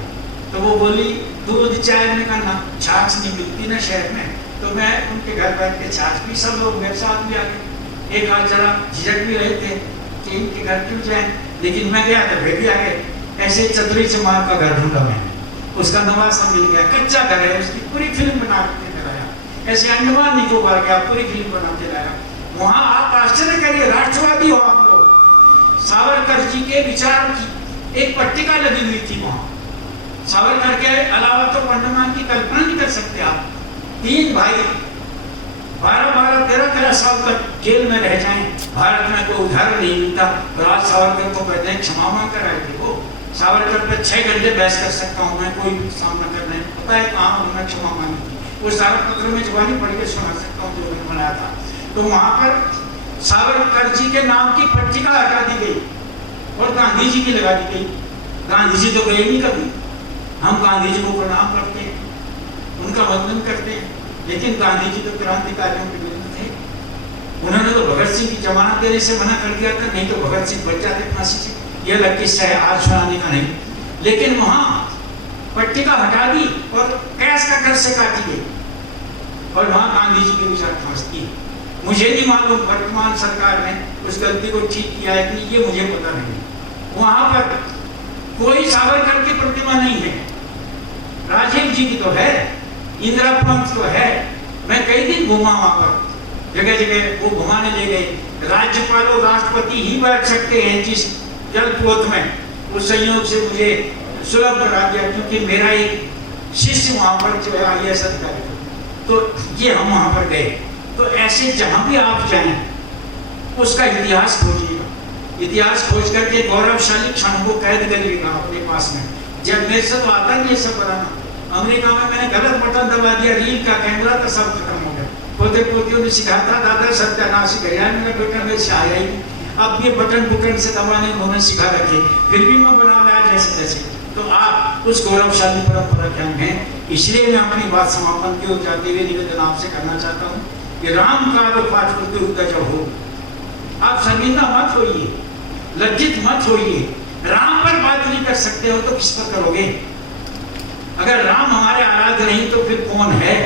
तो वो बोली दूध चाय, मैंने कहा ना, छाछ नहीं मिलती ना शहर में। तो मैं उनके घर बैठ के छाछ पी, सब लोग मेरे साथ भी आ गए। एक आध जरा झिझक भी रहे थे कि इनके घर क्यों जाए, लेकिन मैं गया तो वे भी आ गए। ऐसे चतुरी चमार का घर ढूंढा मैंने, उसका नवासा मिल गया, कच्चा घर है, उसकी पूरी फिल्म बना के लाया। ऐसे अंडमान निकोबार गया, पूरी फिल्म बना के लाया। वहां आप आश्चर्य करिए, राष्ट्रवादी हो आप लोग, सावरकर जी के विचार की एक पट्टिका लगी हुई थी वहां। सावरकर के अलावा तो अंडमान की कल्पना नहीं कर सकते आप। 3 भाई 12-12, 13-13 साल तक जेल में रह जाएं, भारत में कोई उदाहरण नहीं मिलता। तो आज सावरकर को कहते हैं क्षमा मांग कर आए थे वो। सावरकर पे 6 घंटे बहस कर सकता हूँ मैं, कोई सामना करना है, पता है कहाँ उन्होंने क्षमा मांगी थी। वो सारा पत्र में जवानी पढ़ के सुना सकता हूँ जो मैंने बनाया था। तो वहां पर सावरकर जी के नाम की पट्टिका हटा दी गई और गांधी जी की लगा दी गई। गांधी जी तो गए नहीं कभी, हम गांधी जी को प्रणाम करते हैं, उनका वंदन करते हैं, लेकिन गांधी जी तो क्रांतिकारियों के विरुद्ध थे। उन्होंने तो भगत सिंह की जमानत देने से मना कर दिया था, नहीं तो भगत सिंह बच जाते फांसी से। यह अलग किस्सा है, आज सुनाने का नहीं। लेकिन वहां पट्टिका हटा दी और कैश का कर से काटी गई और वहां गांधी जी के विचार फांस दिए। मुझे नहीं मालूम वर्तमान सरकार ने उस गलती को ठीक किया है कि नहीं, ये मुझे पता नहीं। वहां पर कोई सावरकर की प्रतिमा नहीं है, राजीव जी की तो है, इंदिरा पंत तो है। मैं कई दिन घूमा वहां पर, जगह जगह वो घुमाने ले गए। राज्यपाल और राष्ट्रपति ही बैठ सकते हैं जिस जलपोत में, उस संयोग से मुझे सुलभ करा दिया, क्योंकि मेरा एक शिष्य वहां पर जो है IAS अधिकारी, तो ये हम वहां पर गए। तो ऐसे जहां भी आप जाएं उसका इतिहास खोजिएगा, इतिहास खोज करके गौरवशाली क्षण को कैद करिएगा अपने पास में। जब मेरे से तो आता नहीं ये सब बनाना। अमेरिका में मैंने गलत बटन दबा दिया, रील का कैमरा तो सब खत्म हो गया। पोते पोतियों ने सिखाया था, दादा सत्यानाश गया मेरा बेटा, मेरे से आया ही। अब ये बटन बुटन से दबाने उन्होंने सिखा रखे, फिर भी मैं बना लाया जैसे तैसे। तो आप उस गौरवशाली परंपरा के अंग हैं। इसलिए मैं अपनी बात समापन की ओर जाते हुए निवेदन आपसे करना चाहता हूँ कि राम का जो पाठपुत्र उनका जब हो, आप शर्मिंदा मत होइए, लज्जित मत होइए। राम पर बात नहीं कर सकते हो तो किस पर करोगे? अगर राम हमारे आराध्य नहीं तो फिर कौन है?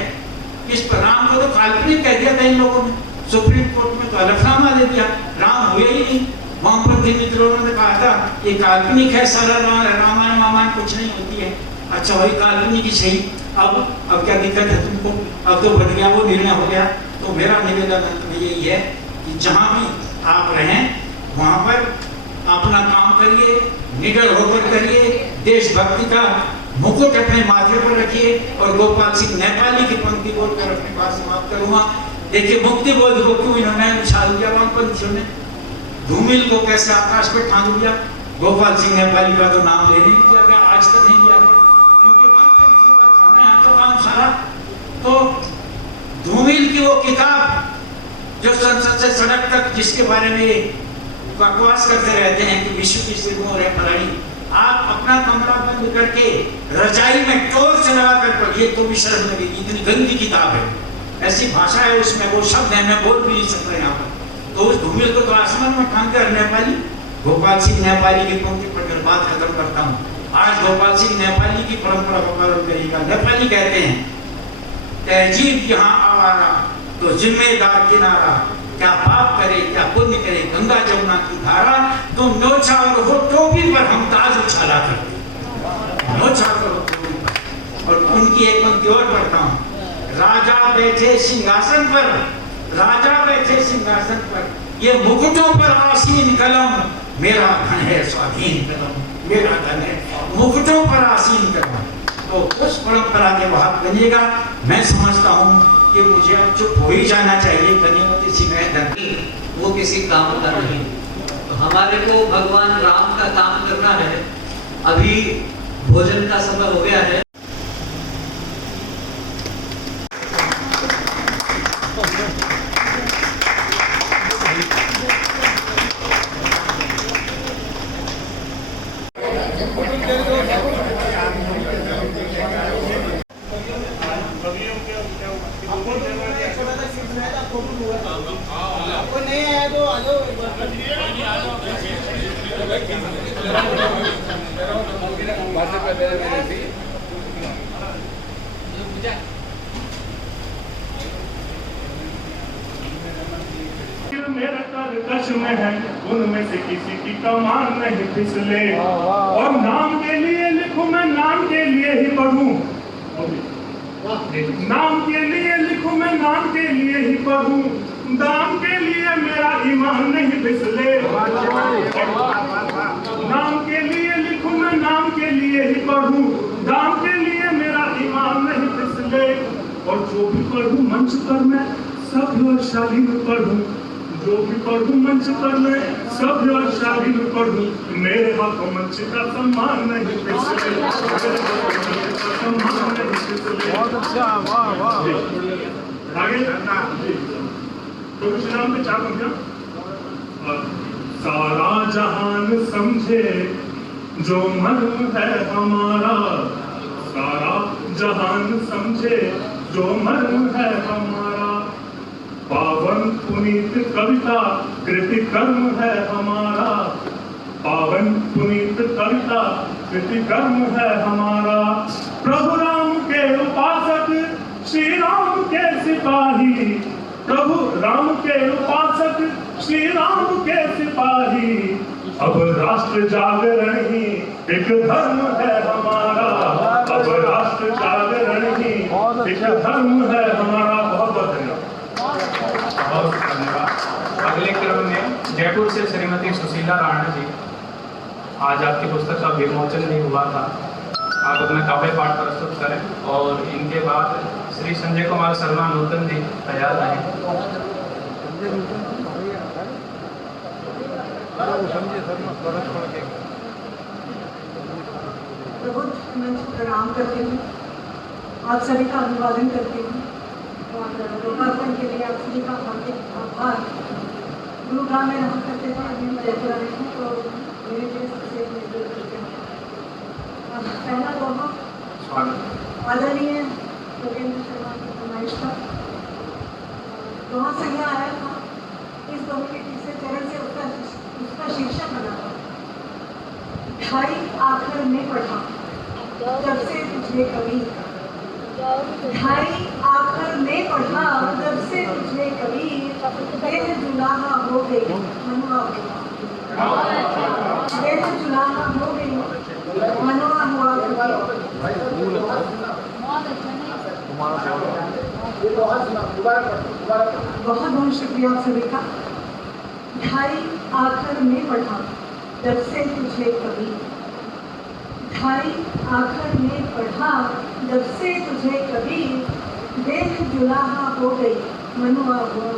किस पर? राम को तो काल्पनिक कह दिया था इन लोगों ने, सुप्रीम कोर्ट में तो हलफनामा दे दिया, राम हुए ही नहीं। वामपंथी मित्रों ने कहा था ये काल्पनिक है, सारा रामायण वामायण कुछ नहीं होती है। अच्छा वही काल्पनिक ही सही, अब क्या दिक्कत है तुमको? अब तो बन गया, वो निर्णय हो गया। तो मेरा निवेदन अंत में यही है कि जहाँ भी आप रहें वहाँ पर अपना काम करिए, निडर होकर करिए, देशभक्ति का मुकुट अपने माथे पर रखिए। और गोपाल सिंह नेपाली की पंक्ति बोलकर अपनी बात समाप्त करूंगा। देखिए मुक्ति बोध को क्यों इन्होंने उछाल दिया वामपंथियों ने? धूमिल को कैसे आकाश पे ठान दिया, गोपाल सिंह नेपाली का तो नाम लेने नहीं दिया गया, आज तक नहीं दिया गया, क्योंकि वहां पेंसिल का था ना, यहाँ तो काम सारा। तो धूमिल की वो किताब जो संसद से सड़क तक, जिसके बारे में बकवास करते रहते हैं कि विश्व की फिल्मों और फलानी, आप अपना कमरा बंद करके रजाई में टॉर्च लगा कर पढ़िए तो भी शर्म लगेगी, इतनी गंदी किताब है, ऐसी भाषा है उसमें, वो शब्द है मैं बोल भी नहीं सकता यहाँ पर। तो उस धूमिल को तो आसमान में ठान कर नेपाली, गोपाल सिंह नेपाली की पंक्ति पढ़कर बात खत्म करता हूँ। आज गोपाल सिंह नेपाली की परंपरा को पालन करेगा। नेपाली कहते हैं तहजीब यहाँ आवारा तो जिम्मेदार किनारा, क्या पाप करे क्या पुण्य करे गंगा जमुना की धारा, तुम न्योछावर हो टोपी पर हम ताज उछाला करते, न्योछावर हो टोपी पर। और उनकी एक पंक्ति और पढ़ता हूँ, राजा बैठे सिंहासन पर, राजा बैठे सिंहासन पर, ये मुकुटों पर आसीन कलम, मेरा धन है स्वाधीन कलम, मेरा धन है मुकुटों पर आसीन कलम। तो उस परंपरा के भाग बनिएगा। मैं समझता हूँ कि मुझे अब चुप हो ही जाना चाहिए, कन्यावती सिंह धरती वो किसी काम का नहीं। तो हमारे को भगवान राम का काम करना है। अभी भोजन का समय हो गया है। मेरा कर्कश में है, उनमें से किसी की कमान नहीं फिसले, और नाम के लिए लिखूं मैं, नाम के लिए ही पढ़ूं, नाम के लिए लिखूं मैं, नाम के लिए ही पढ़ूं, दाम के लिए मेरा ईमान नहीं फिसले, नाम के लिए लिखूं मैं, नाम के लिए ही पढ़ूं, दाम के लिए मेरा ईमान नहीं फिसले, और जो भी पढ़ूं मंच पर मैं सभ्य और शालीन पढ़ूं, जो भी पढ़ूं मंच पर मैं सभ्य और शालीन पढ़ूं, मेरे हाथों मंच का सम्मान नहीं फिसले, सम्मान नहीं फिसले। बहुत अच्छा, वाह वाह। आगे तो कुछ नाम पे चार पंक्तियां। सारा जहान समझे जो मर्म है हमारा, सारा जहान समझे जो मर्म है हमारा, पावन पुनीत कविता कृति कर्म है हमारा, पावन पुनीत कविता कृति कर्म है हमारा, प्रभु राम के उपासक श्री राम के सिपाही, प्रभु राम के उपासक श्री राम के सिपाही, अब राष्ट्र जागरण ही एक धर्म है हमारा, अब राष्ट्र जागरण ही एक धर्म है हमारा। बहुत बहुत धन्यवाद। बहुत धन्यवाद। अगले क्रम में जयपुर से श्रीमती सुशीला राणा जी, आज आपकी पुस्तक का विमोचन नहीं हुआ था, आप अपना काव्य पाठ प्रस्तुत करें, और इनके बाद श्री संजय कुमार शर्मा नूतन जी तैयार रहें। प्रबुद्ध मंच प्रणाम करती हूँ, आप सभी का अभिवादन करती हूँ, और लोकार्पण के लिए आप सभी का हार्दिक आभार। गुरुग्राम में रहा करते थे, अभी मैं जयपुर आई हूँ, तो मेरे लिए सबसे मिलजुल करते हैं। पहला दोहा आदरणीय योगेंद्र शर्मा की फरमाइश पर दोहा संज्ञा आया था। इस दोहे के तीसरे चरण से उसका शीर्षक बना था, ढाई आखिर में पढ़ा जब से तुझे कभी, ढाई आखिर में पढ़ा जब से तुझे कभी, देह जुलाहा हो गई मनुआ हुआ, देह जुलाहा हो गई मनुआ हुआ। बहुत बहुत शुक्रिया आप सभी का। ढाई आखिर में पढ़ा जब से तुझे कभी, ढाई आखिर में पढ़ा जब से तुझे कभी, देख जुलाहा हो गई मनुआ हुआ।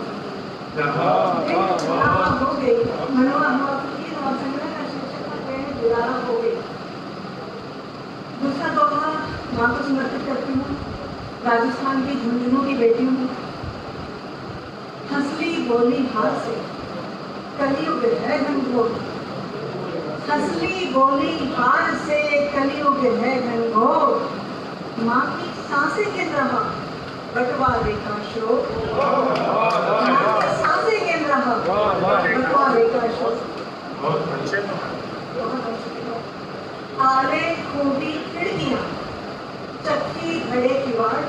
हो गई मनोहर और संग्रह का शीर्षक दिलारा हो गई। दूसरा दोहा माँ को समर्पित करती हूँ। राजस्थान की झुंझुनू की बेटी हूँ। हंसली बोली हाथ से कलयुग है घनघोर। हंसली बोली हाथ से कलयुग है घनघोर। माँ की सांसें गिन रहा बंटवारे का शोर। माँ की सांसें गिन रहा बंटवारे का शोर। आले खूबी खिड़कियां चक्की घड़े किवाड़।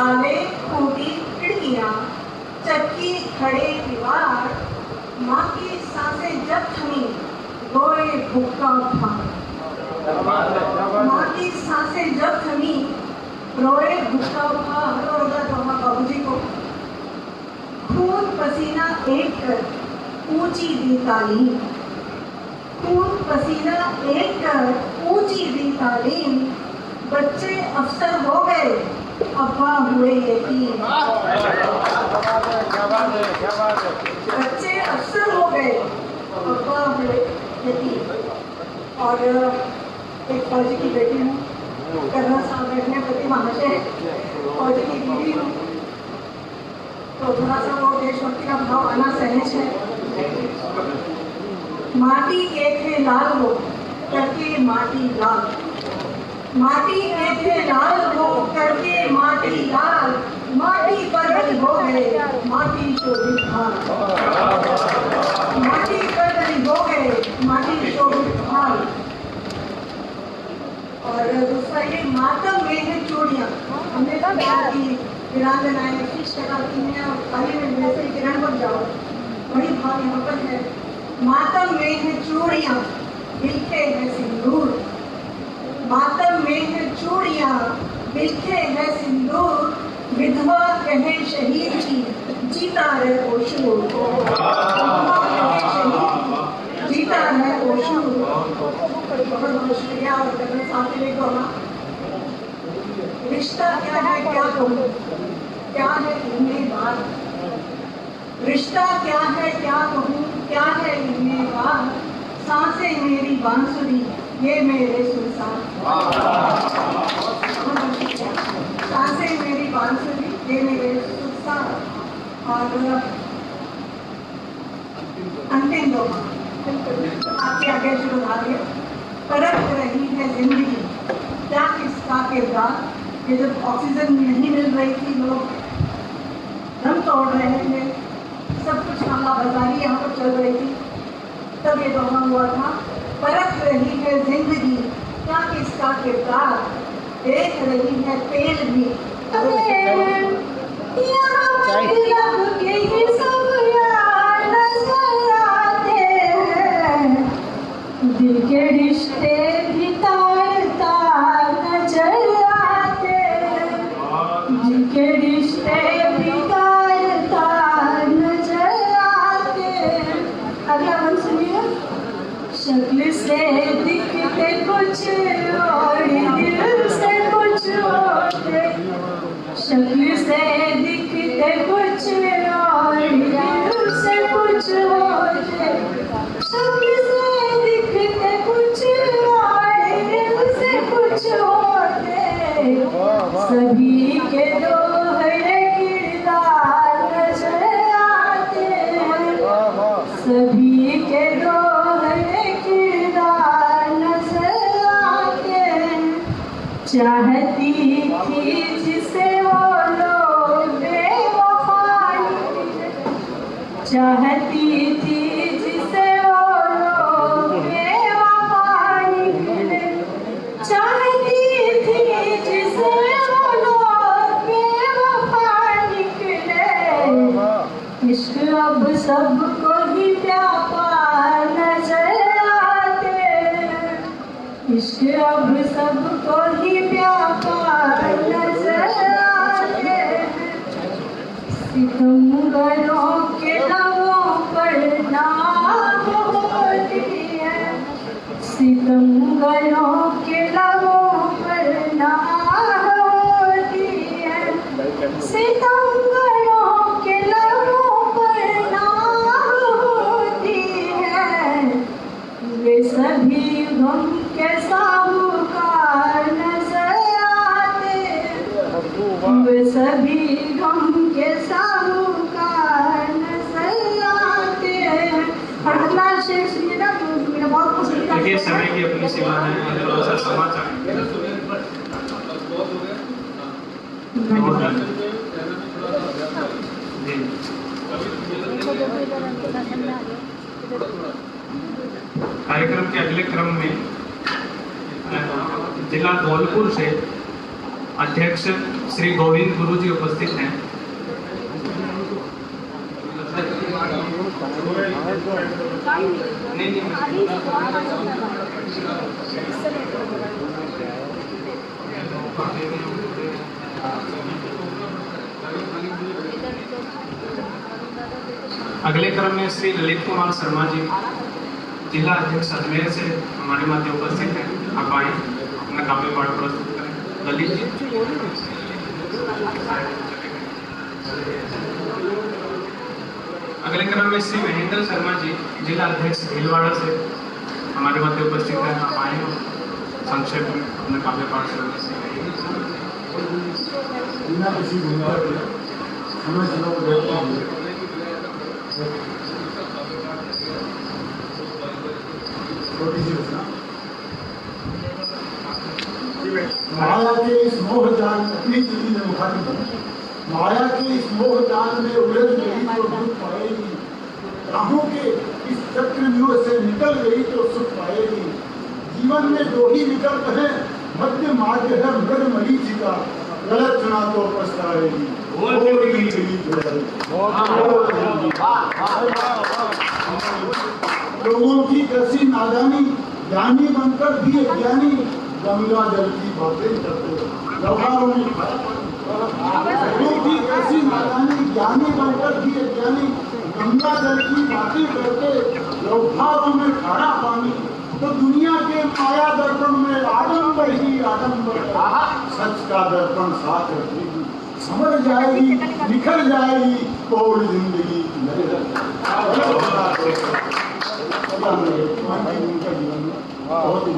आले खूबी खिड़कियां चक्की खड़े किवाड़। माँ की सांसें जब थमी रोए भूखा भार। माँ की सांसें जब थमी रोए भूखा भार। और बाबूजी को खून पसीना एक कर ऊंची दी तालीम। खून पसीना एक कर ऊंची दी तालीम। बच्चे अफसर हो गए अब्बा हुए यतीम। बच्चे अफसर हो गए अब्बा हुए यतीम। और एक फौजी की बेटी हूँ। कर्नल साहब बैठने प्रति महाशय फौजी की बीवी हूँ। तो थोड़ा सा वो देशभक्ति का भाव आना सहज है। माटी के थे लाल हो करके माटी लाल। माटी के थे लाल हो करके माटी लाल। माटी पर बलि हो गए माटी शोभित भाल। माटी पर बलि हो गए माटी शोभित भाल। और दूसरा ये मातम में है चूड़ियाँ। हमने कहा कि वीरांगनाएं शीश लगाती हैं और खाली में वैसे ही किरण बन जाओ। बड़ी भाव यहाँ पर है। मातम में है चूड़ियाँ बिलखे है सिंदूर। मातम में है चूड़ियाँ बिलखे है सिंदूर। विधवा कहे शहीद की जीता रहे ओशूर। विधवा कहे शहीद की जीता रहे ओशूर। बहुत बहुत शुक्रिया। और कर्नल साहब के लिए दोहा। रिश्ता क्या है क्या कहूँ क्या है इनमें बात। रिश्ता क्या है क्या कहूँ क्या है इनमें बात। सांसें मेरी बांसुरी ये मेरे सुरसार। सांसें मेरी बांसुरी ये मेरे सुरसार। और अंतिम दोहा आपके आगे शुरू आ गए। परख रही है जिंदगी क्या किसका किरदार। ये जब ऑक्सीजन नहीं मिल रही थी लोग दम तोड़ रहे थे सब कुछ काला बाजारी यहाँ पर चल रही थी तब ये दोहा हुआ था। परख रही है जिंदगी क्या किसका किरदार। देख रही है तेल भी दिल के रिश्ते भी तार तार नजर आते। दिल के रिश्ते भी तार तार नजर आते। अगला वन सुनिए। शक्ल से दिखते कुछ और दिल से कुछ और। शक्ल से दिखते कुछ और दिल से कुछ और। शक्ल से दिखते कुछ और दिल से कुछ और। सभी के दोहरे किरदार नजर आते हैं। सभी के दोहरे किरदार नजर आते हैं। चाहती थी जिसे वो लोग बेवफा निकले। चाहती थी जिसे वो लोग बेवफा निकले। चाहती थी जिसे वो लोग बेवफा निकले। इश्क अब सबको ही व्यापार नजर आते हैं। इश्क अब सबको ही व्यापार नजर आते हैं। सितमगरों के लबों पर नाम होती है। सितमगरों के लबों पर नाम होती है। सितमगरों के लबों हम के साहूकार नजर आते हैं। और अगला शेर सुनिएगा जो मेरा बहुत पसंदीदा। देखिए समय की अपनी सीमा है, थोड़ा समाचार कार्यक्रम के अगले क्रम में जिला धौलपुर से अध्यक्ष श्री गोविंद गुरु जी उपस्थित हैं। अगले क्रम में श्री ललित कुमार शर्मा जी जिला अध्यक्ष अजमेर से हमारे मध्य उपस्थित हैं। आप आइए अपना काव्य पाठ प्रस्तुत करें। ललित जी। अगले क्रम में श्री महेंद्र शर्मा जी जिला अध्यक्ष भीलवाड़ा से हमारे मध्य उपस्थित हैं। आप आए संक्षेप में अपना काव्य पाठ करें। बिना किसी समय माया के इस मोह जाल अपनी जिंदगी में मुखातिब बना। माया के इस मोह जाल में उलझ गई तो दुख पाएगी, राहों के इस चक्रव्यूह से निकल गई तो सुख पाएगी। जीवन में दो ही विकल्प है, मध्य मार्ग है मृग मरीचि का, गलत चुना तो पछताएगी। लोगों की कैसी नादानी, ज्ञानी बनकर भी अज्ञानी गंगा जल की बातें करते। लोगों की कैसी नादानी, ज्ञानी बनकर भी अज्ञानी गंगा जल की बातें करते। व्यवहारों में खारा पानी तो दुनिया के माया दर्पण में आडंबर ही आडंबर। सच का दर्पण साथ रखेगी, समझ जाएगी, निखर जाएगी कोई जिंदगी। बहुत ही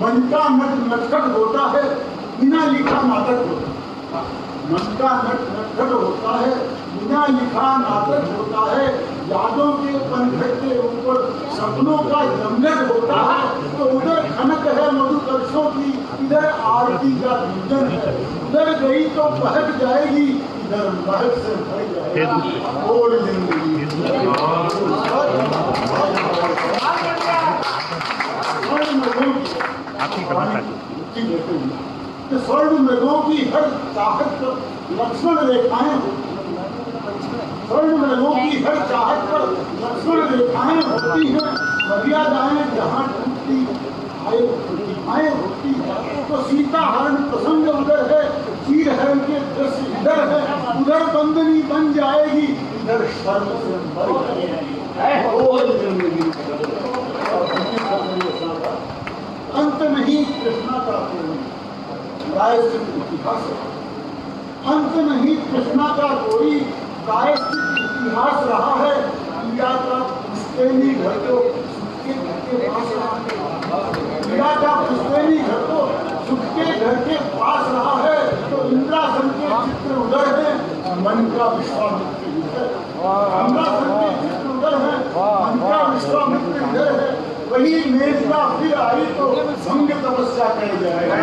मन का नटखट होता है, बिना लिखा नाटक होता है। मन का नटखट होता है, बिना लिखा नाटक होता है। यादों के पंखट के ऊपर सपनों का जमघट होता है। तो उधर खनक है मधुकर्षों की, इधर आरती का धुंधन है। उधर गई तो बहक जाएगी, इधर महक से भर जाएगी और जिंदगी। स्वर्ण मृगों की हर चाहत पर लक्ष्मण रेखाएं, स्वर्ण मृगों की हर चाहत पर लक्ष्मण रेखाएं होती हैं। मर्यादाएं जहाँ टूटती आए होती है तो सीता हरण प्रसंग उधर है। चीर हरण के दृश्य इधर है, उधर बंदनी बन जाएगी, इधर शर्म से मर जाएगी। अंत नहीं कृष्णा का प्रायश्चित इतिहास, अंत नहीं कृष्णा का कोई प्रायश्चित इतिहास रहा है। इंडिया का पुश्तैनी घर को सुख के पास रहा है। इंडिया का पुश्तैनी घर को सुख के घर के पास रहा है। तो इंद्रासन के चित्र उधर है, मन का विश्वामित्र इधर। इंद्रासन के चित्र उधर है, मन का विश्वामित्र इधर है। वही मेघना फिर आई तो भंग तपस्या कर जाएगा।